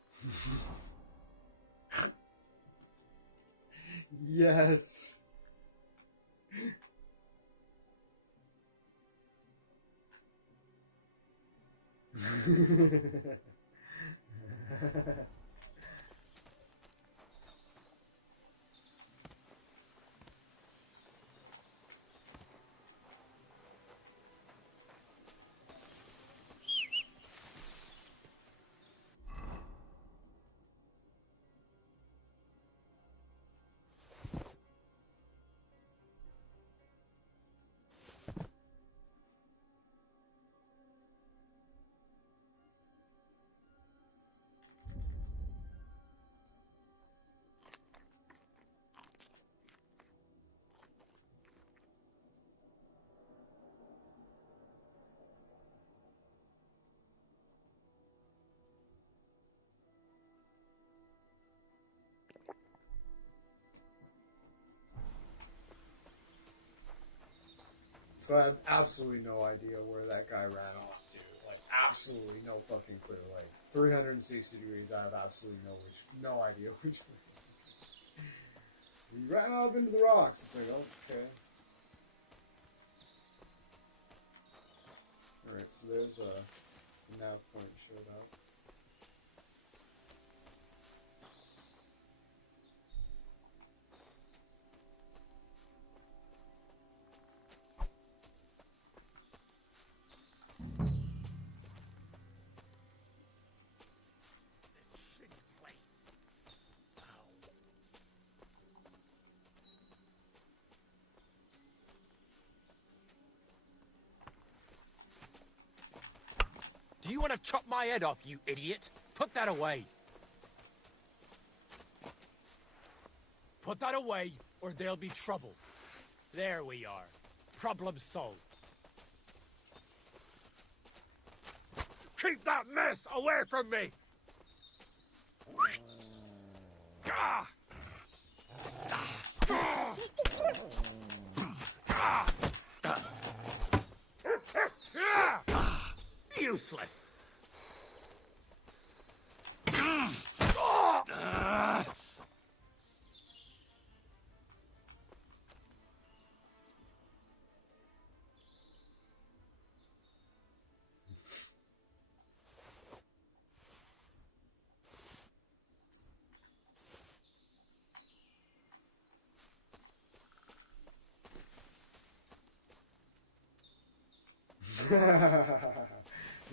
Yes. So I have absolutely no idea where that guy ran off to. Like, absolutely no fucking clue. Like, 360 degrees, I have absolutely no idea which way. He ran off into the rocks. It's like, okay. Alright, so there's a nav point showed up. Do you want to chop my head off, you idiot? Put that away. Put that away, or there'll be trouble. There we are. Problem solved. Keep that mess away from me! Ah! Ah! Ah! Useless.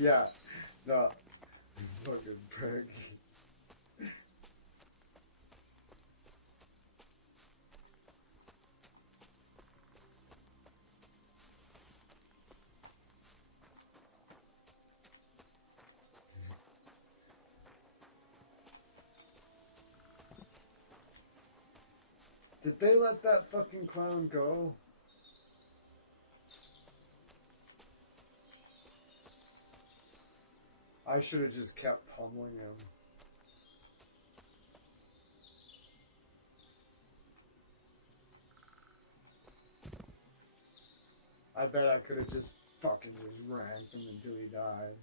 Yeah, no, fucking prick. Did they let that fucking clown go? I should have just kept pummeling him. I bet I could have just fucking just ranked him until he died.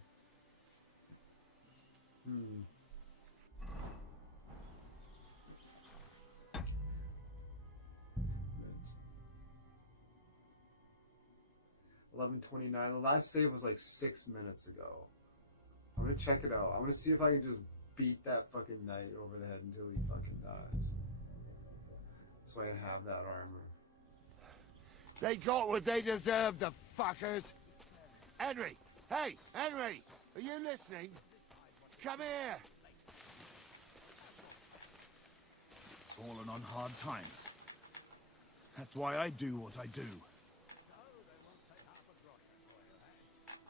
11:29. The last save was like 6 minutes ago. I'm gonna check it out. I'm gonna see if I can just beat that fucking knight over the head until he fucking dies. So I can have that armor. They got what they deserved, the fuckers. Henry! Hey, Henry! Are you listening? Come here! Fallen on hard times. That's why I do what I do.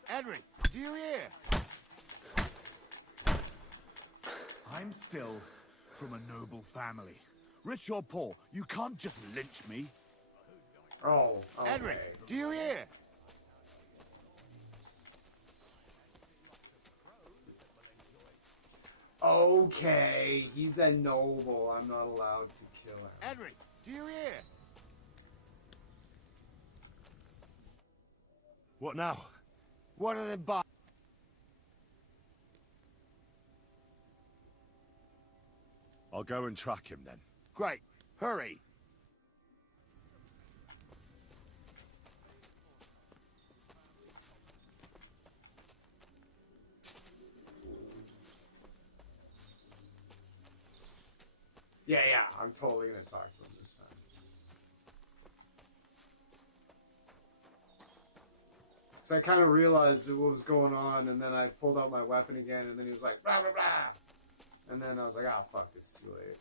Henry, do you hear? I'm still from a noble family. Rich or poor, you can't just lynch me. Oh, okay. Henry, do you hear? Okay, he's a noble. I'm not allowed to kill him. Henry, do you hear? What now? One of them I'll go and track him then. Great. Hurry. Yeah, I'm totally gonna talk to him this time. So I kind of realized what was going on, and then I pulled out my weapon again, and then he was like, blah, blah, blah. And then I was like, ah, fuck, it's too late.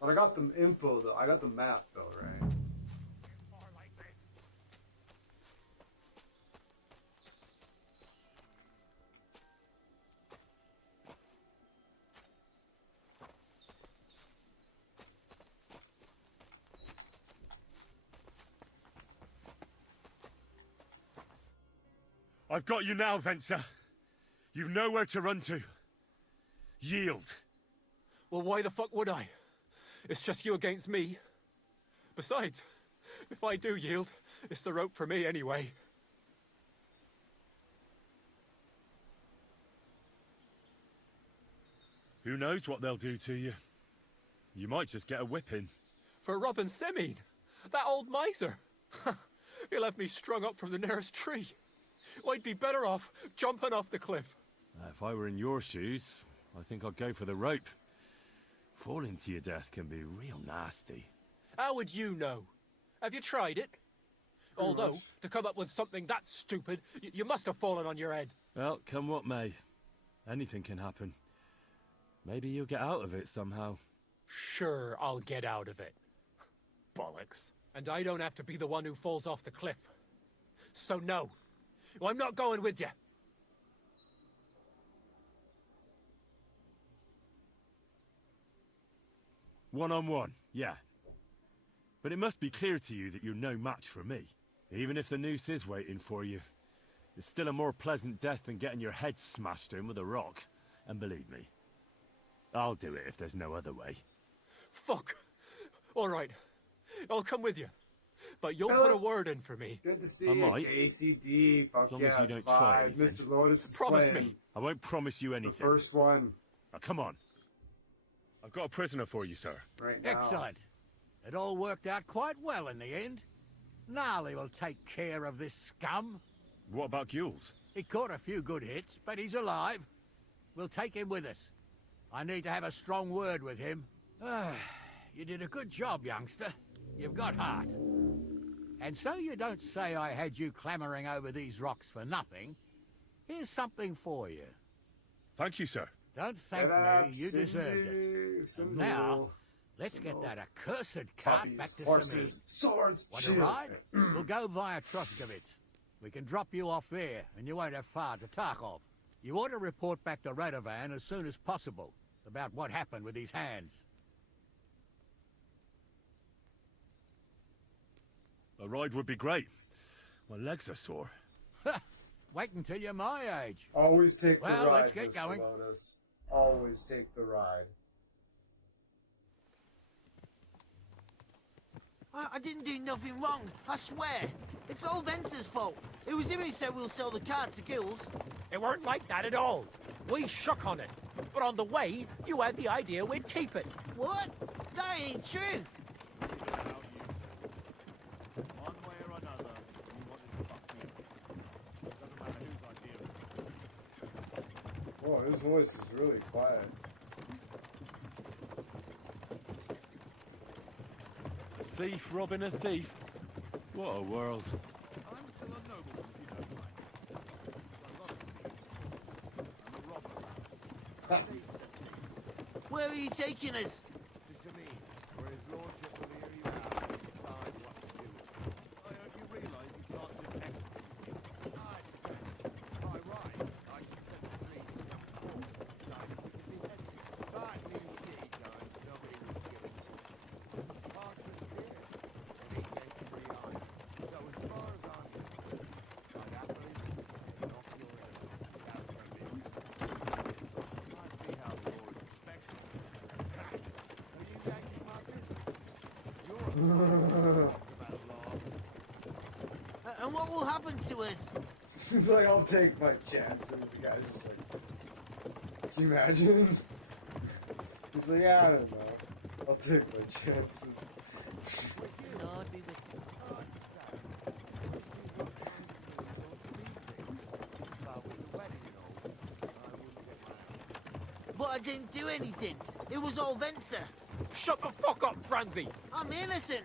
But I got the info, though. I got the map, though, right? I've got you now, Venser. You've nowhere to run to. Yield. Well, why the fuck would I? It's just you against me. Besides, if I do yield, it's the rope for me anyway. Who knows what they'll do to you? You might just get a whipping. For robbing Semine, that old miser. He'll have me strung up from the nearest tree. I'd be better off jumping off the cliff. If I were in your shoes, I think I'd go for the rope. Falling to your death can be real nasty. How would you know? Have you tried it? Although, to come up with something that stupid, you must have fallen on your head. Well, come what may. Anything can happen. Maybe you'll get out of it somehow. Sure, I'll get out of it. bollocks. And I don't have to be the one who falls off the cliff. So no, I'm not going with you. One-on-one, yeah. But it must be clear to you that you're no match for me. Even if the noose is waiting for you, it's still a more pleasant death than getting your head smashed in with a rock. And believe me, I'll do it if there's no other way. Fuck! Alright, I'll come with you. But you'll put a word in for me. Good to see I you, might. KCD. Fuck As long yeah, as you it's don't try vibe. anything. Mr. Lotus is Promise playing me. I won't promise you anything. the first one Now, come on. I've got a prisoner for you, sir. right now. Excellent. It all worked out quite well in the end. Gnarly will take care of this scum. What about Gules? He caught a few good hits, but he's alive. We'll take him with us. I need to have a strong word with him. You did a good job, youngster. You've got heart. And so you don't say I had you clamoring over these rocks for nothing. Here's something for you. Thank you, sir. Don't thank me, you deserved it. And now, let's get that accursed cart Puppies, back to horses, Samir. swords, Want to shields. ride? We'll go via Troskovitz. We can drop you off there, and you won't have far to Tarkov. You ought to report back to Radovan as soon as possible about what happened with his hands. A ride would be great. My legs are sore. Wait until you're my age. Always take the Well, ride, let's get Mr. going. Lotus. Always take the ride. I didn't do nothing wrong, I swear. It's all Vence's fault. It was him who said we'll sell the car to Gills. It weren't like that at all. We shook on it. But on the way, you had the idea we'd keep it. What? That ain't true. One way or another, you wanted to fuck me. Doesn't matter whose idea it is. Whoa, his voice is really quiet. A thief robbing a thief? What a world. I'm still a nobleman, if you don't mind. I've got a lot of things. I'm a robber. Where are you taking us? To me, where his lordship will hear you out and decide what to do. I hope you realize you can't just execute me. By right, I should set the police in a court. But in the daytime, nobody would give it. Parts of fear. Any nation behind. So as far as I'm concerned, I'd happily knock your head out for me. I see how the Lord expects me. Are you taking my business? You're a about law. And what will happen to us? He's like, I'll take my chances. The guy's just like, can you imagine? He's like, yeah, I don't know. I'll take my chances. Lord be with you. But I didn't do anything. It was all Vencer. Shut the fuck up, Franzi! I'm innocent.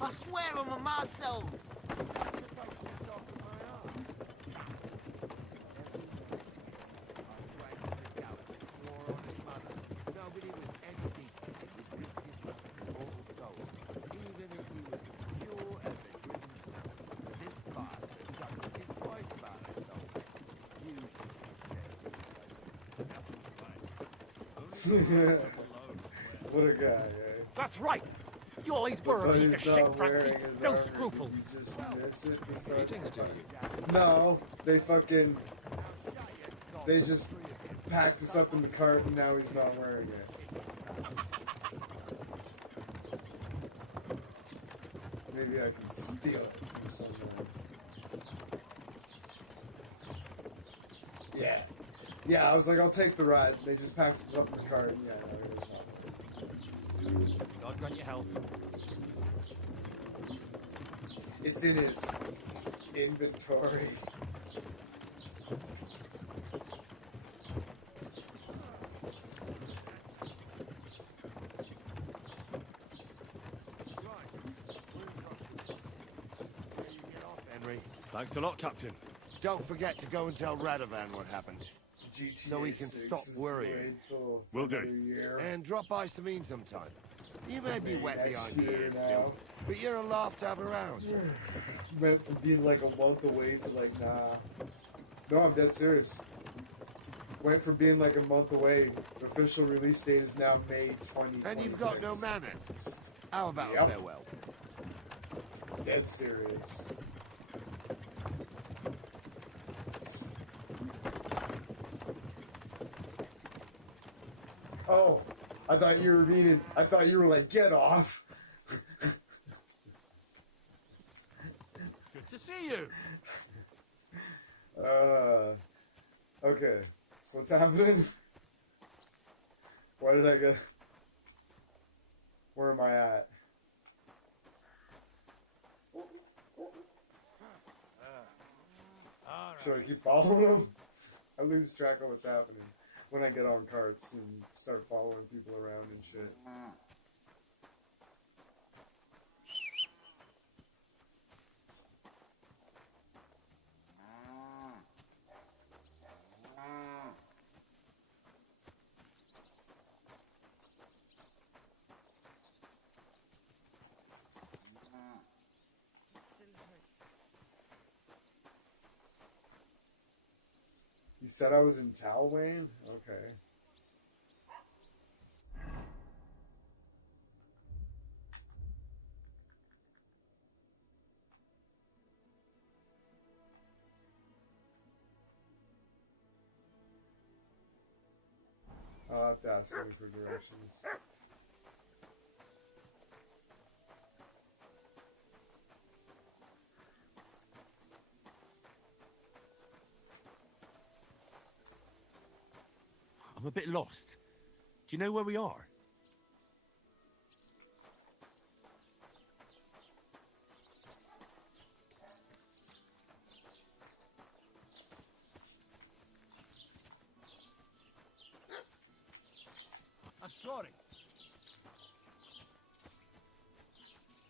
I swear I'm a Marcel. What a guy, eh? That's right! You always were a piece of shit, Franzi. No scruples. No, they just packed us up in the cart and now he's not wearing it. Maybe I can steal it from somewhere. Yeah. Yeah, I was like, I'll take the ride. They just packed us up in the cart. Yeah, no, it is not. God grant your health. It's in his inventory. Henry, Thanks a lot, Captain. don't forget to go and tell Radovan what happened. So he can GTA stop 6 is worrying. delayed till Will do. another year. And drop by Samine sometime. You may be Maybe wet next behind the year ears now. still, but you're a laugh to have around. Went from being like a month away to like, nah. No, I'm dead serious. Went from being like a month away. The official release date is now May 2026. And you've got no manners. How about Yep. a farewell? Dead serious. Oh, I thought you were meaning. I thought you were like, get off. Good to see you. Okay. So what's happening? Why did I get? Where am I at? Should I keep following him? I lose track of what's happening when I get on carts and start following people around and shit. You said I was in Talwayne? Okay. I'll have to ask him for directions. I'm a bit lost. Do you know where we are? I'm sorry.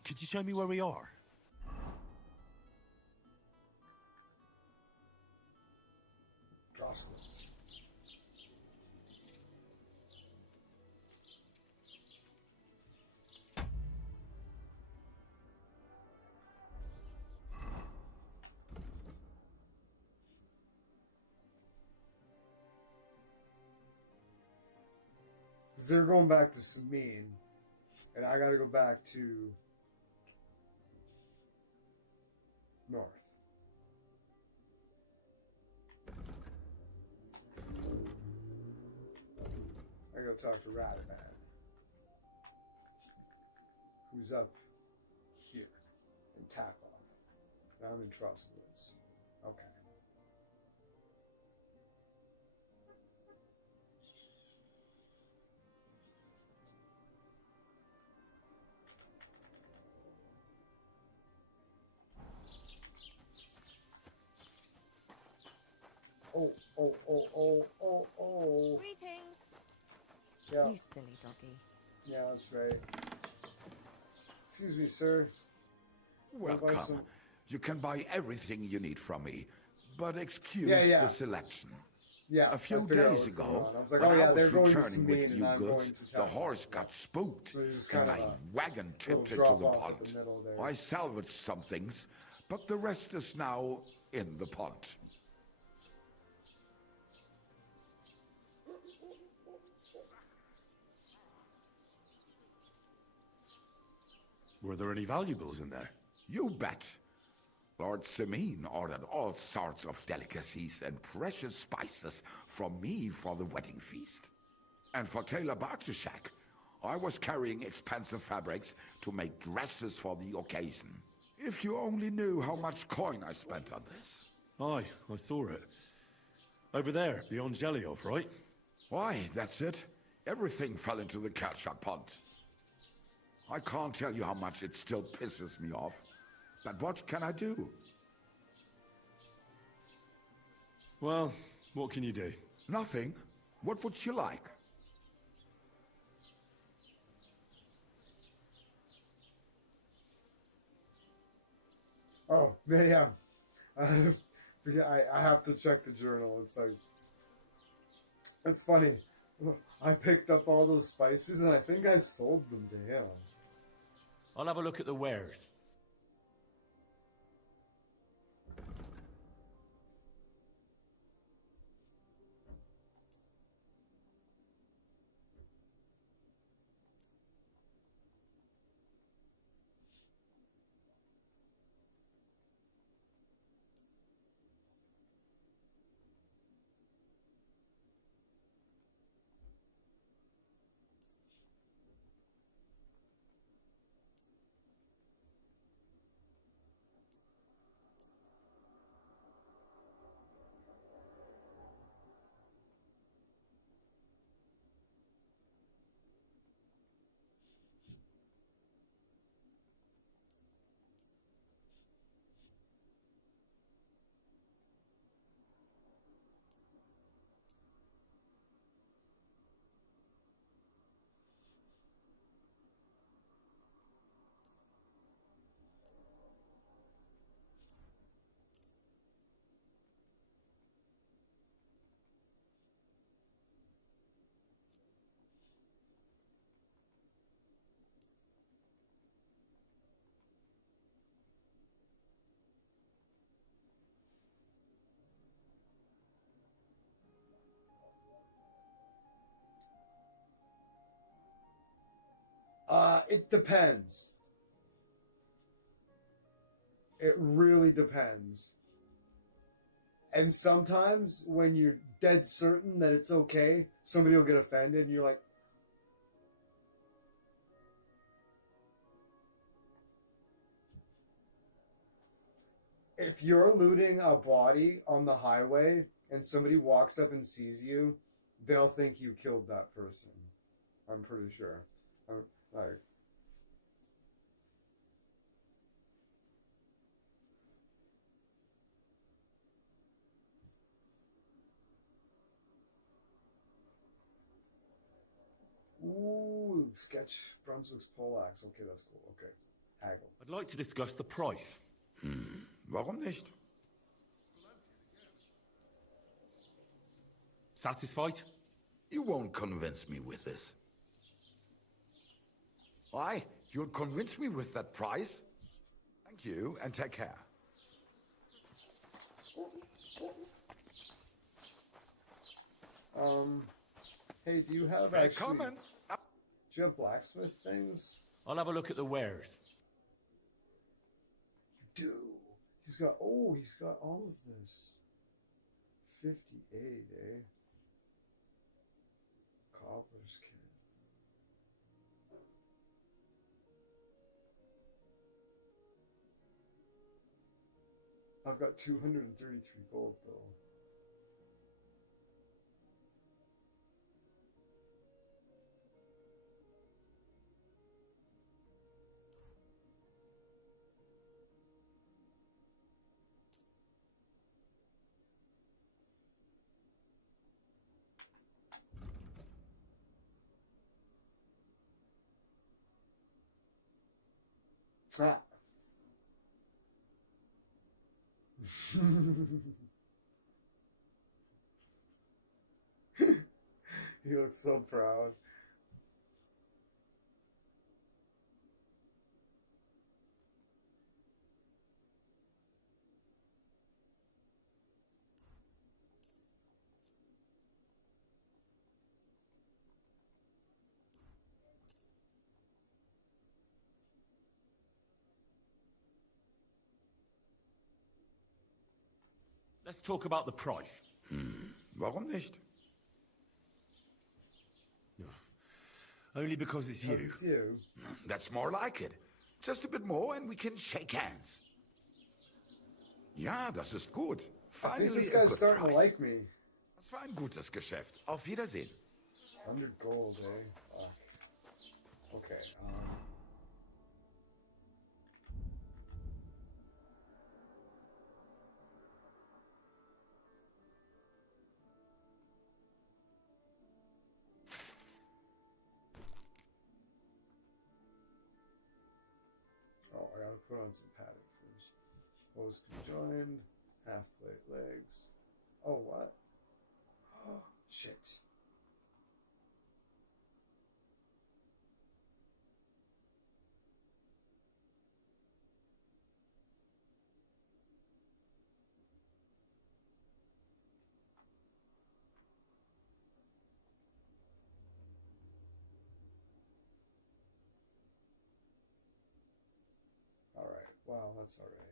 Could you show me where we are? Crossroads. They're going back to Samin, and I gotta go back to North. I gotta talk to Radaman, who's up here in Tapon. Now I'm in Trostwoods. Okay. Oh. Greetings. Yeah. You silly doggy. Yeah, that's right. Excuse me, sir. Can I buy Welcome. some- You can buy everything you need from me, but excuse Yeah. the selection. Yeah, A few I figured out days what's going ago, on. I was like, when oh yeah, I they're was going to returning with Samin and new I'm goods, going to the town. horse got spooked, So there's just and kind of my a wagon tipped little into the drop-off pond. at the middle there. I salvaged some things, but the rest is now in the pond. Were there any valuables in there? You bet. Lord Samin ordered all sorts of delicacies and precious spices from me for the wedding feast. And for Taylor Bartishak, I was carrying expensive fabrics to make dresses for the occasion. If you only knew how much coin I spent on this. Aye, I saw it. Over there, beyond Jelioff, right? Why, that's it. Everything fell into the Kelchak pond. I can't tell you how much it still pisses me off. But what can I do? Well, what can you do? Nothing. What would you like? Oh, yeah. I have to check the journal. It's like, it's funny. I picked up all those spices and I think I sold them to him. I'll have a look at the wares. It depends. It really depends. And sometimes when you're dead certain that it's okay, somebody will get offended and you're like, if you're looting a body on the highway and somebody walks up and sees you, they'll think you killed that person. I'm pretty sure. Like, ooh, sketch Brunswick's poleaxe. Okay, that's cool. Okay, haggle. I'd like to discuss the price. Warum nicht? Satisfied? You won't convince me with this. Why? You'll convince me with that price? Thank you, and take care. Hey, do you have Hey, actually... comment. Do you have blacksmith things? I'll have a look at the wares. You do. He's got all of this. 58, eh? Cobbler's kit. I've got 233 gold though. Ah. He looks so proud. Let's talk about the price. Warum nicht? Only because it's you. It's you. That's more like it. Just a bit more and we can shake hands. Ja, das ist gut. I think Finally, this a guy's good starting price. to like me. Das war ein gutes Geschäft. Auf Wiedersehen. 100 gold, eh? Fuck. Okay, Oh, I gotta put on some padding first. Hose conjoined, half plate legs. Oh, what? Oh, shit. That's alright.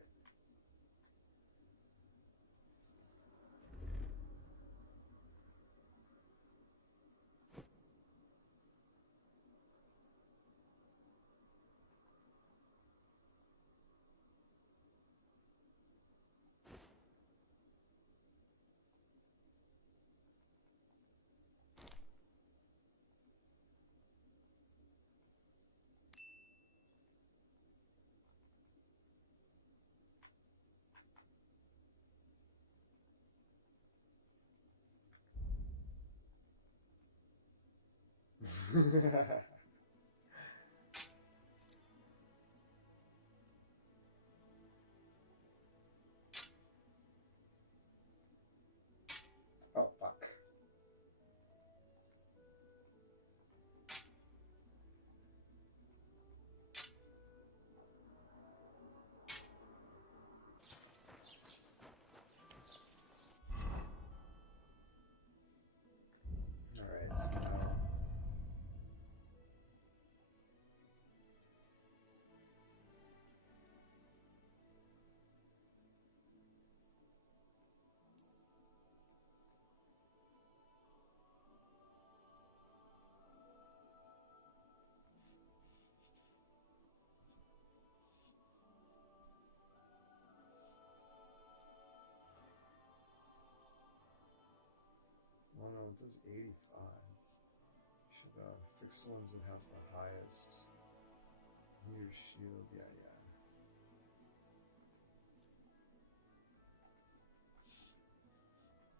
Oh, fuck. Alright, so now... Oh no, it does 85. Should fix the ones that have the highest. Meter shield, yeah.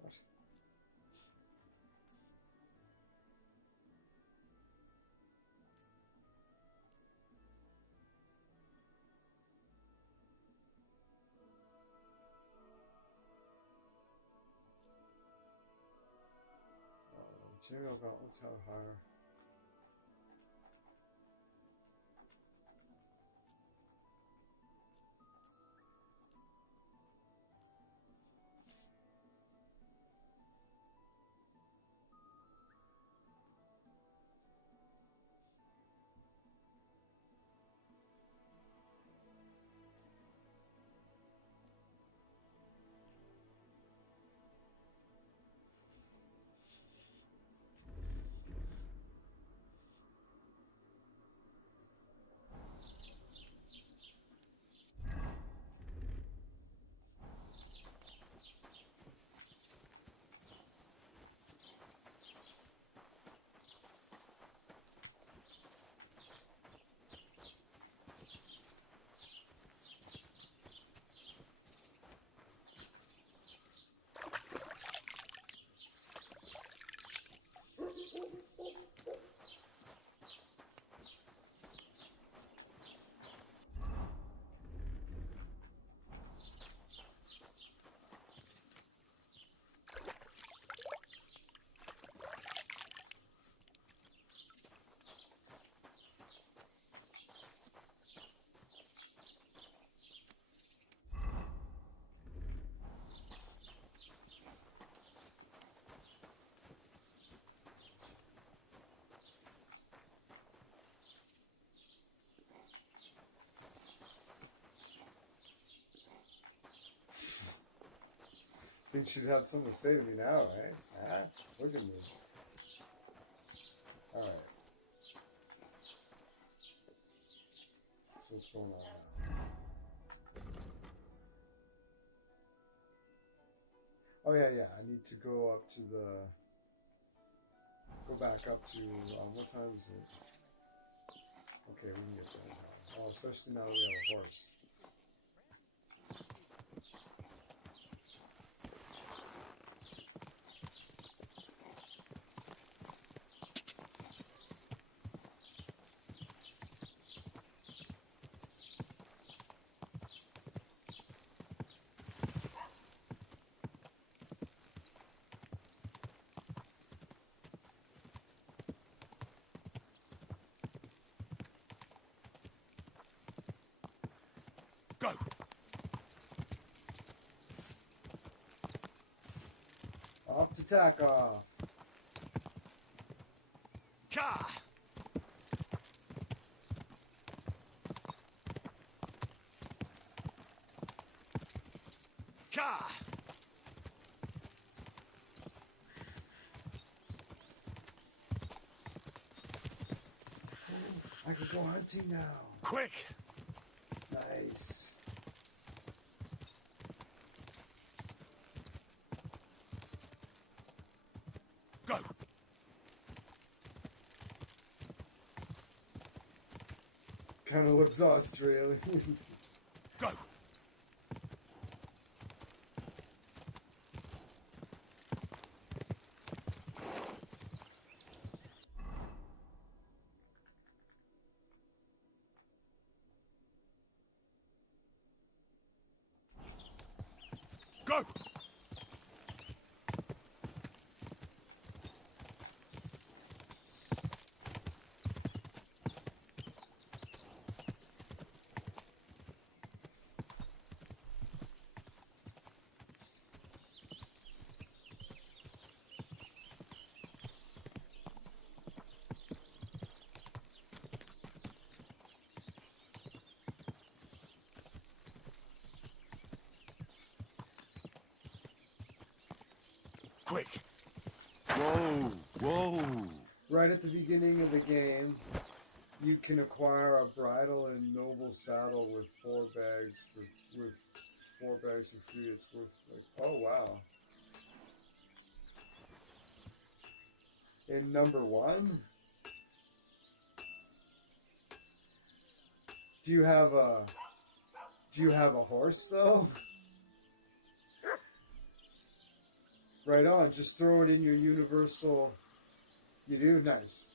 What? Material gauntlets have higher. Think she'd have something to say to me now, right? Ah, look at me. Alright. So what's going on now? Oh yeah, I need to go up to the... Go back up to... what time is it? Okay, we can get there now. Oh, especially now that we have a horse. Go! Off to tack off. Ka! Ka! I can go hunting now. Quick! Nice. Go! Kind of looks Australian. Go! Go! Quick! Whoa! Whoa! Right at the beginning of the game, you can acquire a bridle and noble saddle with 4 bags for free. It's worth like, oh wow. In number 1, do you have a horse though? Right on, just throw it in your universal. You do? Nice.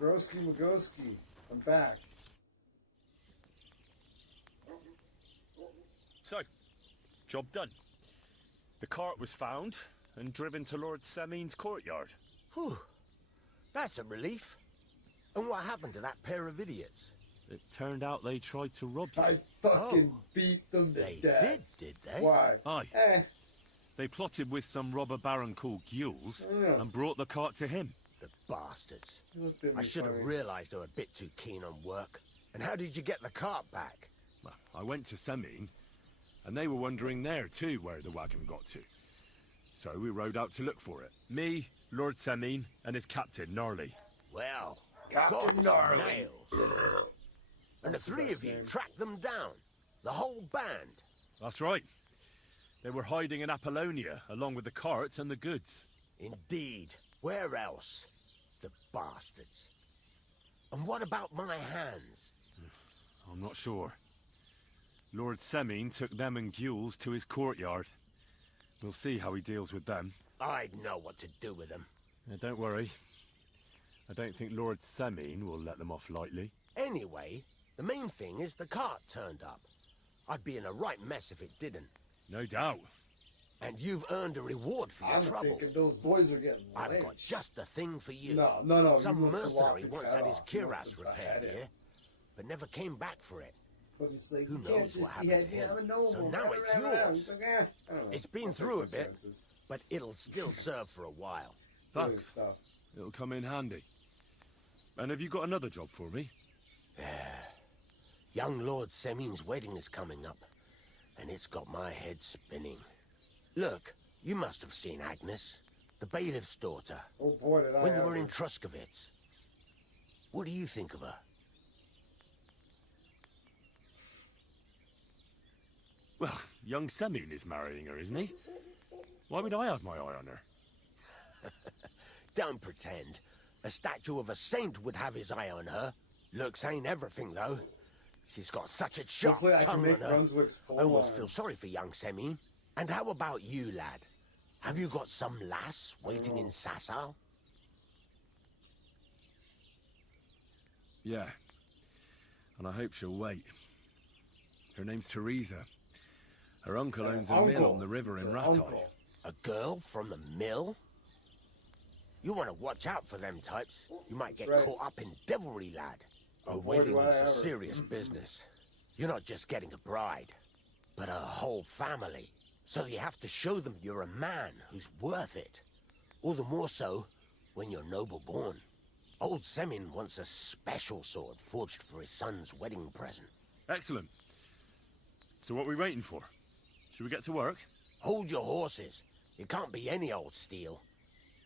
Broski Magoski, I'm back. So, job done. The cart was found and driven to Lord Semin's courtyard. Whew. That's a relief. And what happened to that pair of idiots? It turned out they tried to rob you. I fucking beat them to death. Did they? Why? Aye. They plotted with some robber baron called Gules and brought the cart to him. The bastards. Looked at I me should have funny. realised they were a bit too keen on work. And how did you get the cart back? Well, I went to Semin, and they were wondering there too where the wagon got to. So we rode out to look for it. Me, Lord Semin, and his captain, Gnarly. Well, Captain God's Gnarly. nails. And the That's the three best of you name. tracked them down. The whole band. That's right. They were hiding in Apollonia, along with the cart and the goods. Indeed. Where else? The bastards. And what about my hands? I'm not sure. Lord Semin took them and Gules to his courtyard. We'll see how he deals with them. I'd know what to do with them. Don't worry. I don't think Lord Semin will let them off lightly. Anyway, the main thing is the cart turned up. I'd be in a right mess if it didn't. No doubt. And you've earned a reward for your I'm trouble. thinking those boys are getting I've lynched. got just the thing for you. No. Some you must have mercenary lopped his once head had his off. He must cuirass have repaired had it. here, but never came back for it. But it's like, Who you can't knows just what be happened to head- him? I'm a noble. So now it's He's yours. like, I don't know. It's been I'll through a take my bit, chances. but it'll still serve for a while. Brilliant Thanks. stuff. It'll come in handy. And have you got another job for me? Young Lord Semin's wedding is coming up, and it's got my head spinning. Look, you must have seen Agnes, the bailiff's daughter, Oh boy, did I when you ever. were in Truskovitz. What do you think of her? Well, young Semin is marrying her, isn't he? Why would I have my eye on her? Don't pretend. A statue of a saint would have his eye on her. Looks ain't everything, though. She's got such a sharp Hopefully I can tongue make on her. Brunswick's pole I almost line. feel sorry for young Semin. And how about you, lad? Have you got some lass waiting in Sasau? Yeah. And I hope she'll wait. Her name's Teresa. Her uncle owns a mill on the river in Rattay. A girl from the mill? You want to watch out for them types. You might get right. caught up in devilry, lad. A boy, wedding do I is a ever. serious business. You're not just getting a bride, but a whole family. So you have to show them you're a man who's worth it. All the more so when you're noble born. Old Semin wants a special sword forged for his son's wedding present. Excellent. So what are we waiting for? Should we get to work? Hold your horses. It can't be any old steel.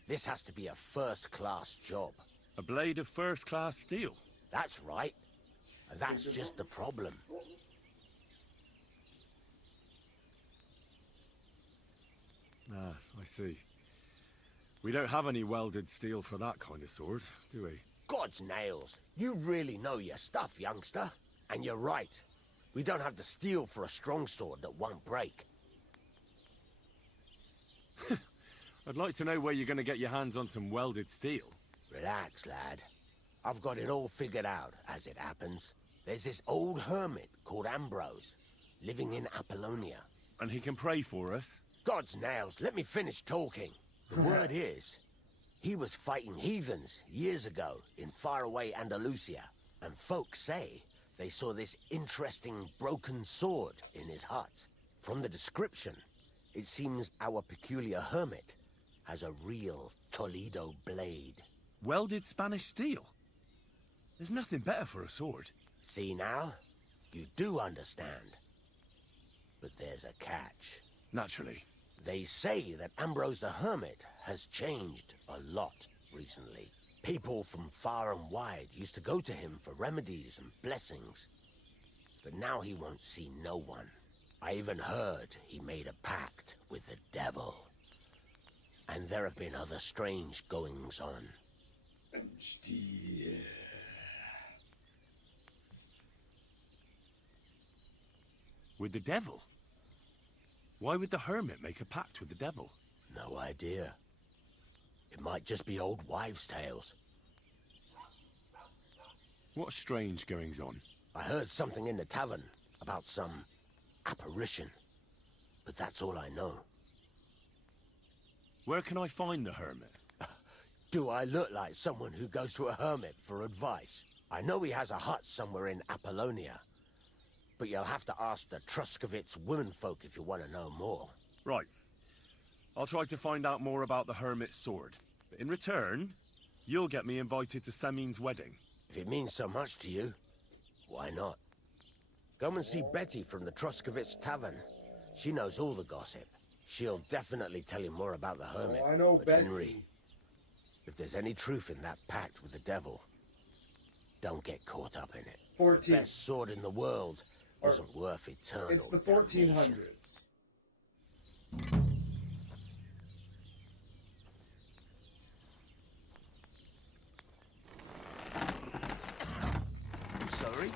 This has to be a first-class job. A blade of first-class steel? That's right. And that's just the problem. Ah, I see. We don't have any welded steel for that kind of sword, do we? God's nails. You really know your stuff, youngster. And you're right. We don't have the steel for a strong sword that won't break. I'd like to know where you're going to get your hands on some welded steel. Relax, lad. I've got it all figured out, as it happens. There's this old hermit called Ambrose, living in Apollonia. And he can pray for us? God's nails, let me finish talking. The word is, he was fighting heathens years ago in faraway Andalusia. And folks say they saw this interesting broken sword in his hut. From the description, it seems our peculiar hermit has a real Toledo blade. Welded Spanish steel? There's nothing better for a sword. See now? You do understand. But there's a catch. Naturally. They say that Ambrose the Hermit has changed a lot recently. People from far and wide used to go to him for remedies and blessings. But now he won't see no one. I even heard he made a pact with the devil. And there have been other strange goings-on. With the devil? Why would the hermit make a pact with the devil? No idea. It might just be old wives' tales. What strange goings-on? I heard something in the tavern about some apparition. But that's all I know. Where can I find the hermit? Do I look like someone who goes to a hermit for advice? I know he has a hut somewhere in Apollonia. But you'll have to ask the Truscovitz womenfolk if you want to know more. Right. I'll try to find out more about the hermit's sword. But in return, you'll get me invited to Semin's wedding. If it means so much to you, why not? Come and see Betty from the Truscovitz Tavern. She knows all the gossip. She'll definitely tell you more about the hermit. I know but Betsy. Henry, if there's any truth in that pact with the devil, don't get caught up in it. 14. The best sword in the world isn't worth eternal It's the damnation. 1400s. Sorry?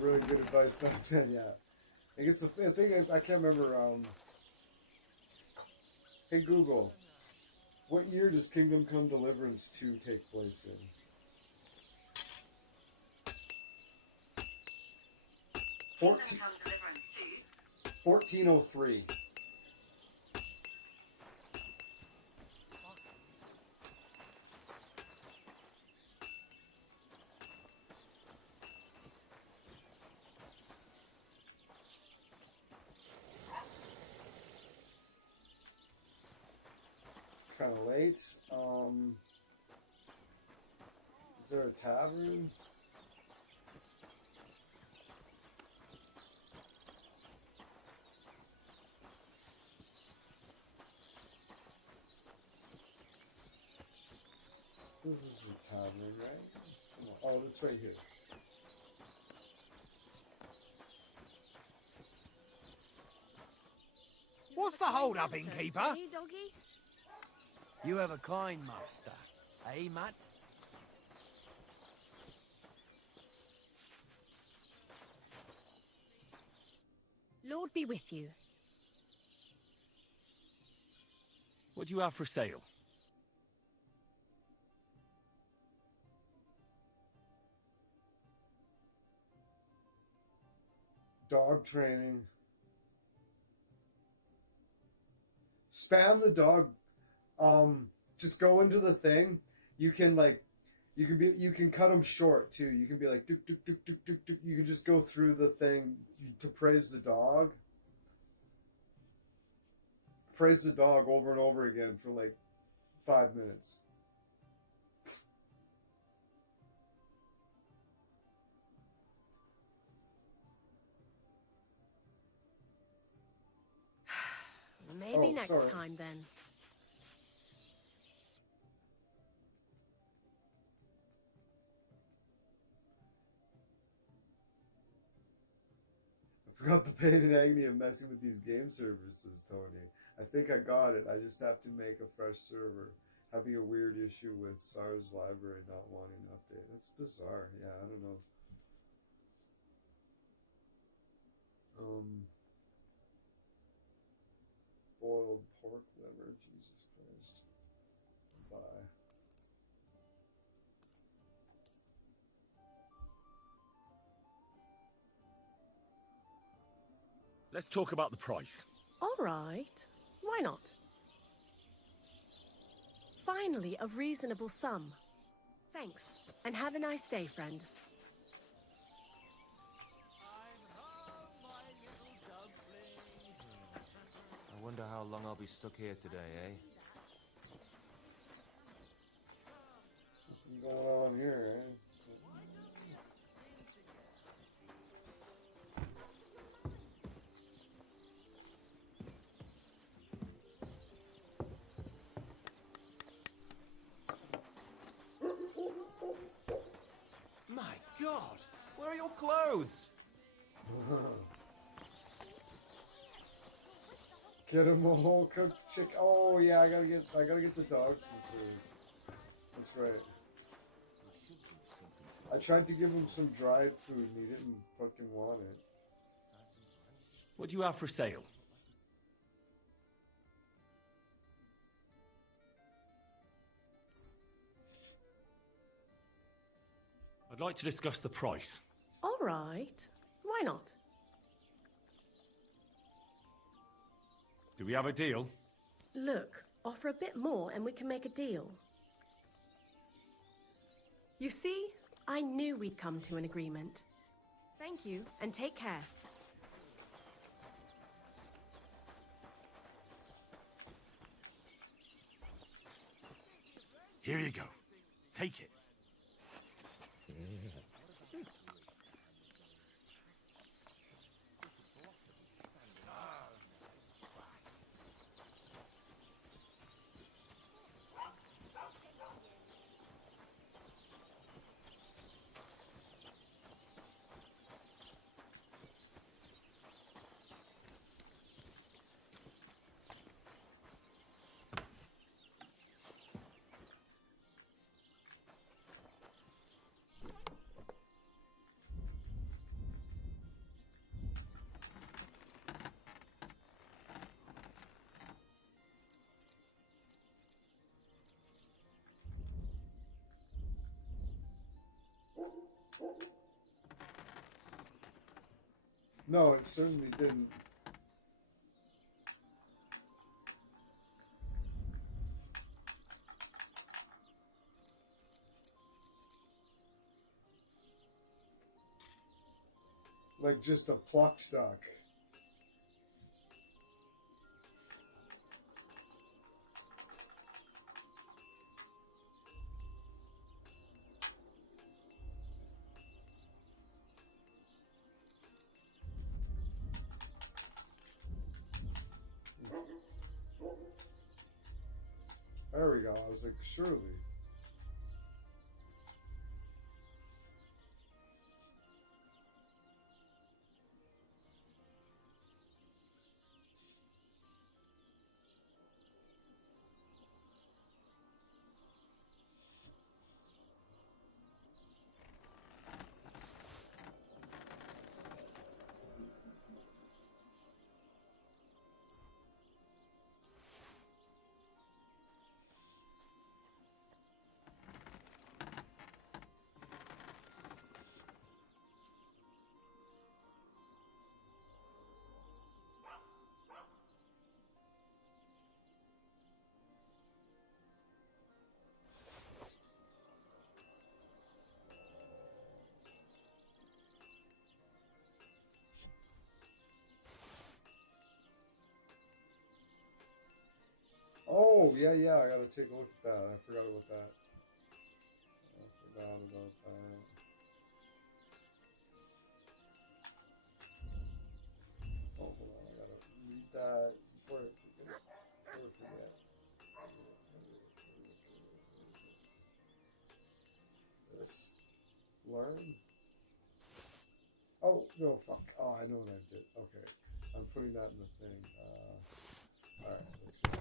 Really good advice back then, yeah. I guess the thing is, I can't remember, hey Google, what year does Kingdom Come Deliverance 2 take place in? 1403. Kind of late. Is there a tavern? This is a tavern, right? Oh, it's right here. What's the hold-up, innkeeper? Hey, doggy? You have a kind master, eh, Matt? Lord be with you. What do you have for sale? Dog training. spam the dog. Just go into the thing. You can cut them short too. You can be like, duk, duk, duk, duk, duk, duk. You can just go through the thing to praise the dog. Praise the dog over and over again for like 5 minutes. Maybe next sorry. time then. I forgot the pain and agony of messing with these game services, Tony. I think I got it. I just have to make a fresh server. Having a weird issue with SARS library not wanting an update. That's bizarre. Yeah, I don't know. Boiled pork liver. Jesus Christ. Bye. Let's talk about the price. All right. Why not? Finally, a reasonable sum. Thanks, and have a nice day, friend. I wonder how long I'll be stuck here today, eh? What's going on here, eh? My God! Where are your clothes? Get him a whole cooked chicken. Oh yeah, I gotta get the dog some food. That's right. I tried to give him some dried food and he didn't fucking want it. What do you have for sale? I'd like to discuss the price. All right. Why not? Do we have a deal? Look, offer a bit more and we can make a deal. You see, I knew we'd come to an agreement. Thank you, and take care. Here you go. Take it. No, it certainly didn't. Like just a plucked duck. There we go. I was like, surely. Oh, yeah, I gotta take a look at that. I forgot about that. Oh, hold on, I gotta read that before I forget. This. Learn? Oh, no, fuck. Oh, I know what I did. Okay. I'm putting that in the thing. Alright, let's get it.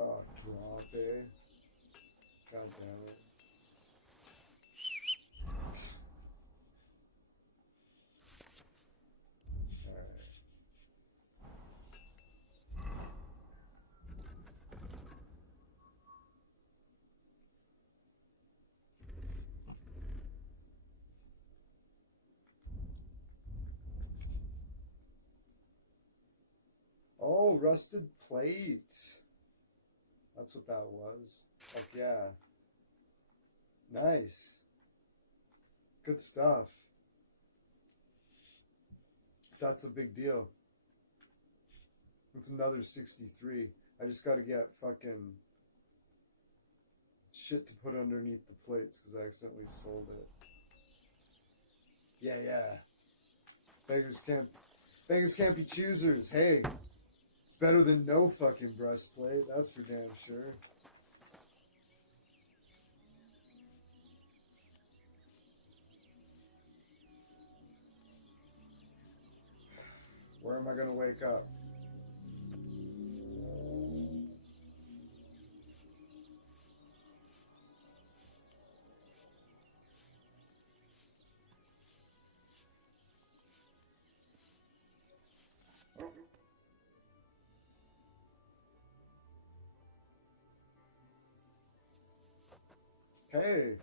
Oh, drop it. God damn it. Alright. Oh, rusted plate. That's what that was. Fuck yeah. Nice. Good stuff. That's a big deal. It's another 63. I just gotta get fucking shit to put underneath the plates because I accidentally sold it. Yeah. Beggars can't be choosers. Hey, it's better than no fucking breastplate. That's for damn sure. Where am I gonna wake up? Hey.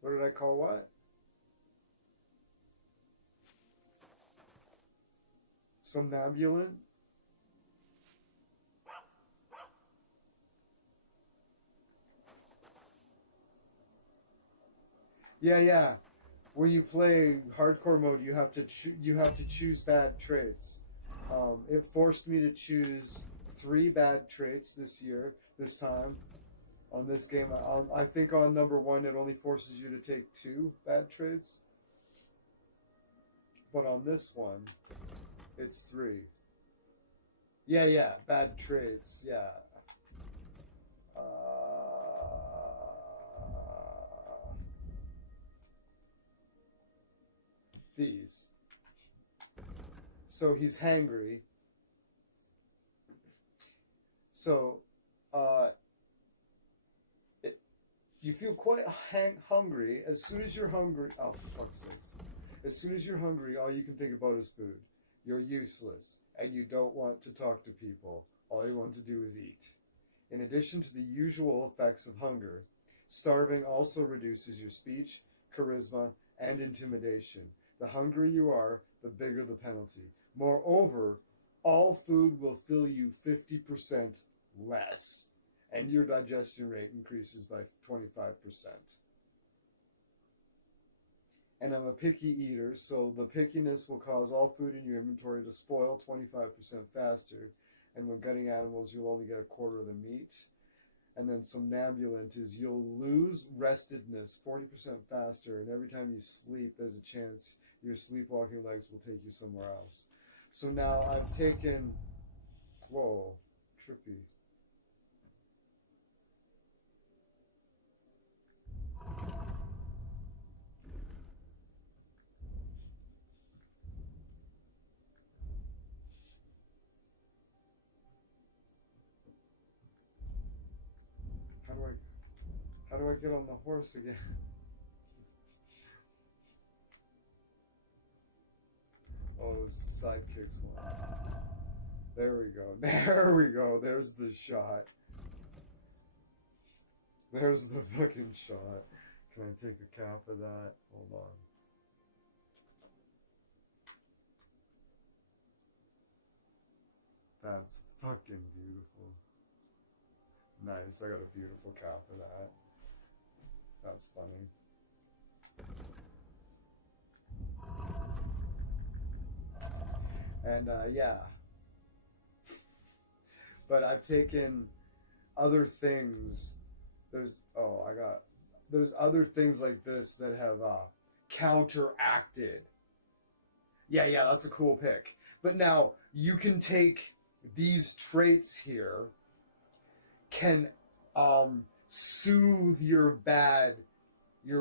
What did I call what? Somnambulant? Yeah. When you play hardcore mode, you have to choose bad traits. It forced me to choose 3 bad traits this time, on this game. I think on number 1 it only forces you to take 2 bad traits, but on this one, it's 3. Yeah, bad traits. Yeah. These. So he's hangry. So, you feel quite hungry. As soon as you're hungry, oh, for fuck's sakes. As soon as you're hungry, all you can think about is food. You're useless, and you don't want to talk to people. All you want to do is eat. In addition to the usual effects of hunger, starving also reduces your speech, charisma, and intimidation. The hungrier you are, the bigger the penalty. Moreover, all food will fill you 50% less, and your digestion rate increases by 25%. And I'm a picky eater, so the pickiness will cause all food in your inventory to spoil 25% faster, and when gutting animals, you'll only get a quarter of the meat. And then somnambulant is you'll lose restedness 40% faster, and every time you sleep, there's a chance your sleepwalking legs will take you somewhere else. So now I've taken... Whoa, trippy. How do I get on the horse again? Oh, it's the sidekicks one. There we go. There we go. There's the shot. There's the fucking shot. Can I take a cap of that? Hold on. That's fucking beautiful. Nice, I got a beautiful cow for that. That's funny. And yeah. But I've taken other things. There's other things like this that have counteracted. Yeah, that's a cool pick. But now you can take these traits here, can soothe your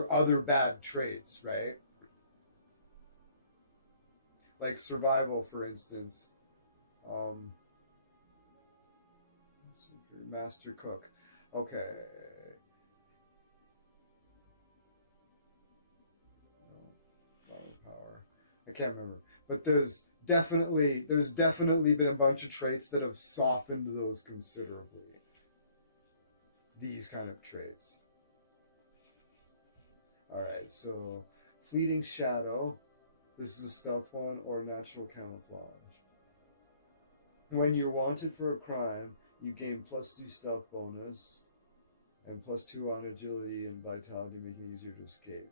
other bad traits, right? Like survival, for instance. Master cook. Okay. Power. I can't remember. But there's definitely been a bunch of traits that have softened those considerably. These kind of traits. Alright, so fleeting shadow. This is a stealth one, or natural camouflage. When you're wanted for a crime, you gain +2 stealth bonus and +2 on agility and vitality, making it easier to escape.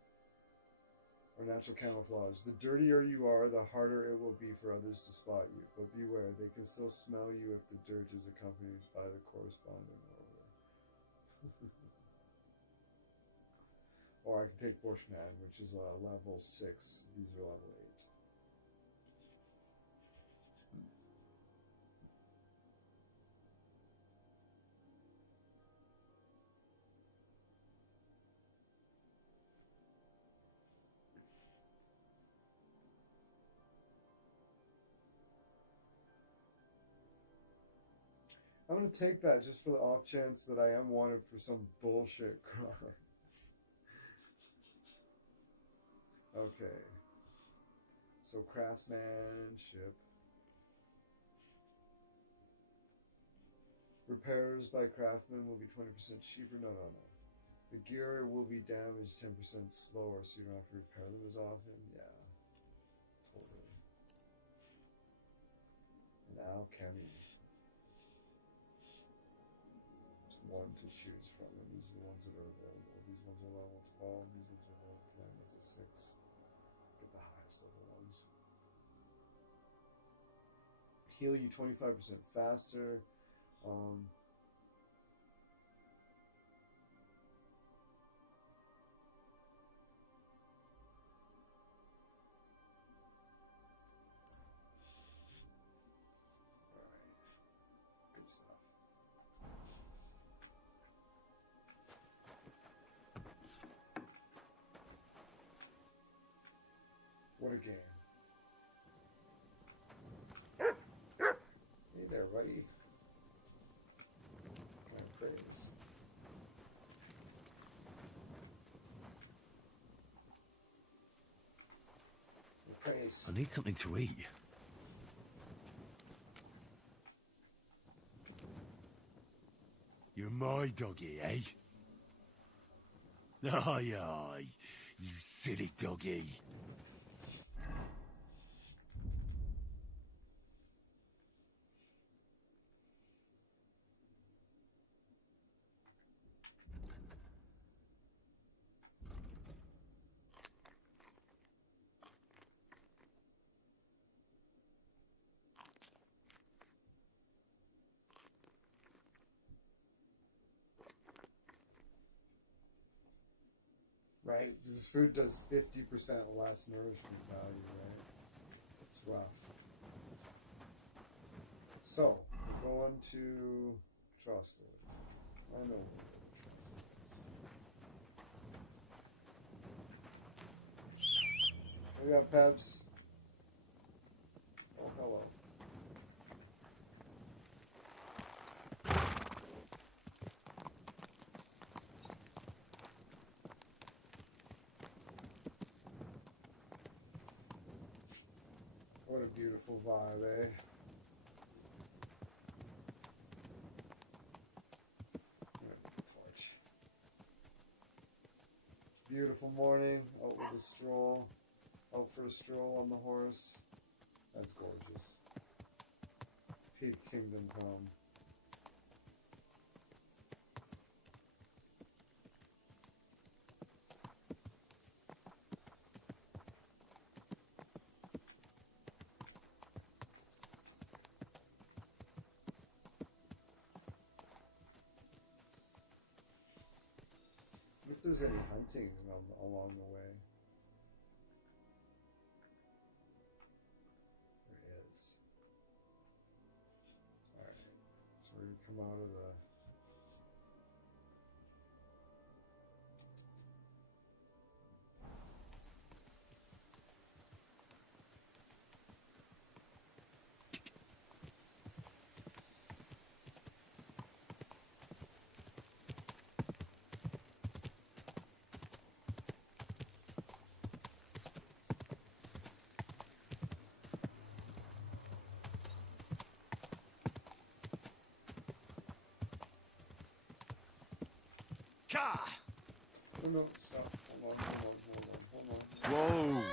Or natural camouflage. The dirtier you are, the harder it will be for others to spot you. But beware, they can still smell you if the dirt is accompanied by the corresponding odor. Or I can take Bushman, which is level 6. These are level 8. I'm going to take that just for the off chance that I am wanted for some bullshit crime. Okay. So craftsmanship. Repairs by craftsmen will be 20% cheaper. No. The gear will be damaged 10% slower, so you don't have to repair them as often. Yeah. Totally. And alchemy. One to choose from, and these are the ones that are available. These ones are level 12, these ones are level 10, that's a 6. Get the highest level ones. Heal you 25% faster. What a game. Hey there, buddy. Kind of praise. Praise. I need something to eat. You're my doggy, eh? Aye, you silly doggy. Right? This food does 50% less nourishment value, right? It's rough. So, we're going to Trostwood. I know where Trostwood is. We got Pebs. Oh, hello. What a beautiful vibe, eh? Torch. Beautiful morning, out with a stroll. Out for a stroll on the horse. That's gorgeous. Cave Kingdom home. If there's any hunting along the way. There is. Alright, so we're gonna come out of the... Oh no, stop. Hold on. Whoa!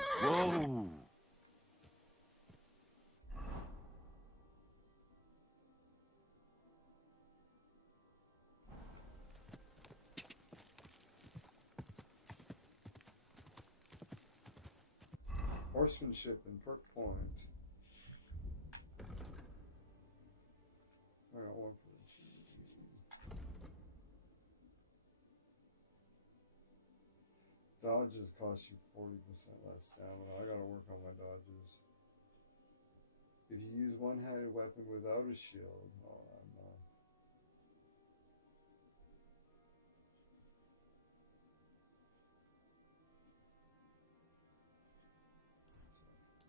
Horsemanship and perk point. I got one for the GG. Dodges cost you 40% less stamina. I gotta work on my dodges. If you use one-handed weapon without a shield, oh, I'm not.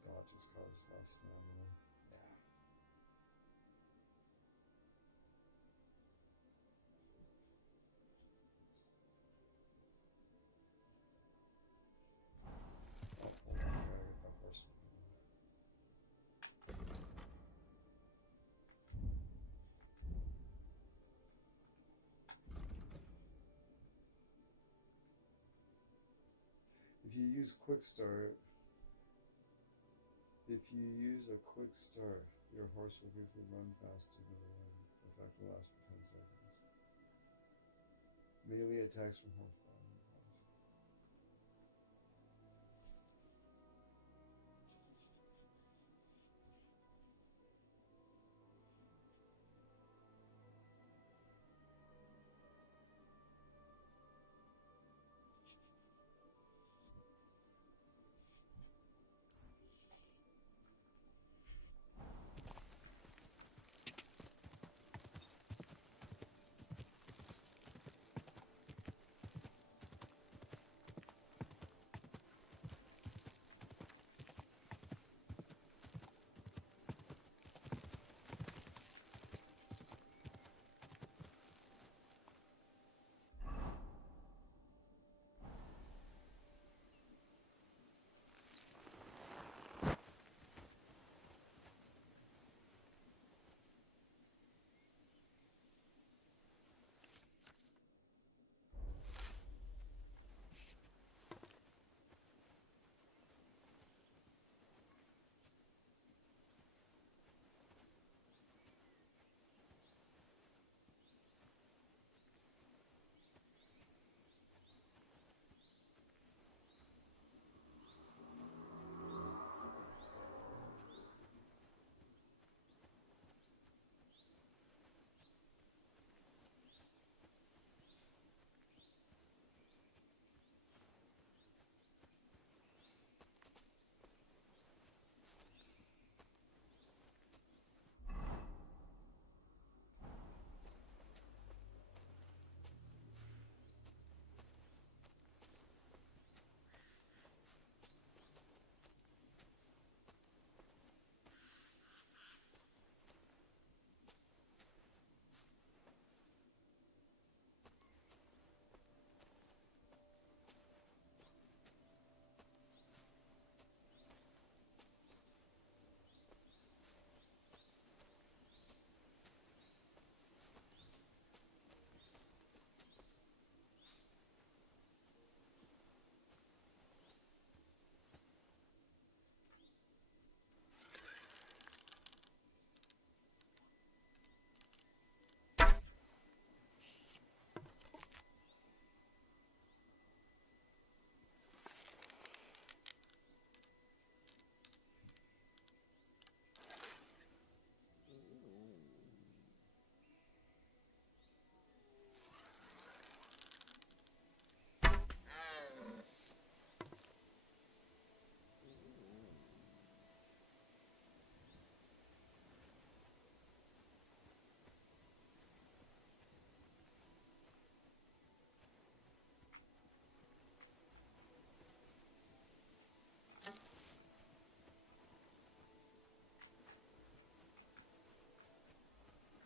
Dodges cost less stamina. Yeah. Oh, hold on. I gotta get that horseman. If you use quick start, your horse will quickly run faster than the wind. The effect will last for 10 seconds. Melee attacks from horseback.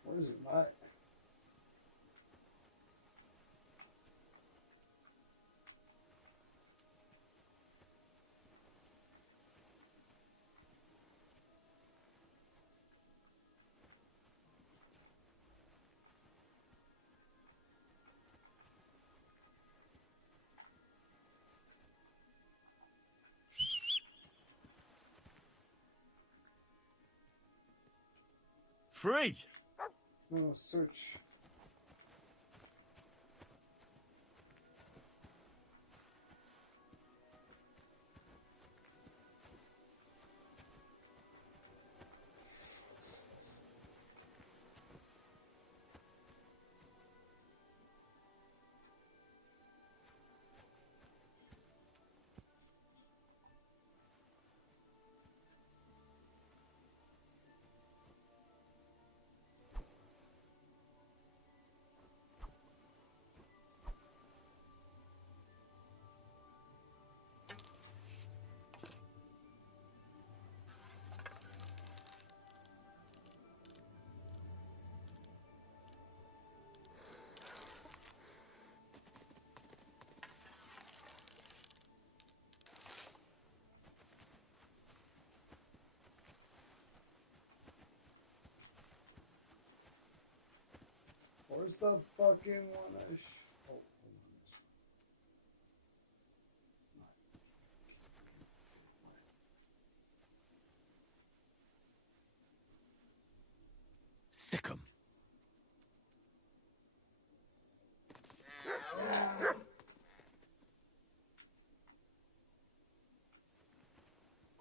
What is it, Matt? Free! No, search. Where's the fucking one I oh, hold on. Sick 'em.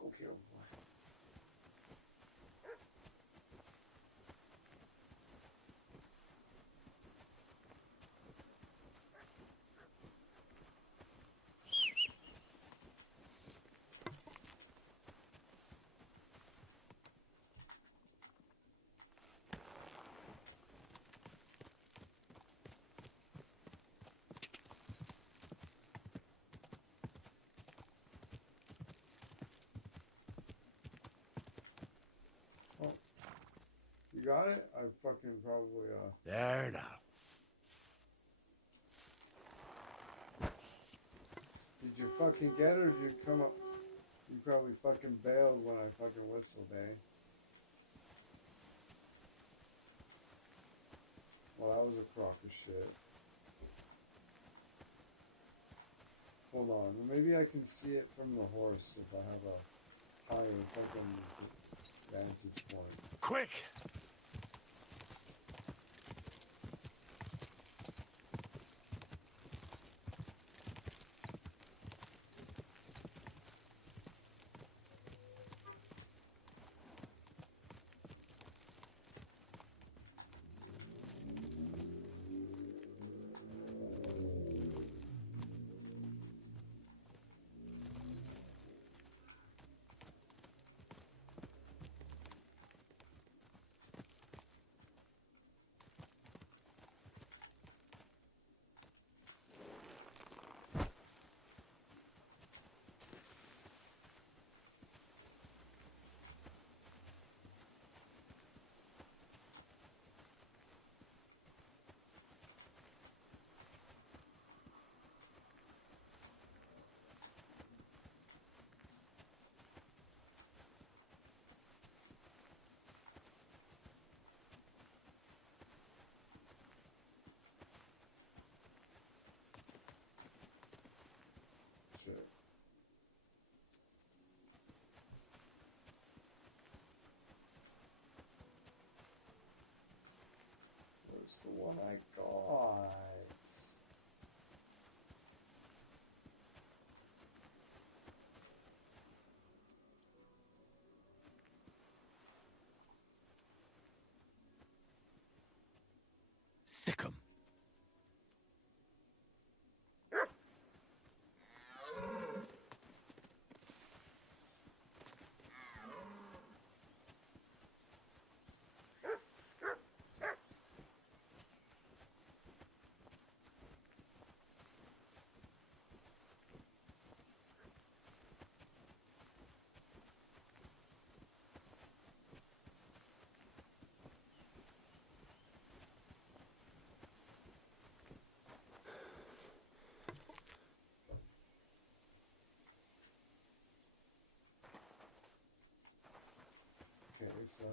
Go kill him. Oh, you got it? I fucking probably There now. Did you fucking get it or did you come up? You probably fucking bailed when I fucking whistled, eh? Well, that was a crock of shit. Hold on, maybe I can see it from the horse if I have a higher fucking vantage point. Quick! Shit. Where's the one I got? Sick 'em.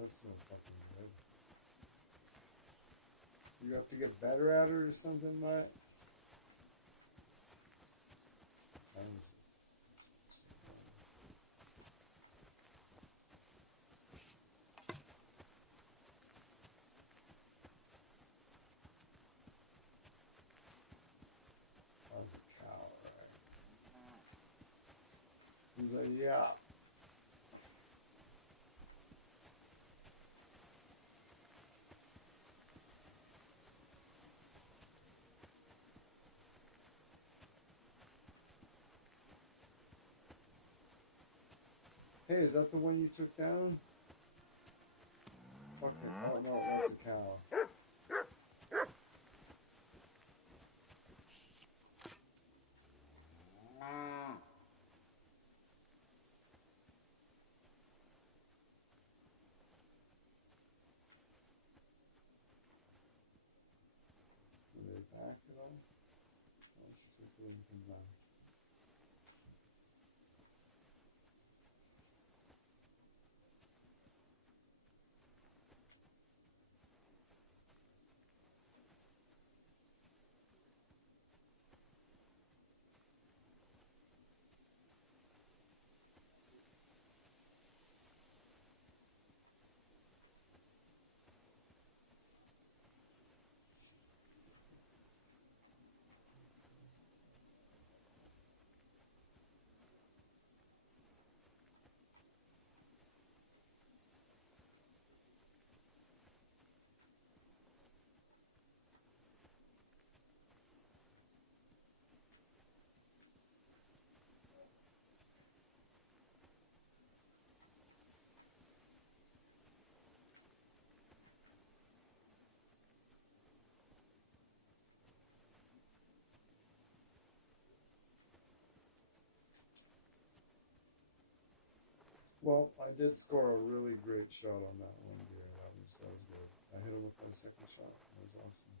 That's no fucking good. You have to get better at it or something, Matt? He's like, yeah. Hey, is that the one you took down? Fuck it. Oh no, that's a cow. Are they back at all? Let's just wait till he comes down. Well, I did score a really great shot on that one deer. That was good. I hit him with my second shot. That was awesome.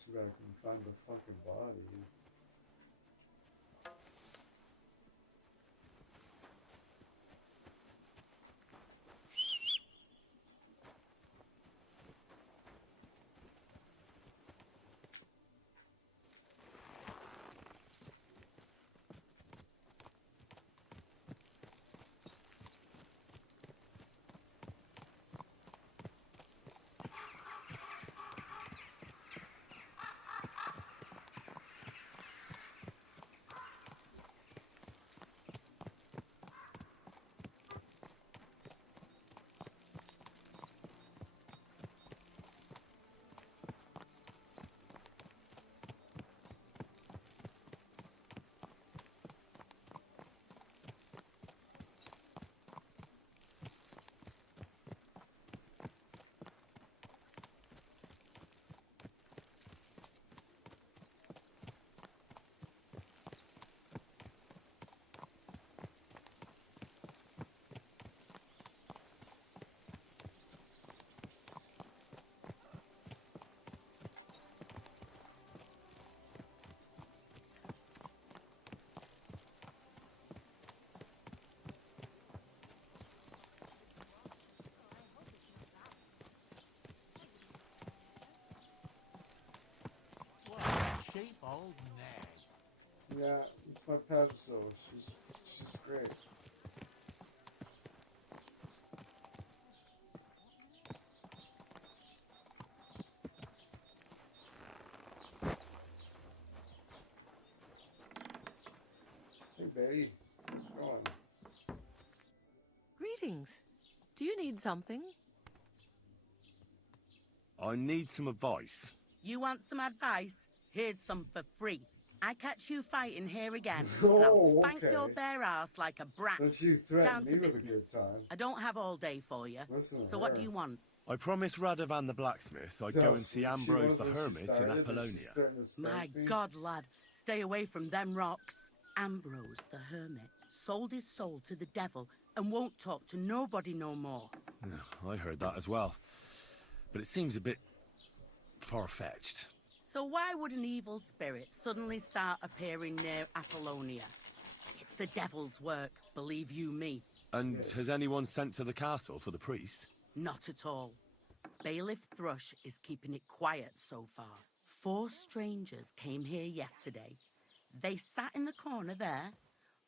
Too bad I couldn't find the fucking body. Cheap old nag. Yeah, it's my Pepso. She's great. Hey, Betty. How's it going? Greetings. Do you need something? I need some advice. You want some advice? Here's some for free. I catch you fighting here again, and I'll spank your bare ass like a brat. Don't you threaten Down me to with business. a good time. I don't have all day for you. Listen to so what her. do you want? I promised Radovan the blacksmith I'd go and see Ambrose the Hermit in Apollonia. My God, lad, stay away from them rocks. Ambrose the Hermit sold his soul to the devil and won't talk to nobody no more. Yeah, I heard that as well. But it seems a bit far-fetched. So why would an evil spirit suddenly start appearing near Apollonia? It's the devil's work, believe you me. And Yes. has anyone sent to the castle for the priest? Not at all. Bailiff Thrush is keeping it quiet so far. 4 strangers came here yesterday. They sat in the corner there,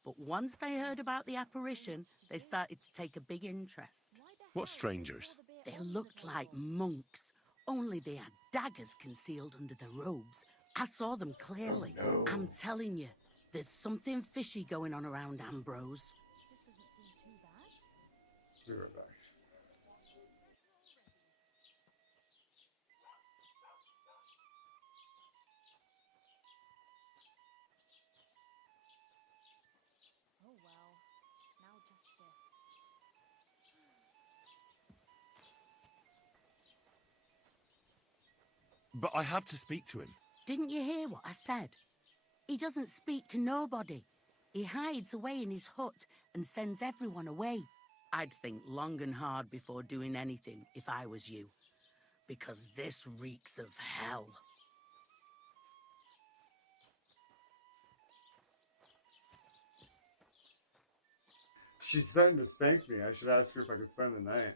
but once they heard about the apparition, they started to take a big interest. What strangers? They looked like monks, only they had daggers concealed under their robes. I saw them clearly. Oh, no. I'm telling you, there's something fishy going on around Ambrose. Be right back. Oh well, now just this. But I have to speak to him. Didn't you hear what I said? He doesn't speak to nobody. He hides away in his hut and sends everyone away. I'd think long and hard before doing anything if I was you, because this reeks of hell. She's starting to spank me. I should ask her if I could spend the night.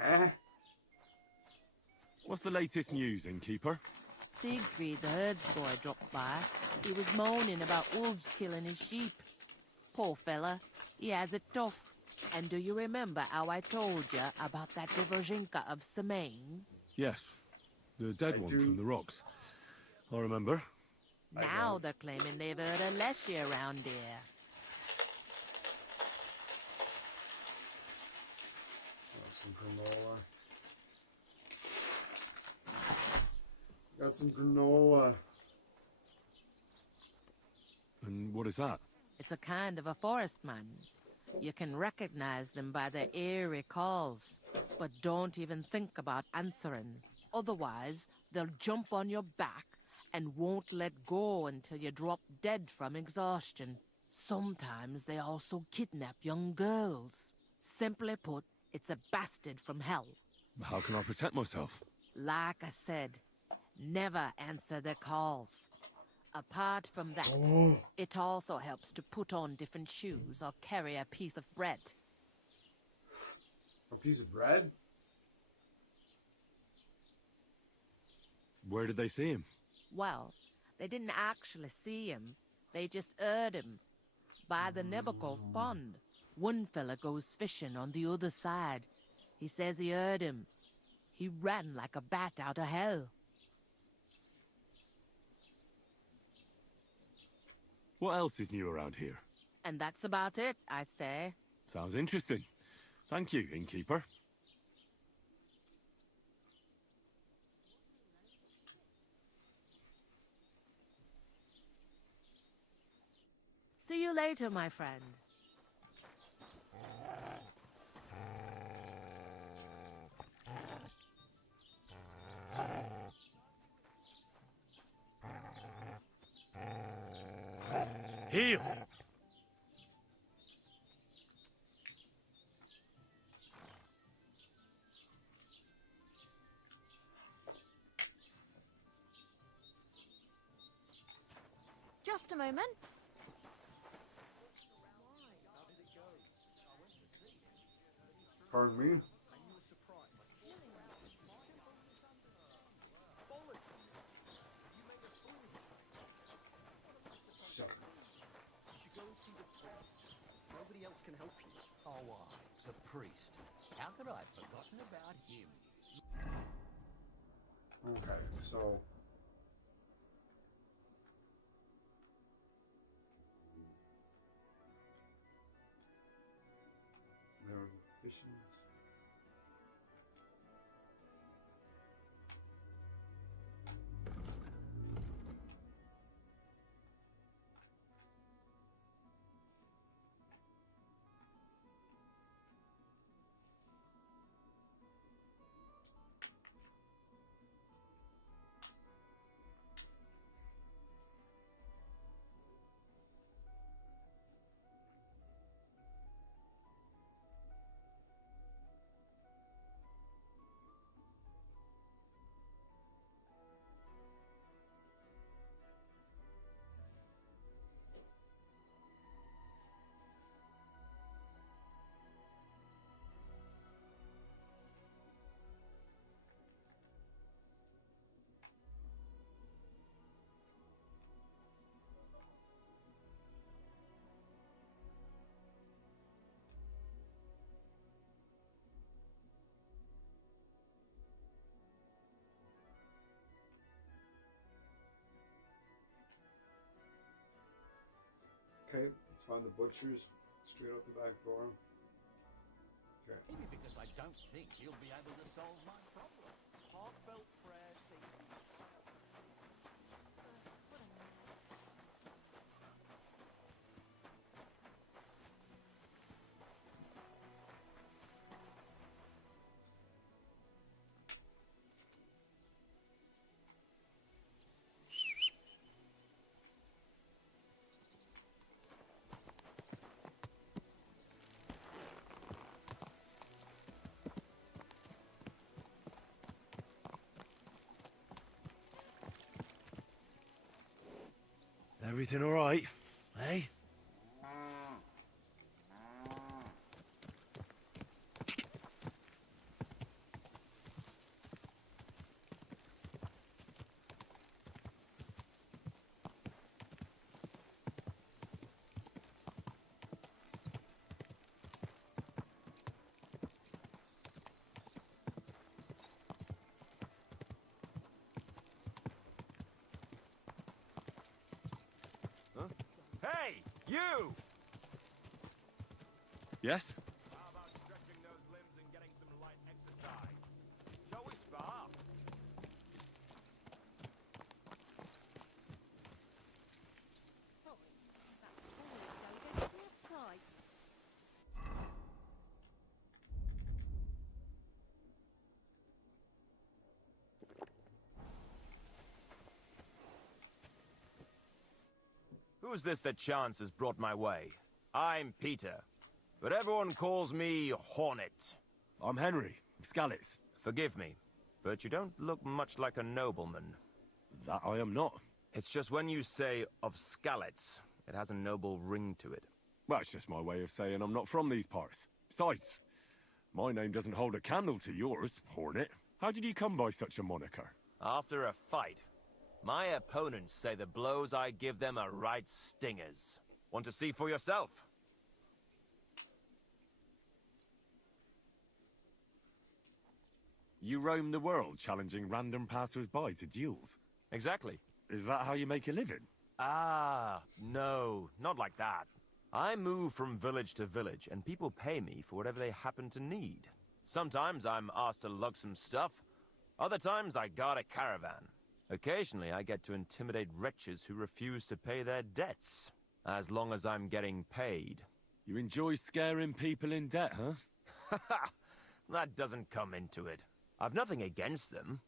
Eh? What's the latest news, innkeeper? Siegfried, the herds boy, dropped by. He was moaning about wolves killing his sheep. Poor fella, he has it tough. And do you remember how I told you about that Dobrozhinka of Semaine? Yes. The dead one from the rocks. I remember. Now they're claiming they've heard a leshy around here. Got some granola. And what is that? It's a kind of a forest man. You can recognize them by their eerie calls, but don't even think about answering. Otherwise, they'll jump on your back and won't let go until you drop dead from exhaustion. Sometimes they also kidnap young girls. Simply put, it's a bastard from hell. How can I protect myself? Like I said, never answer their calls. Apart from that, it also helps to put on different shoes or carry a piece of bread. A piece of bread? Where did they see him? Well, they didn't actually see him. They just heard him. By the Nebokov pond. One fella goes fishing on the other side. He says he heard him. He ran like a bat out of hell. What else is new around here? And that's about it, I'd say. Sounds interesting. Thank you, innkeeper. See you later, my friend. Heel! Just a moment. Pardon me? Shut up. Nobody else can help you. Oh, the priest. How could I have forgotten about him? Okay, so... There were fishing. Find the butchers straight out the back door. Okay. Maybe because I don't think he'll be able to solve my problem. Heartfelt prayer seems to be Everything all right, eh? Hey, you! Yes? How about stretching those limbs and getting some light exercise? Shall we spar? Who's this that chance has brought my way? I'm Peter, but everyone calls me Hornet. I'm Henry, Skalitz. Forgive me, but you don't look much like a nobleman. That I am not. It's just when you say of Skalitz, it has a noble ring to it. Well, it's just my way of saying I'm not from these parts. Besides, my name doesn't hold a candle to yours, Hornet. How did you come by such a moniker? After a fight, my opponents say the blows I give them are right stingers. Want to see for yourself? You roam the world challenging random passers-by to duels. Exactly. Is that how you make a living? Ah, no, not like that. I move from village to village, and people pay me for whatever they happen to need. Sometimes I'm asked to lug some stuff. Other times I guard a caravan. Occasionally I get to intimidate wretches who refuse to pay their debts. As long as I'm getting paid. You enjoy scaring people in debt, huh? Haha, that doesn't come into it. I've nothing against them.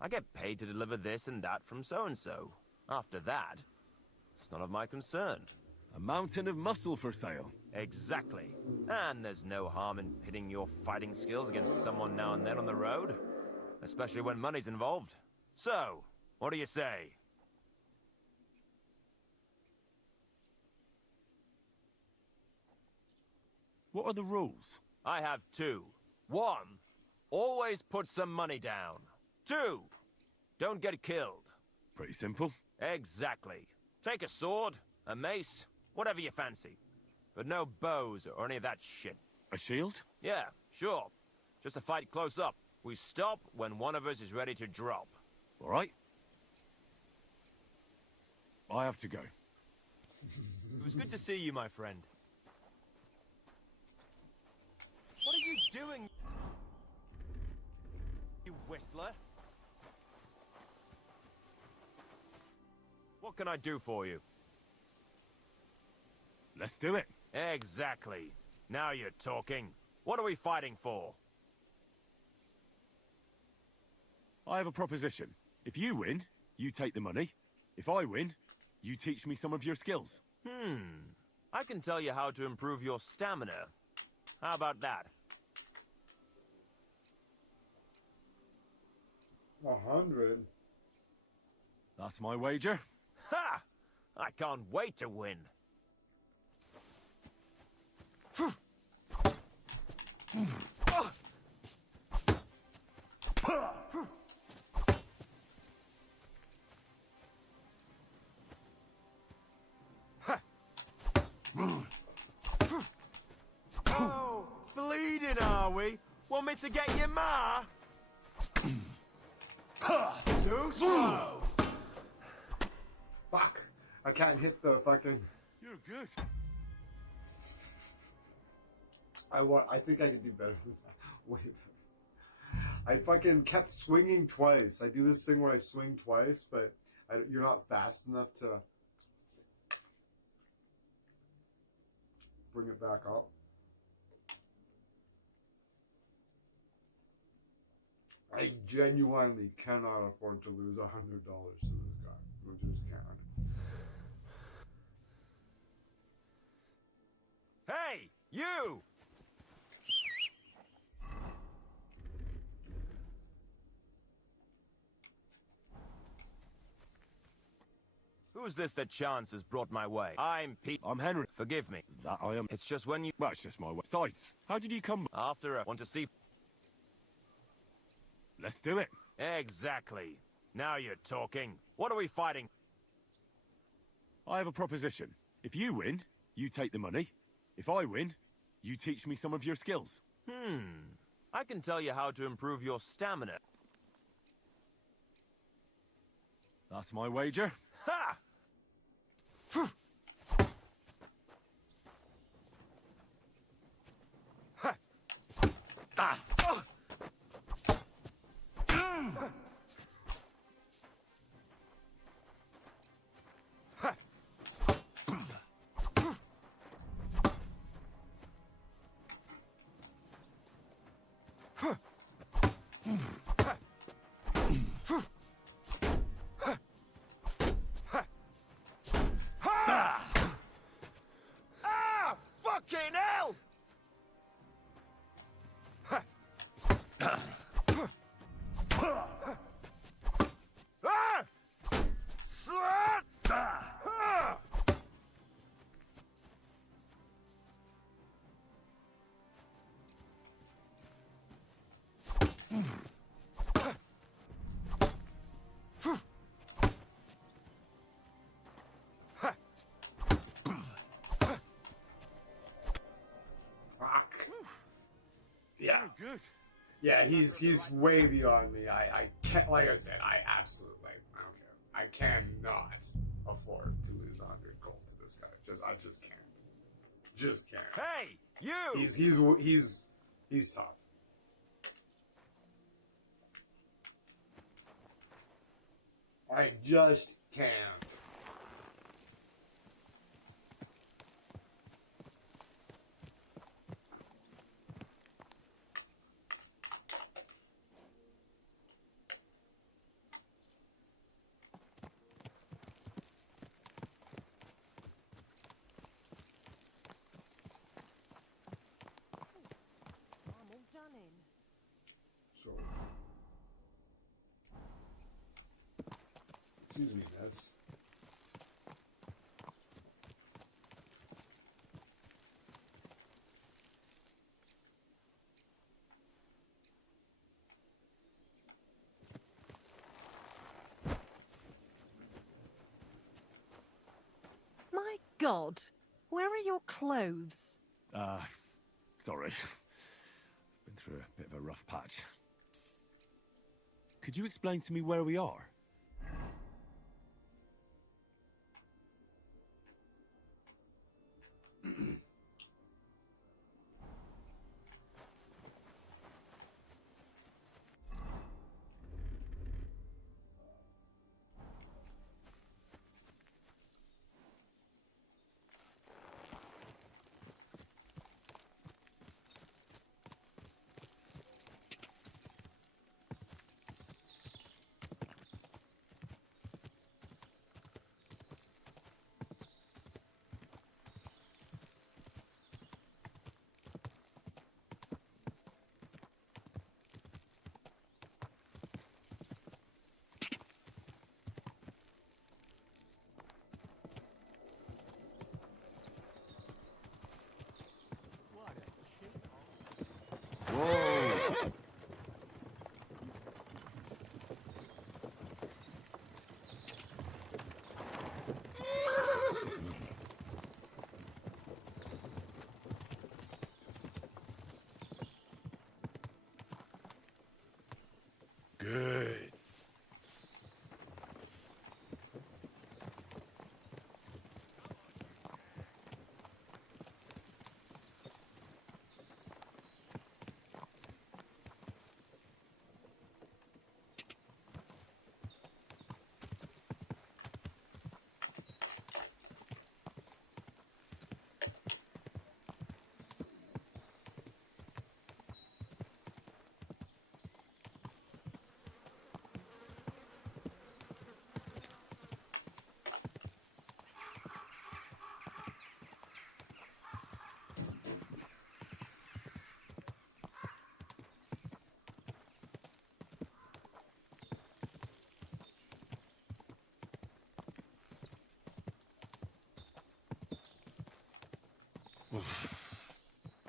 I get paid to deliver this and that from so-and-so. After that, it's none of my concern. A mountain of muscle for sale. Exactly. And there's no harm in pitting your fighting skills against someone now and then on the road. Especially when money's involved. So, what do you say? What are the rules? I have two. One, always put some money down. Two, don't get killed. Pretty simple. Exactly. Take a sword, a mace, whatever you fancy. But no bows or any of that shit. A shield? Yeah, sure. Just a fight close up. We stop when one of us is ready to drop. All right. I have to go. It was good to see you, my friend. What are you doing, you whistler? What can I do for you? Let's do it. Exactly. Now you're talking. What are we fighting for? I have a proposition. If you win, you take the money. If I win, you teach me some of your skills. I can tell you how to improve your stamina. How about that? 100? That's my wager. Ha! I can't wait to win. Oh, bleeding, are we? Want me to get your ma? Too slow! Fuck! I can't hit the fucking... You're good. I think I could do better than that. Way better. I fucking kept swinging twice. I do this thing where I swing twice, but you're not fast enough to bring it back up. I genuinely cannot afford to lose $100 to this guy. We just can't. Hey, you! Who's this that chance has brought my way? I'm Pete. I'm Henry. Forgive me. That I am. It's just when you... Well, it's just my way. Besides, how did you come? After I want to see... Let's do it. Exactly. Now you're talking. What are we fighting? I have a proposition. If you win, you take the money. If I win, you teach me some of your skills. I can tell you how to improve your stamina. That's my wager. Ha! Ah! Fucking hell! Yeah. Oh, good. Yeah, he's way beyond me. I can't, like I said, I absolutely, I don't care. I cannot afford to lose 100 gold to this guy. I just can't. Just can't. Hey, you! He's tough. I just can't. So, excuse me, miss. My God, where are your clothes? Sorry. Been through a bit of a rough patch. Could you explain to me where we are?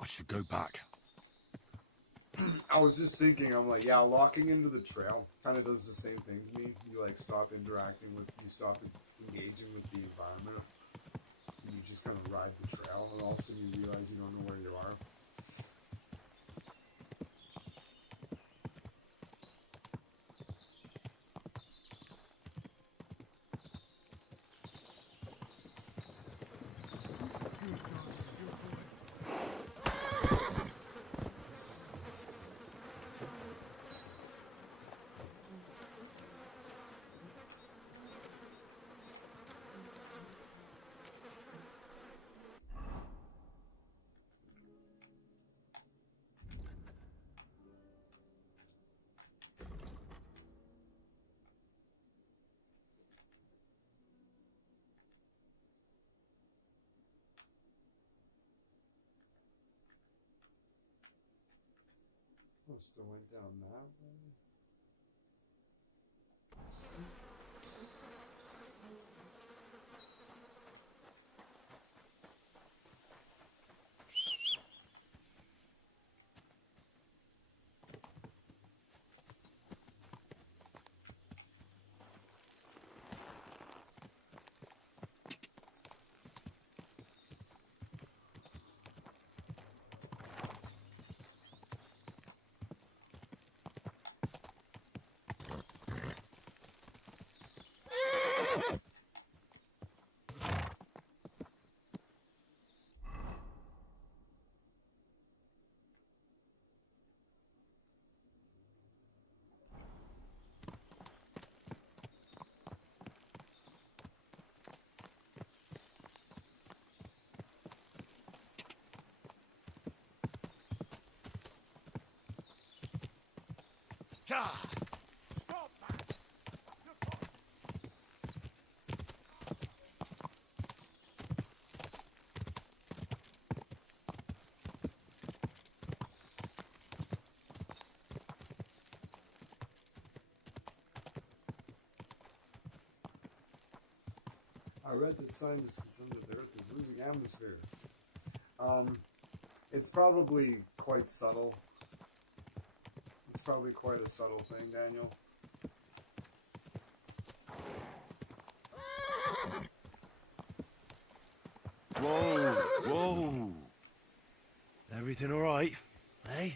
I should go back. I was just thinking, I'm like, yeah, locking into the trail kind of does the same thing to me. You like stop engaging with the environment. And you just kind of ride the trail, and all of a sudden you realize you don't know where you are. Must have went down that way. God! I read that scientists confirmed that the Earth is losing atmosphere. It's probably quite subtle. It's probably quite a subtle thing, Daniel. Whoa, whoa. Everything all right, eh?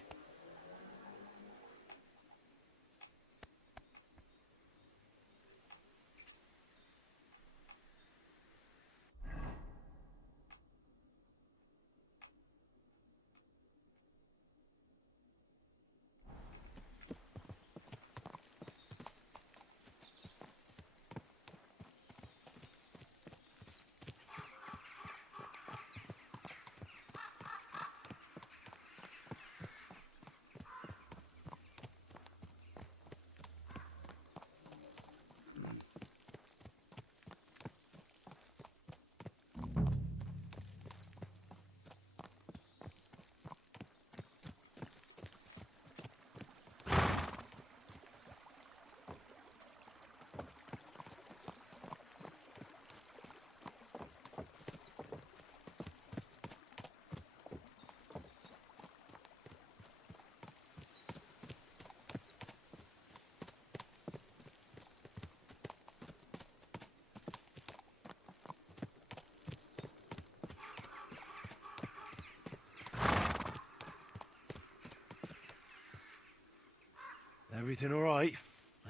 Everything all right,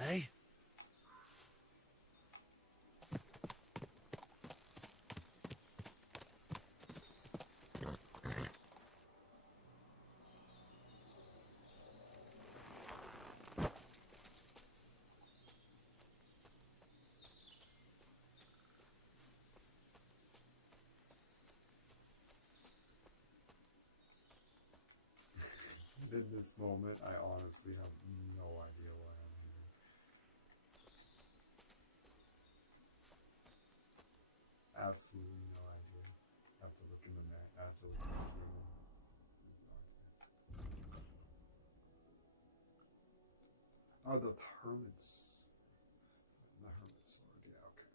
eh? In this moment, I honestly have no idea why I'm here. Absolutely no idea. I have to look in the map. I have to look in the game. Oh, the hermits. The hermit sword, yeah, okay.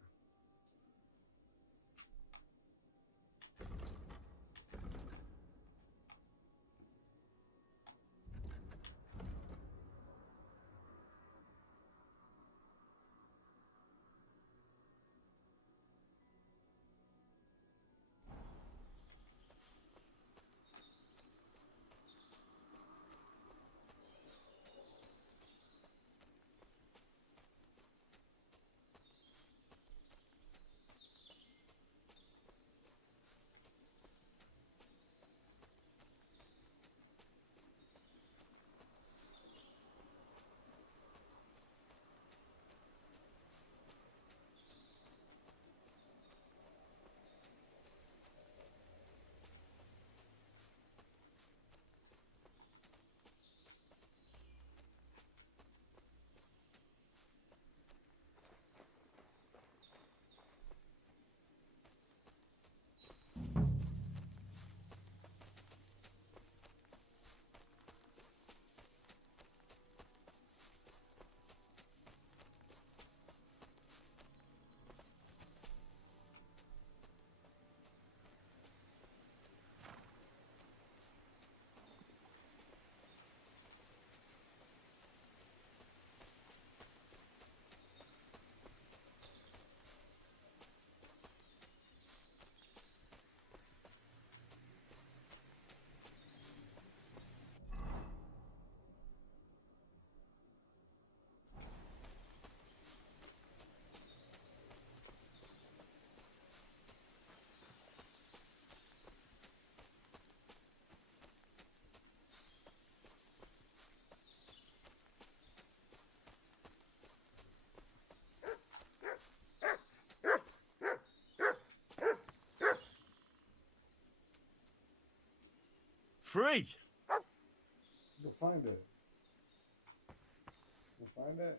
Free! Go find it. Go find it.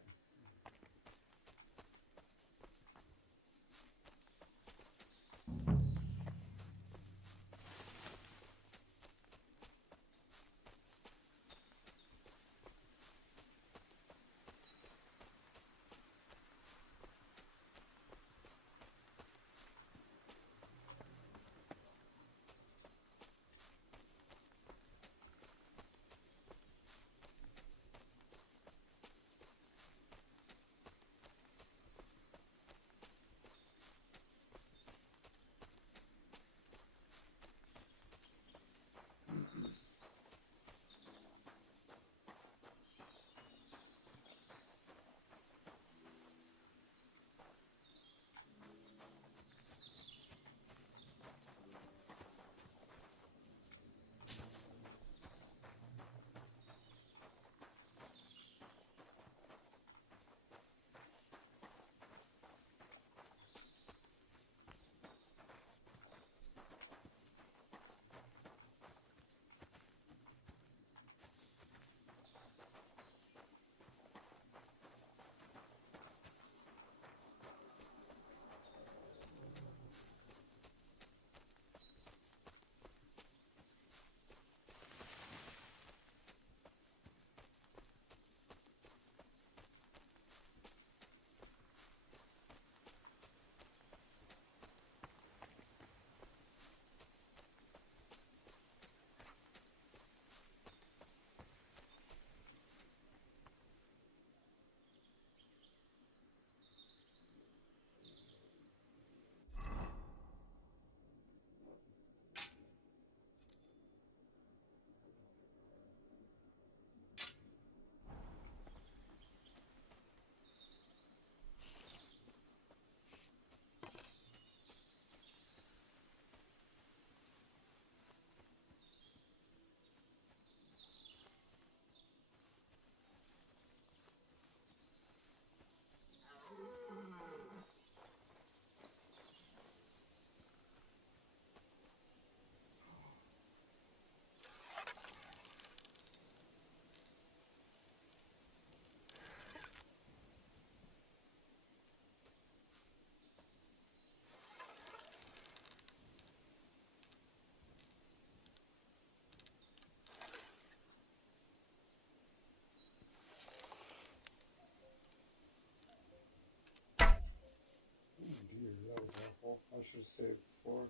That was awful. I should have saved before.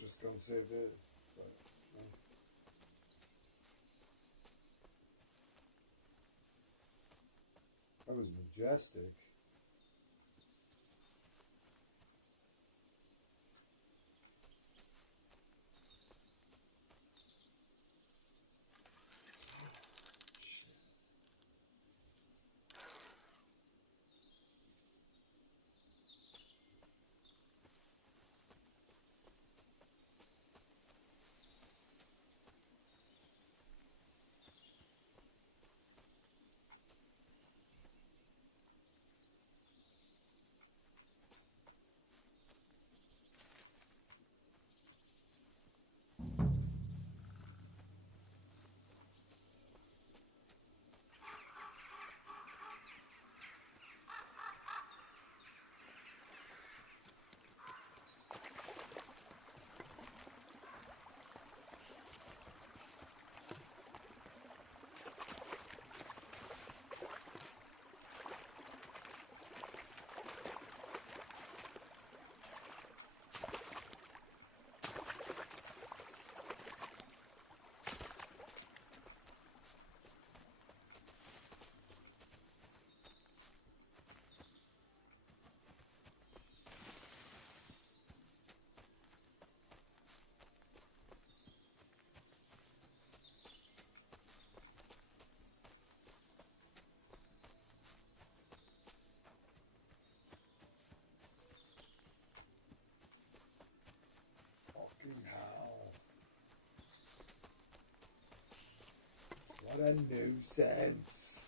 Just gonna save it. But, no. That was majestic. Fucking hell. What a nuisance.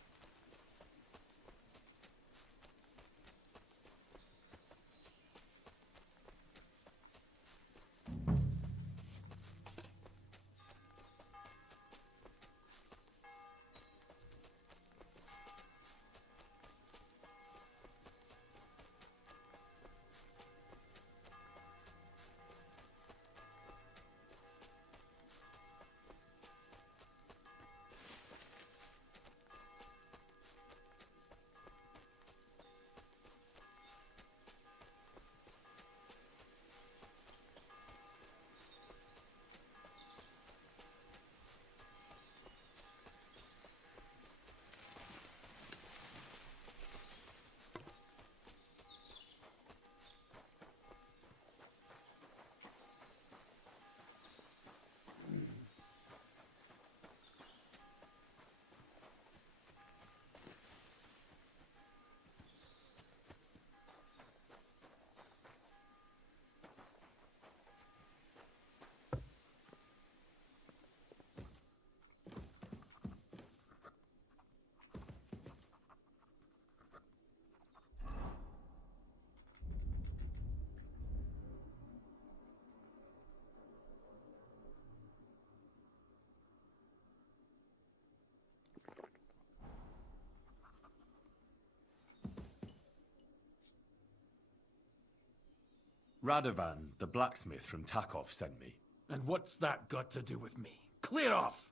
Radovan, the blacksmith from Takov, sent me. And what's that got to do with me? Clear off!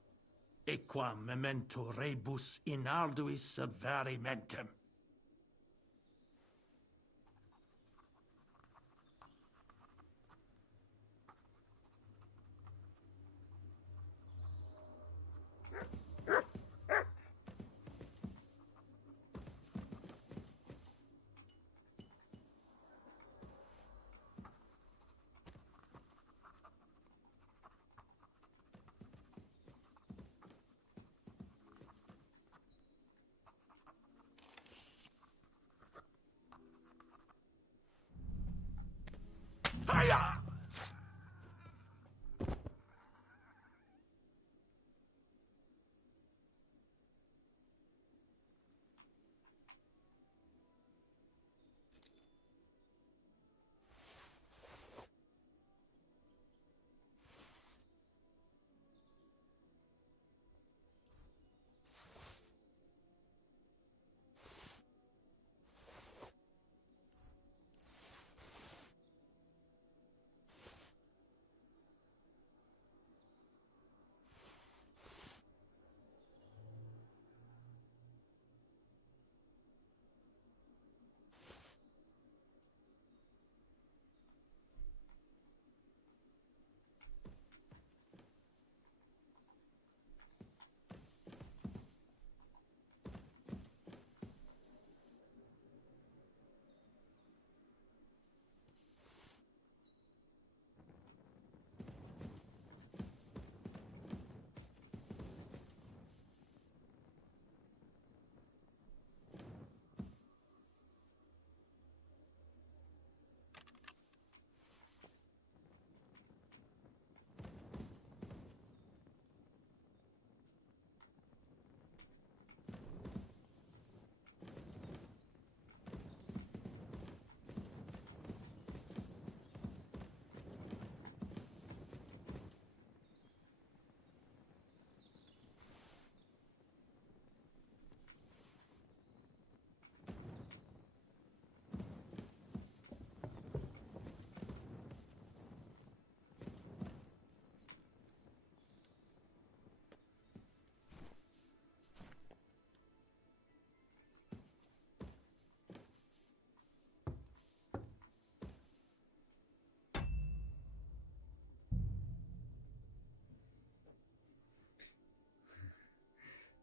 Equam memento rebus in arduis servari mentem. Hiya!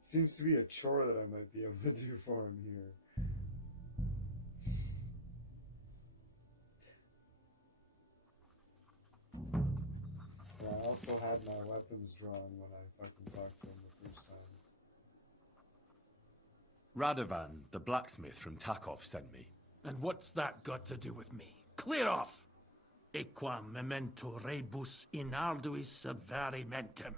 Seems to be a chore that I might be able to do for him here. Yeah, I also had my weapons drawn when I fucking talked to him the first time. Radovan, the blacksmith from Takov, sent me. And what's that got to do with me? Clear off! Equam memento rebus in arduis servari mentem.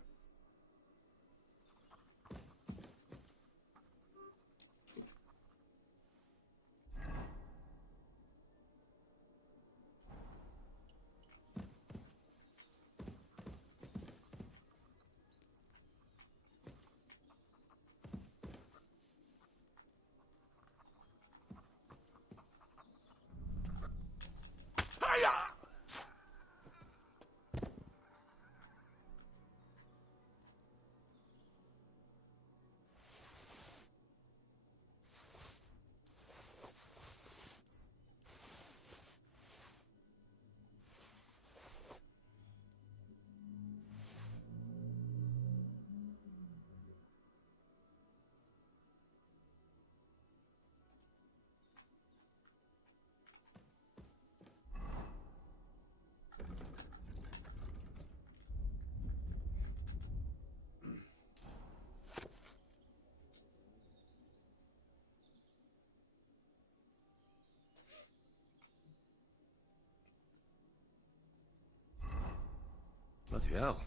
Bloody hell.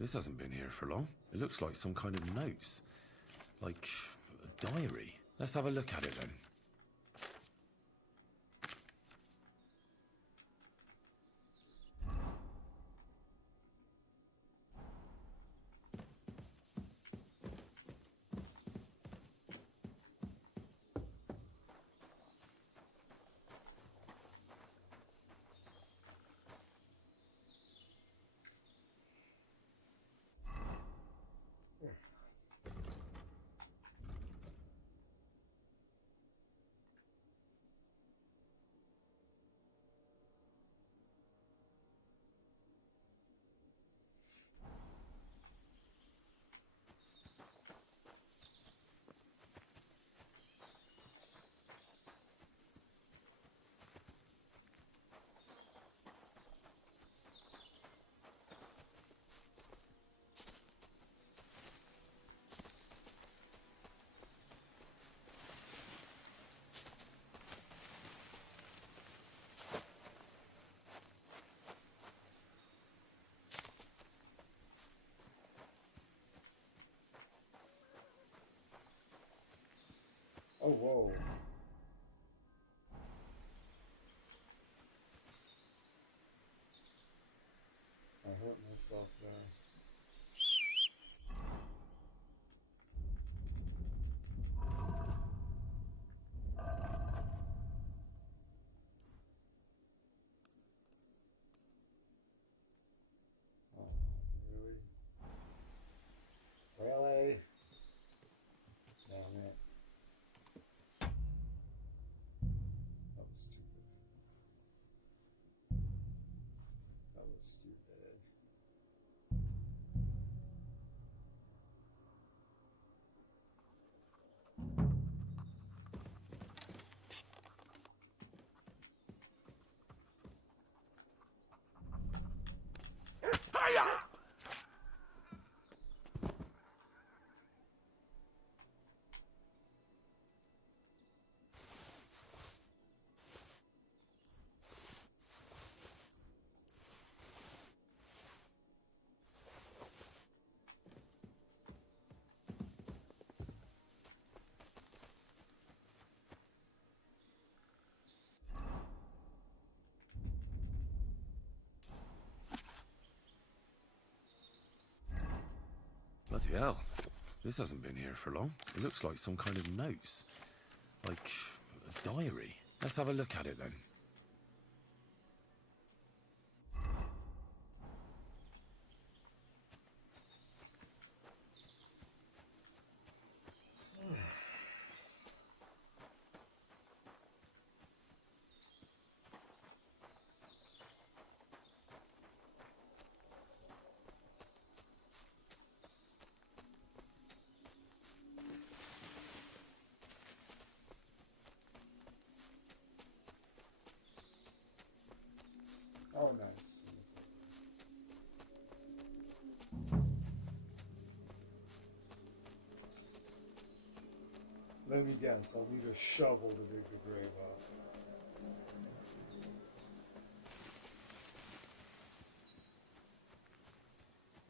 This hasn't been here for long. It looks like some kind of notes. Like a diary. Let's have a look at it then. Oh, whoa. I hurt myself there. Oh, really? Really? Damn it. That was stupid. That was stupid. Bloody hell. This hasn't been here for long. It looks like some kind of notes. Like a diary. Let's have a look at it then. Oh, nice. Let me guess, I'll need a shovel to dig the grave up.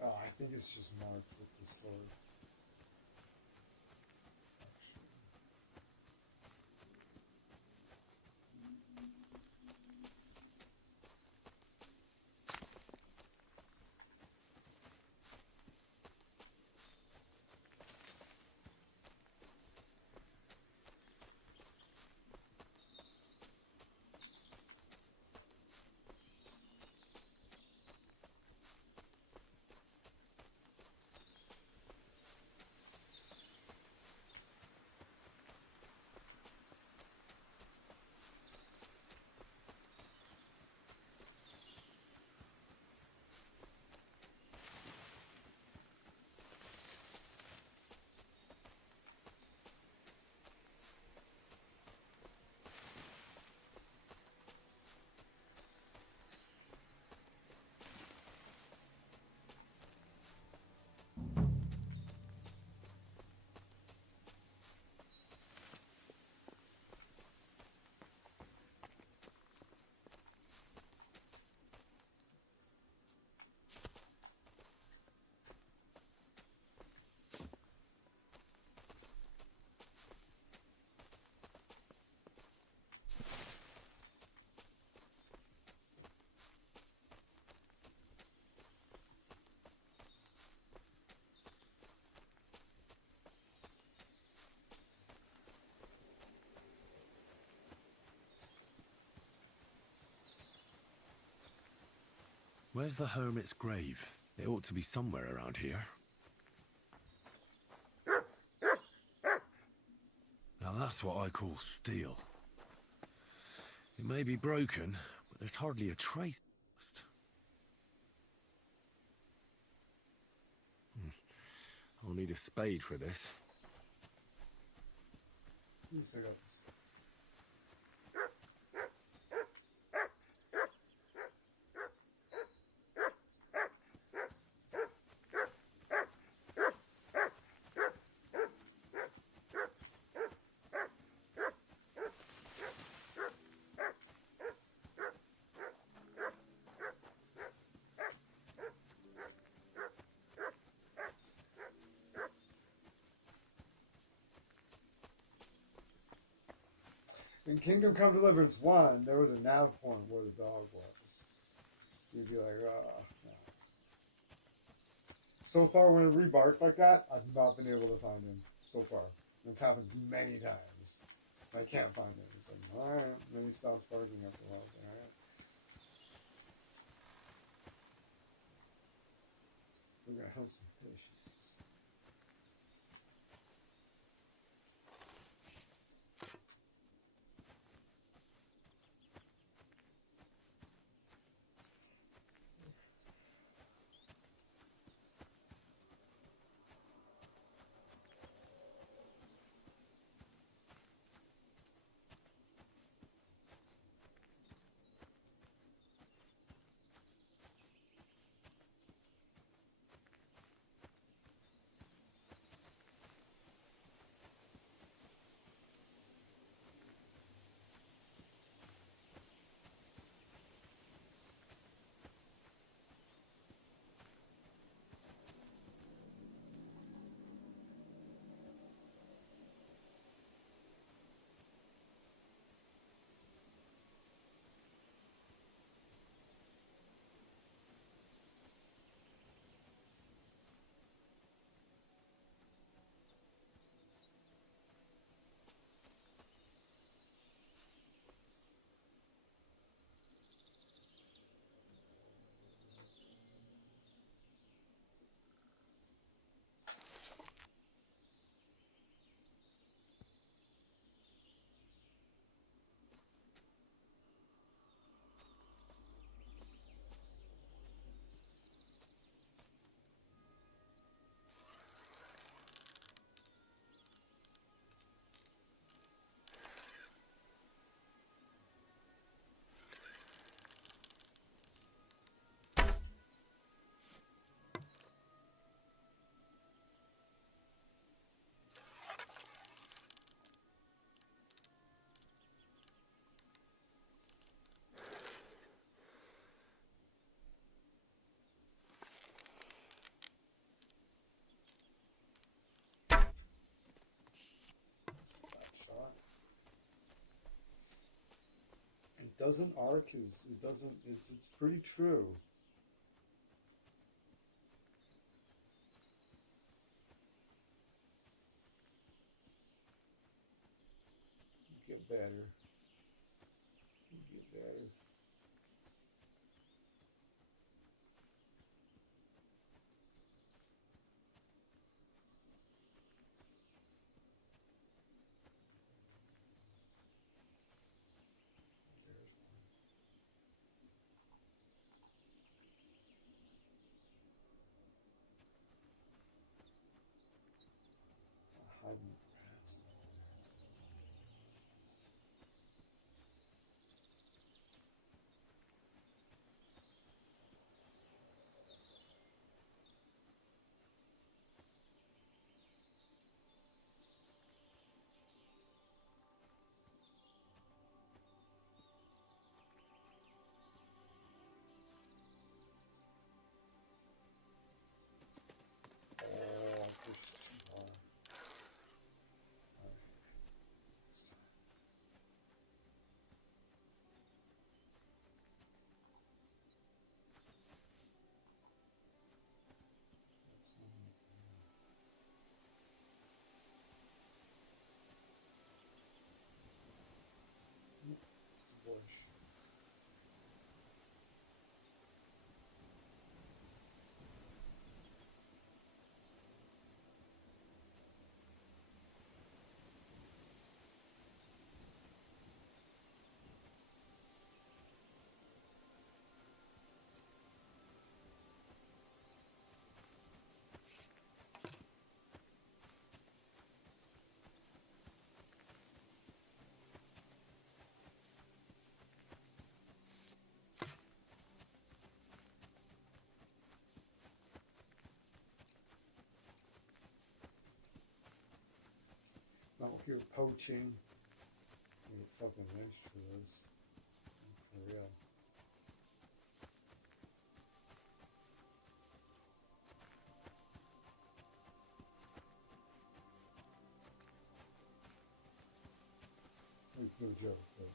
Oh, I think it's just marked with the sword. Where's the hermit's grave? It ought to be somewhere around here. Now that's what I call steel. It may be broken, but there's hardly a trace. I'll need a spade for this. At least I got this. In Kingdom Come Deliverance 1, there was a nav point where the dog was. You'd be like, no. So far, when it rebarked like that, I've not been able to find him so far. It's happened many times. I can't find him. It's like, alright. Then he stops barking after a while. Alright. We're going to hunt some fish. It doesn't arc, it's pretty true. Get better. Get better. Out here poaching. Get fucking lynched for this. For real. Like the joke. But...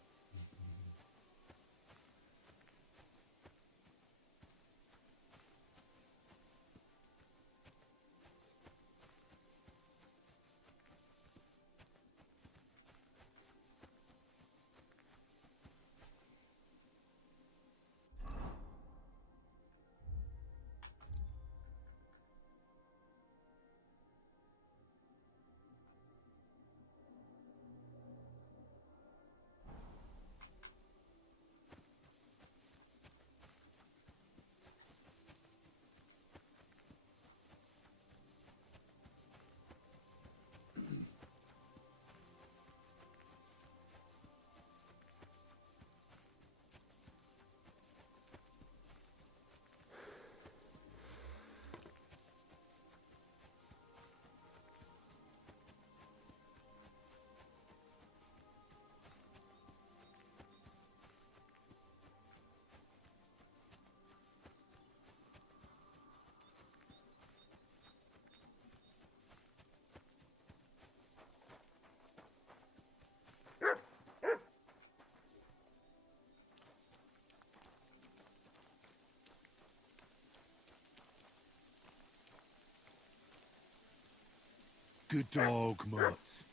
Good dog, Mutz.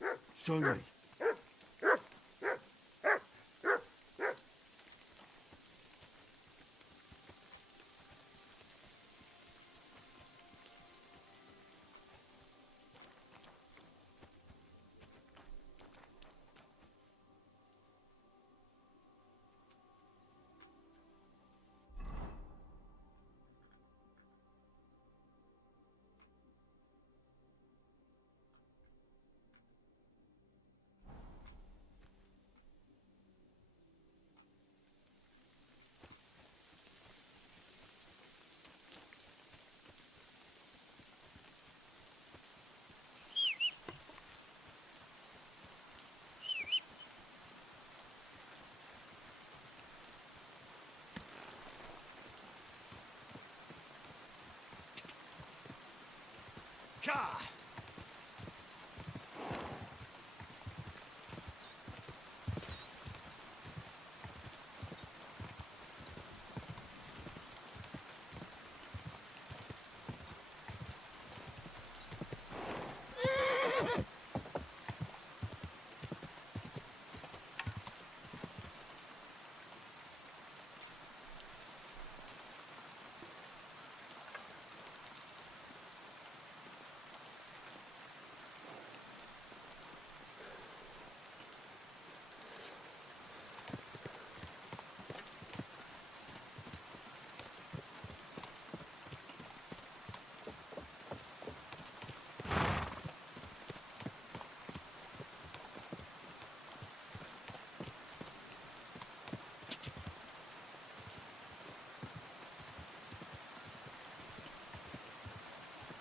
Show me. Ka!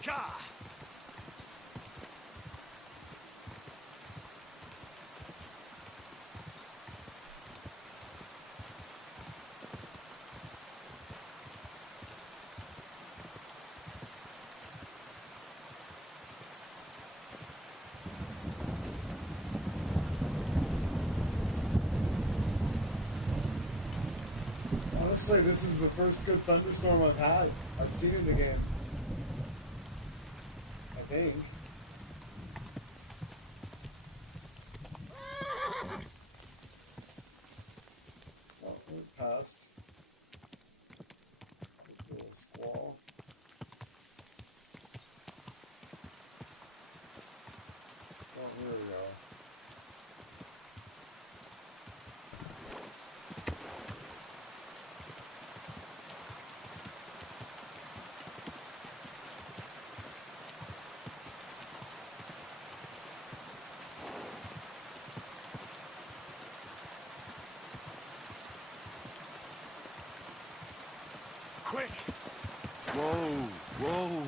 Ka! Honestly, this is the first good thunderstorm I've seen in the game. I think. Oh, it passed. A little squall. Oh, here we go. Quick! Whoa, whoa.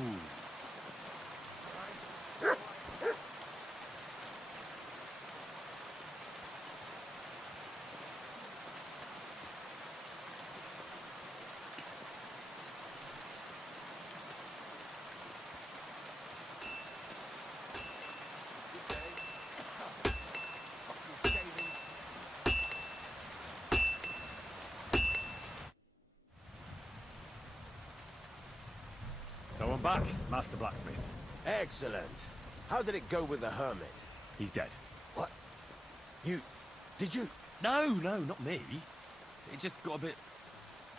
I'm back, Master Blacksmith. Excellent. How did it go with the hermit? He's dead. What? Did you? No, not me. It just got a bit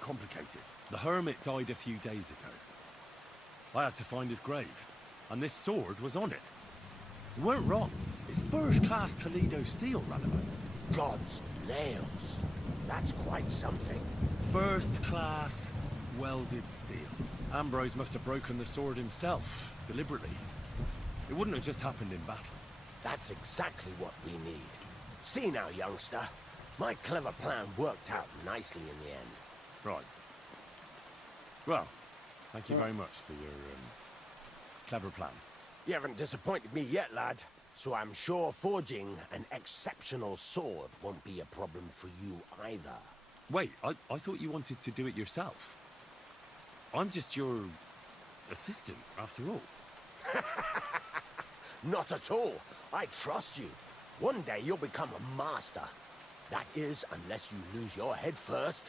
complicated. The hermit died a few days ago. I had to find his grave, and this sword was on it. You weren't wrong. It's first-class Toledo steel, Radaman. God's nails. That's quite something. First-class welded steel. Ambrose must have broken the sword himself, deliberately. It wouldn't have just happened in battle. That's exactly what we need. See now, youngster. My clever plan worked out nicely in the end. Right. Well, thank you very much for your clever plan. You haven't disappointed me yet, lad. So I'm sure forging an exceptional sword won't be a problem for you either. Wait, I thought you wanted to do it yourself. I'm just your assistant, after all. Not at all. I trust you. One day you'll become a master. That is, unless you lose your head first.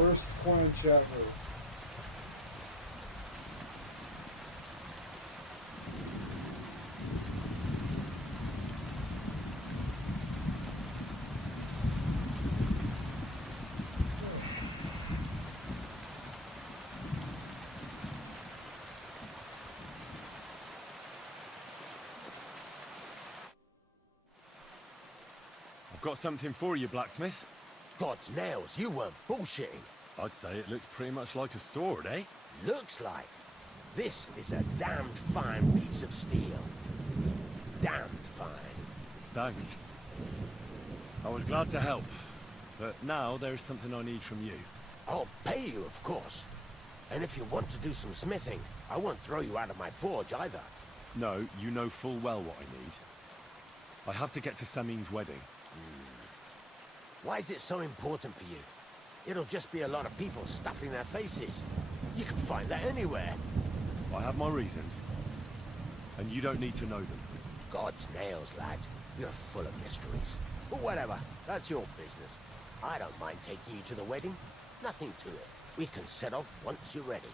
Worst quench ever. I've got something for you, blacksmith. God's nails, you weren't bullshitting. I'd say it looks pretty much like a sword, eh? Looks like. This is a damned fine piece of steel. Damned fine. Thanks. I was glad to help, but now there's something I need from you. I'll pay you, of course. And if you want to do some smithing, I won't throw you out of my forge either. No, you know full well what I need. I have to get to Samin's wedding. Why is it so important for you? It'll just be a lot of people stuffing their faces. You can find that anywhere. I have my reasons. And you don't need to know them. God's nails, lad. You're full of mysteries. But whatever, that's your business. I don't mind taking you to the wedding. Nothing to it. We can set off once you're ready.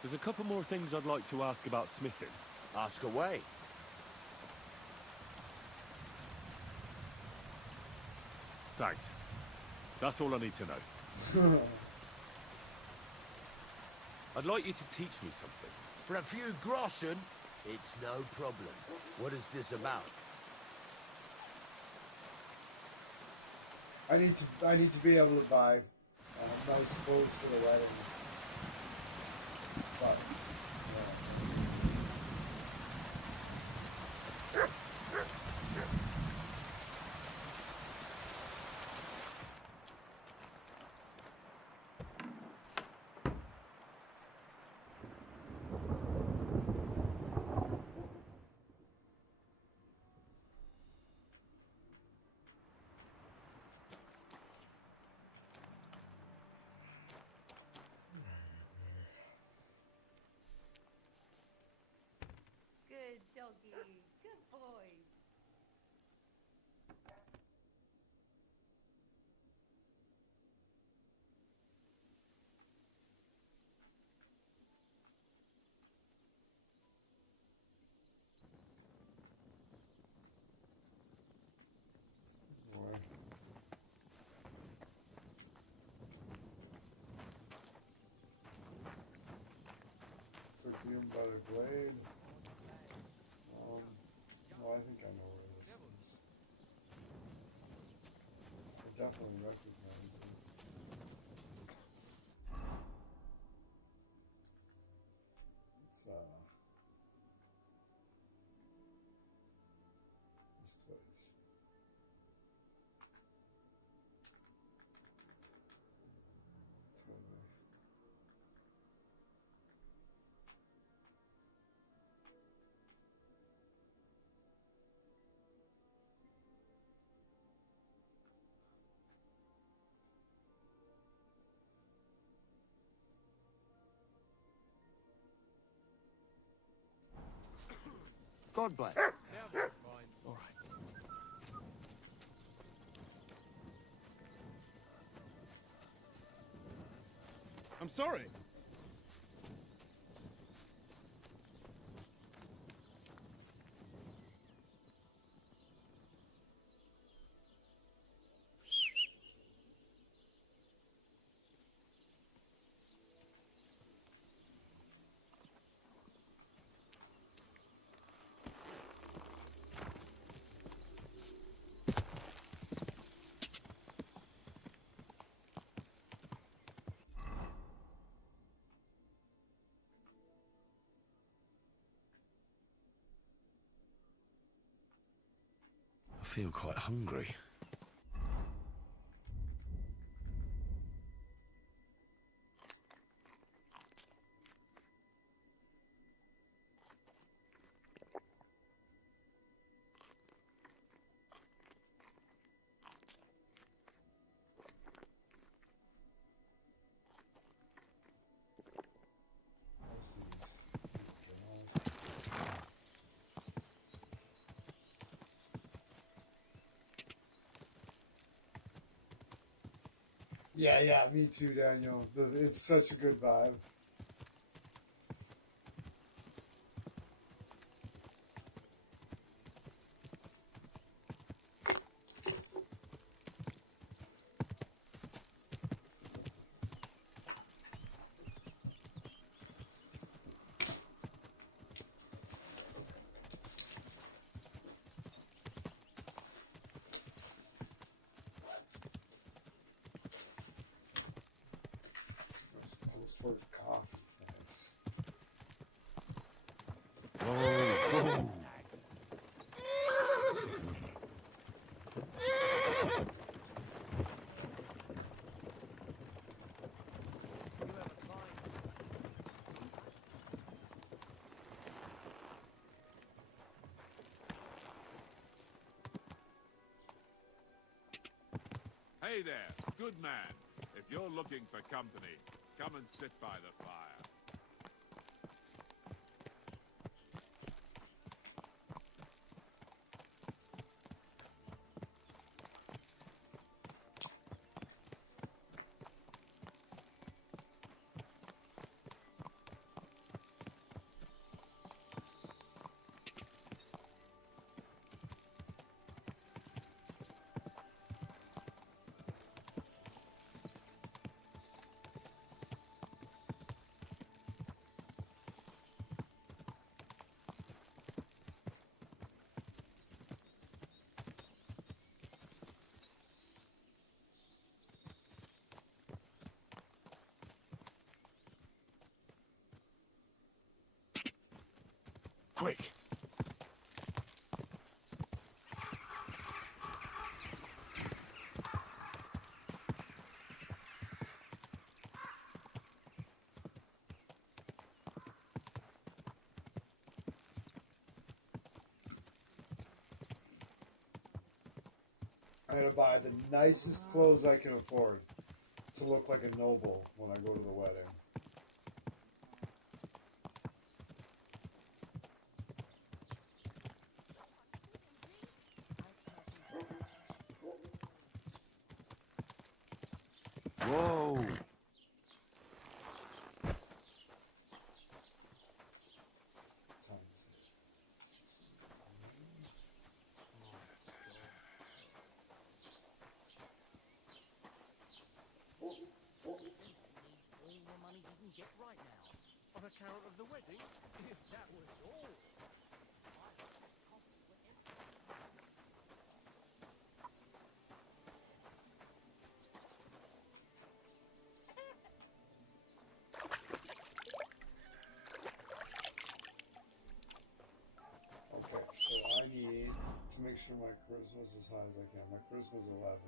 There's a couple more things I'd like to ask about smithing. Ask away. Thanks. That's all I need to know. I'd like you to teach me something. For a few groschen, it's no problem. What is this about? I need to be able to buy nice clothes for the wedding. But Good doggy. Good boy. Circadian by the blade. No, I think I know where this is. I definitely recognize it. It's this place. Totally. God bless. All right. I'm sorry. I feel quite hungry. Yeah, me too, Daniel. It's such a good vibe. Towards coffee, guys. Whoa. Hey there, good man. If you're looking for company, come and sit by the fire. Quick! I'm gonna buy the nicest clothes I can afford to look like a noble when I go to the wedding. Whoa. On account of the wedding, if that was all. Okay, so I need to make sure my charisma's as high as I can. My charisma's 11.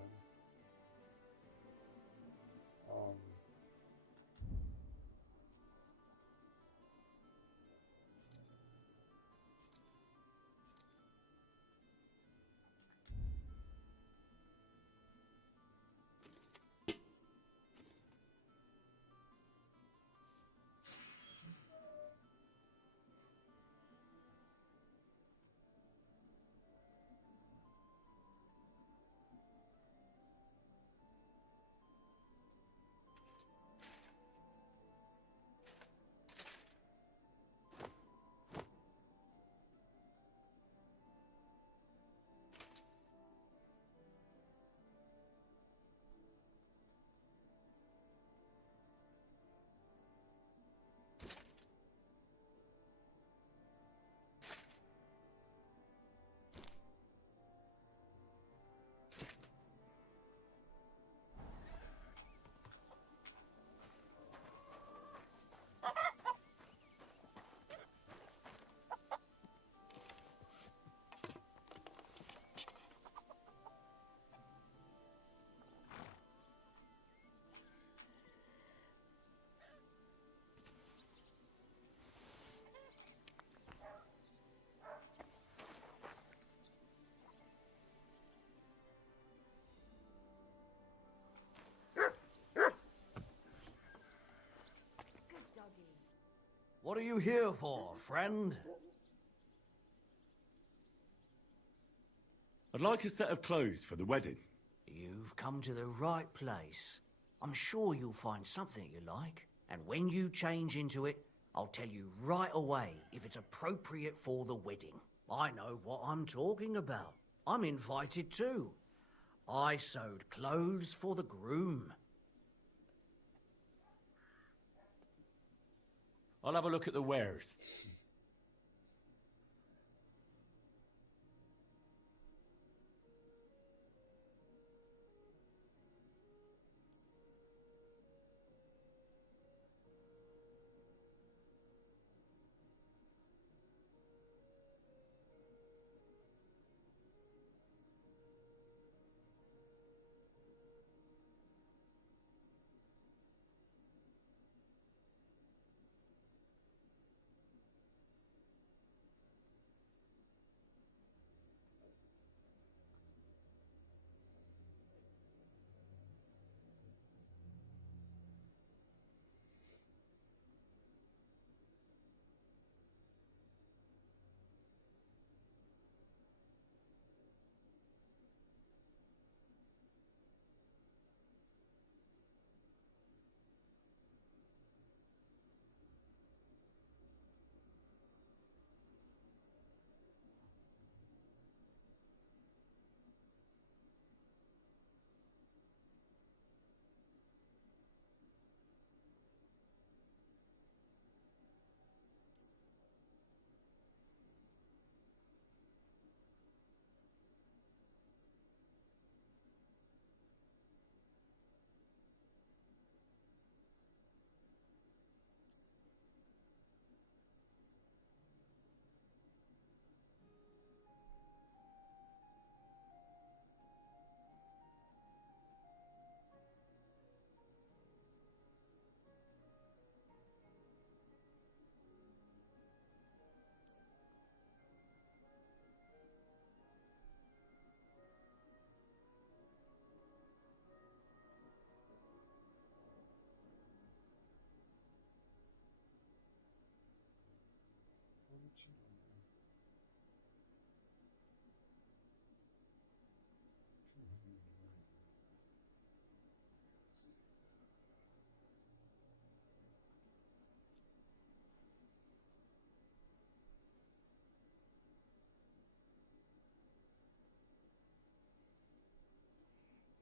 What are you here for, friend? I'd like a set of clothes for the wedding. You've come to the right place. I'm sure you'll find something you like. And when you change into it, I'll tell you right away if it's appropriate for the wedding. I know what I'm talking about. I'm invited too. I sewed clothes for the groom. I'll have a look at the wares.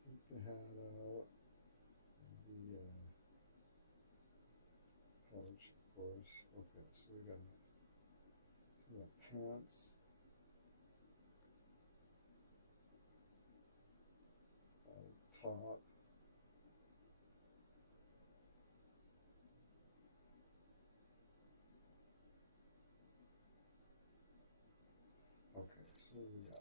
Take the hat out. The pouch, of course. Okay, so we got pants. Top. Okay, so we got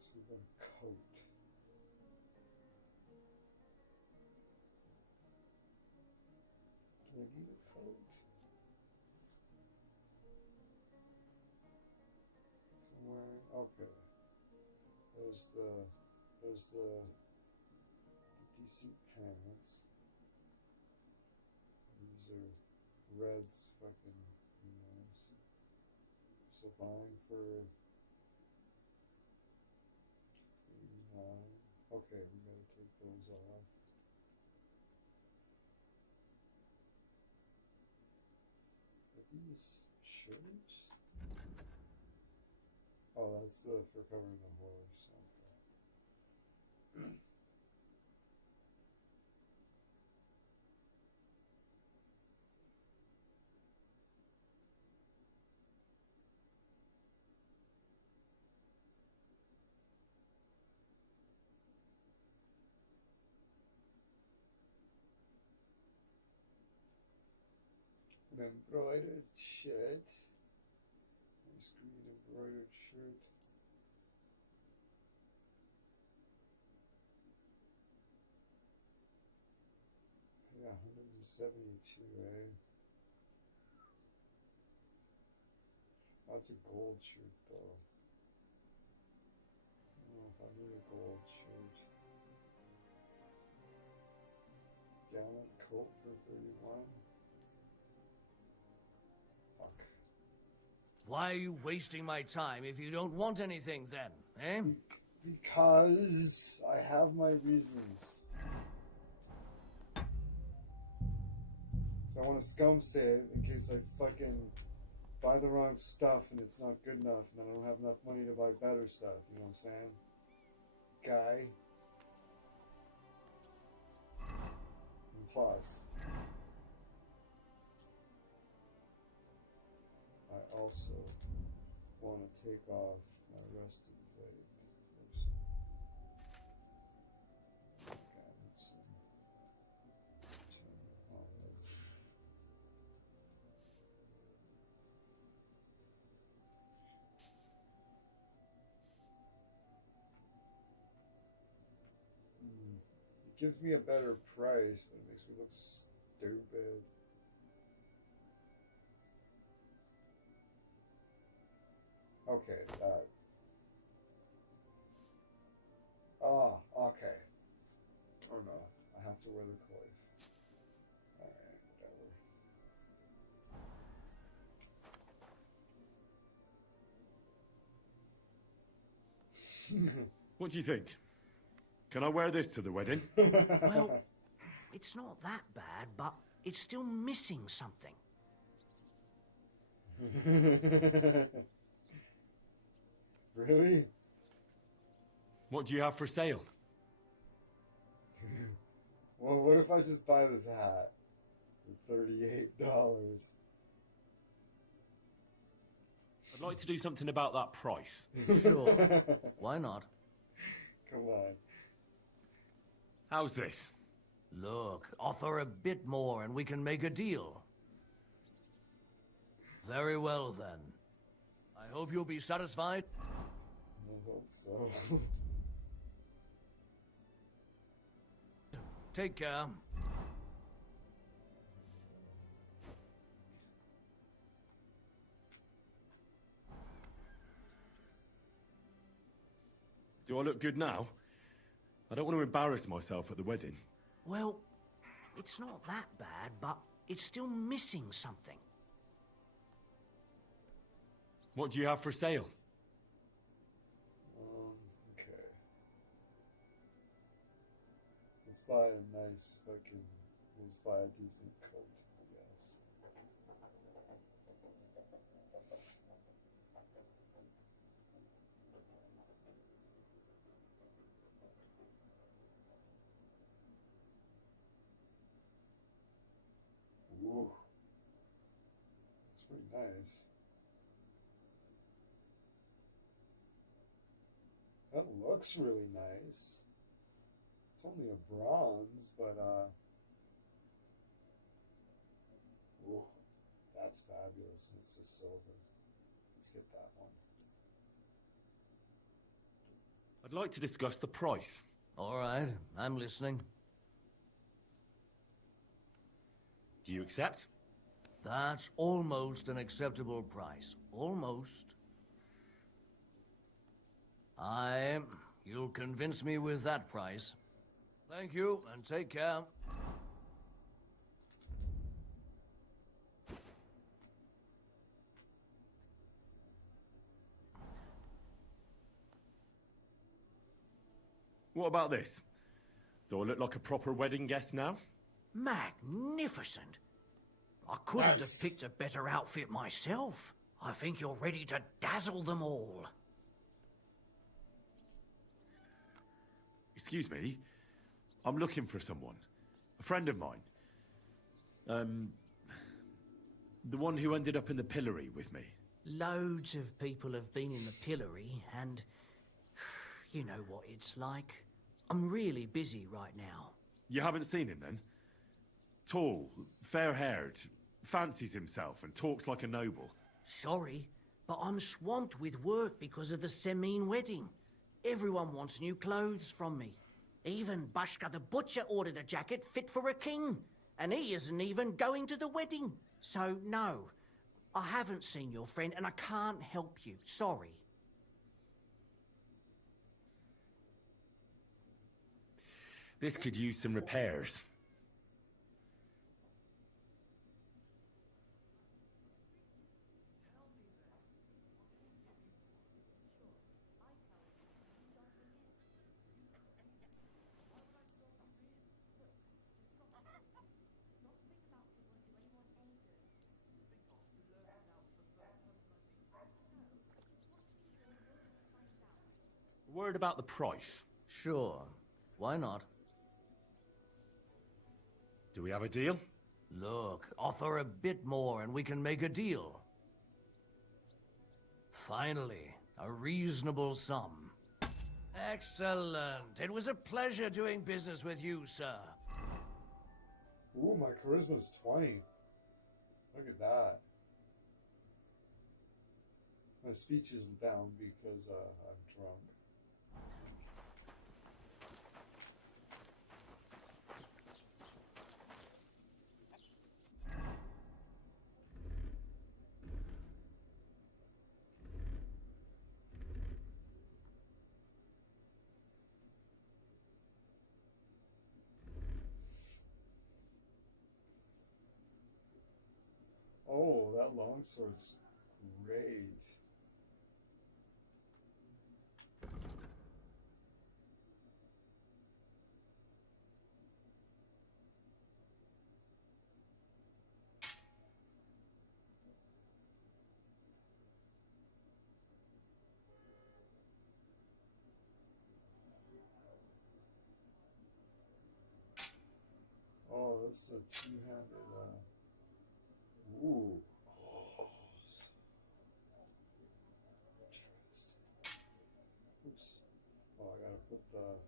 so we got a coat. Do I need a coat? Somewhere. Okay. There's the decent pants. These are reds, fucking nice. So buying for okay, we gotta take those off. Are these shirts? Oh, that's for covering the horse. Okay. An embroidered shirt. Nice green embroidered shirt. Yeah, 172, eh? That's a gold shirt, though. Probably a gold shirt. Gallant coat for 31. Fuck. Why are you wasting my time if you don't want anything then, eh? Because I have my reasons. So I want to scum save in case I fucking buy the wrong stuff and it's not good enough and then I don't have enough money to buy better stuff. You know what I'm saying? Guy. And plus, I also want to take off my resting blade. Okay, let's see. Oh, let's see. It gives me a better price, but it makes me look stupid. Okay, that. Oh, okay. Or no, I have to wear the coif. Alright, whatever. What do you think? Can I wear this to the wedding? Well, it's not that bad, but it's still missing something. Really? What do you have for sale? Well, what if I just buy this hat for $38? I'd like to do something about that price. Sure. Why not? Come on. How's this? Look, offer a bit more and we can make a deal. Very well, then. I hope you'll be satisfied. I hope so. Take care. Do I look good now? I don't want to embarrass myself at the wedding. Well, it's not that bad, but it's still missing something. What do you have for sale? Okay. Let's buy a nice fucking. Let's buy a decent coat, I guess. Ooh. That's pretty nice. That looks really nice. It's only a bronze, but ooh, that's fabulous. And it's a silver. Let's get that one. I'd like to discuss the price. All right, I'm listening. Do you accept? That's almost an acceptable price. Almost. You'll convince me with that price. Thank you, and take care. What about this? Do I look like a proper wedding guest now? Magnificent. I couldn't Nice. have picked a better outfit myself. I think you're ready to dazzle them all. Excuse me, I'm looking for someone. A friend of mine. The one who ended up in the pillory with me. Loads of people have been in the pillory, and you know what it's like. I'm really busy right now. You haven't seen him then? Tall, fair-haired, fancies himself and talks like a noble. Sorry, but I'm swamped with work because of the Semine wedding. Everyone wants new clothes from me. Even Bashka the butcher ordered a jacket fit for a king. And he isn't even going to the wedding. So, no. I haven't seen your friend and I can't help you. Sorry. This could use some repairs. A word about the price. Sure. Why not? Do we have a deal? Look, offer a bit more and we can make a deal. Finally, a reasonable sum. Excellent. It was a pleasure doing business with you, sir. Ooh, my charisma's 20. Look at that. My speech is down because I'm drunk. Oh, that longsword's great. Oh, this is a two-handed, ooh. Oh, interesting. Oops. Oh, I gotta put the belt.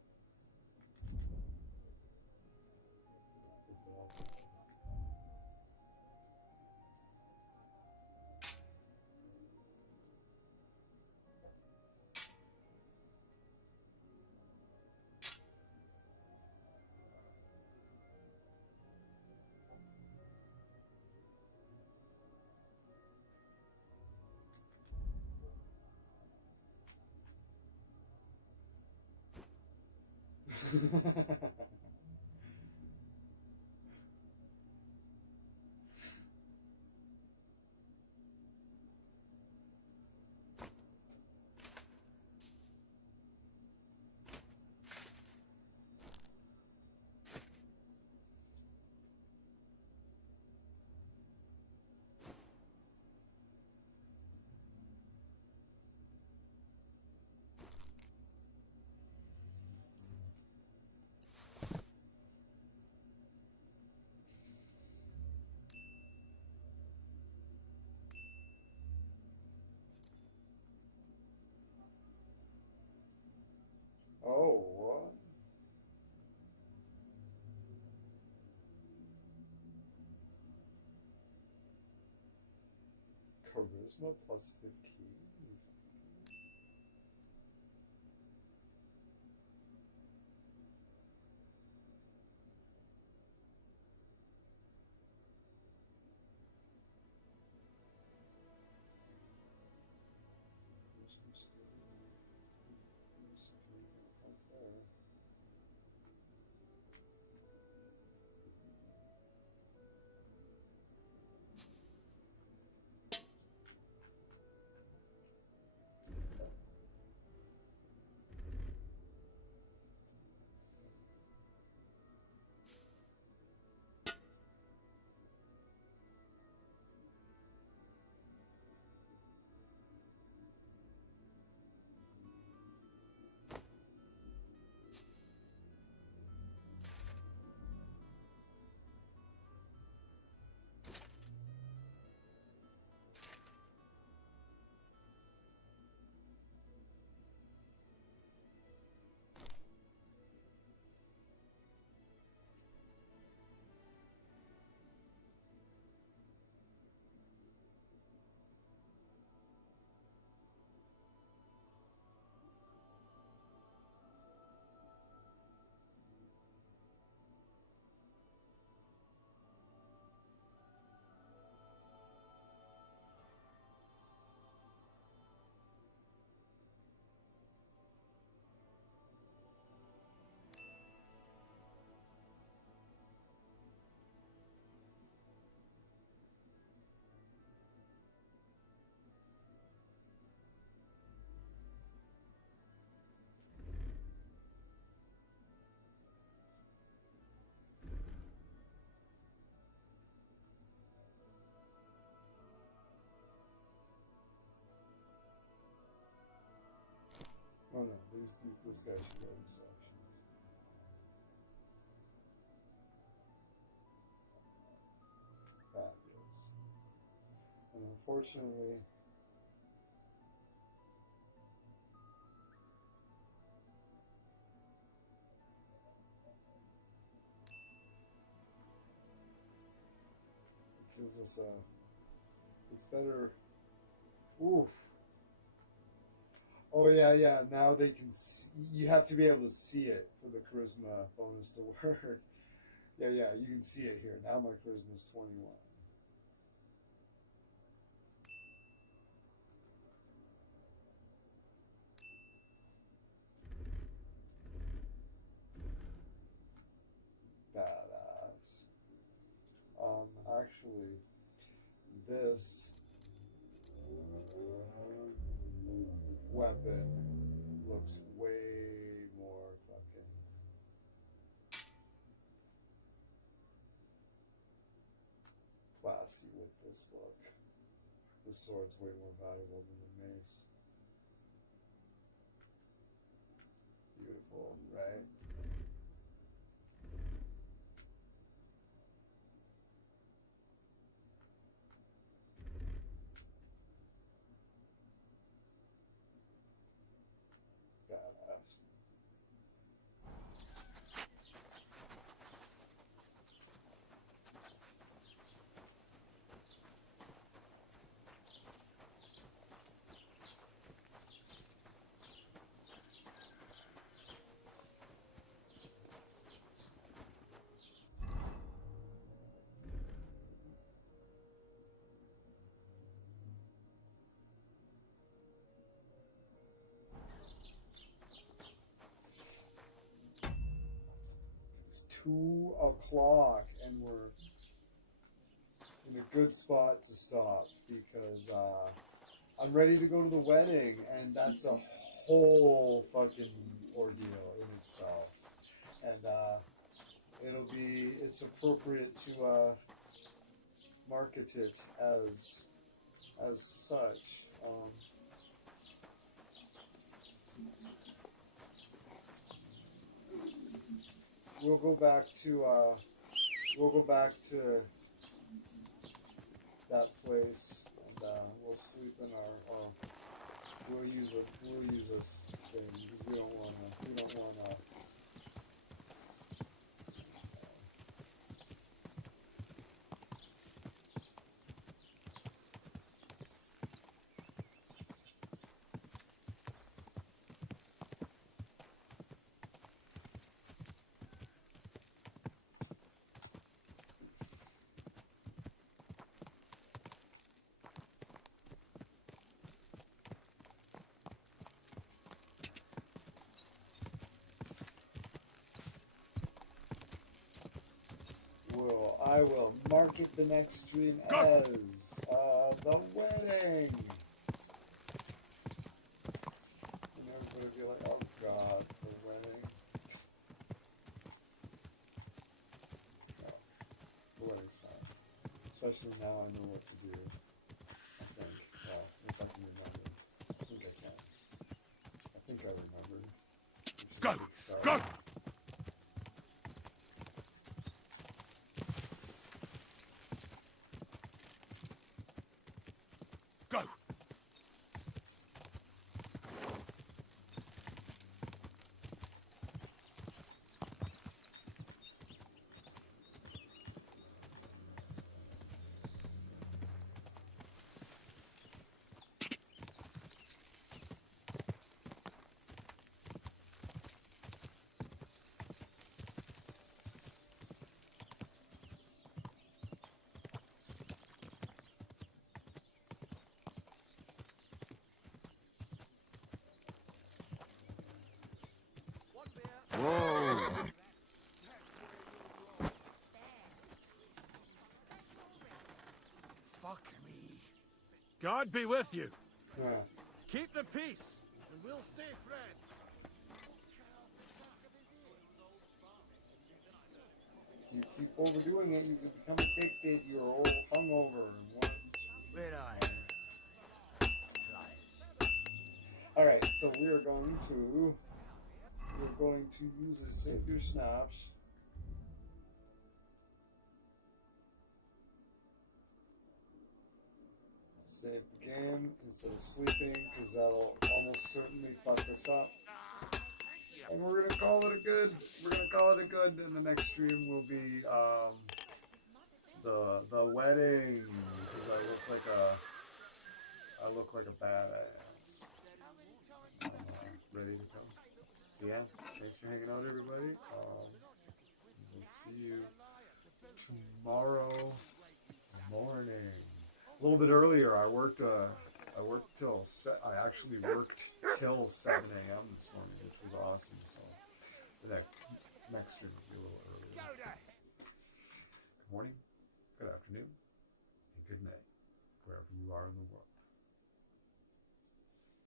Oh, what? Charisma plus 15? Oh no, this guy should go in section. Fabulous. And unfortunately, it gives us a. It's better. Oof. Oh yeah, yeah. Now they can. You have to be able to see it for the charisma bonus to work. Yeah, yeah. You can see it here. Now my charisma is 21. Badass. Actually, this weapon looks way more fucking classy with this look. This sword's way more valuable than the mace. Beautiful, right? Badass. It's 2 o'clock and we're in a good spot to stop because I'm ready to go to the wedding and that's a whole fucking ordeal in itself. And it's appropriate to market it as such. We'll go back to that place and we'll sleep in our we'll use a thing because we don't wanna I will market the next stream as the wedding. And everybody will be like, oh god, the wedding. No, the wedding's fine. Especially now I know what to do. I think. Well, if I can remember. I think I can. I think I remember. Go! Go! Go! Whoa! Fuck me. God be with you. Yeah. Keep the peace, and we'll stay friends. You keep overdoing it, you can become addicted, you're all hungover. And All right, so we're going to use a save your snaps. Save the game instead of sleeping, because that'll almost certainly fuck us up. And we're gonna call it a good. We're gonna call it a good. And the next stream will be the wedding, because I look like a badass. Ready to come. So yeah, thanks for hanging out, everybody. We'll see you tomorrow morning. A little bit earlier, I actually worked till 7 a.m. this morning, which was awesome. So the next stream will be a little earlier.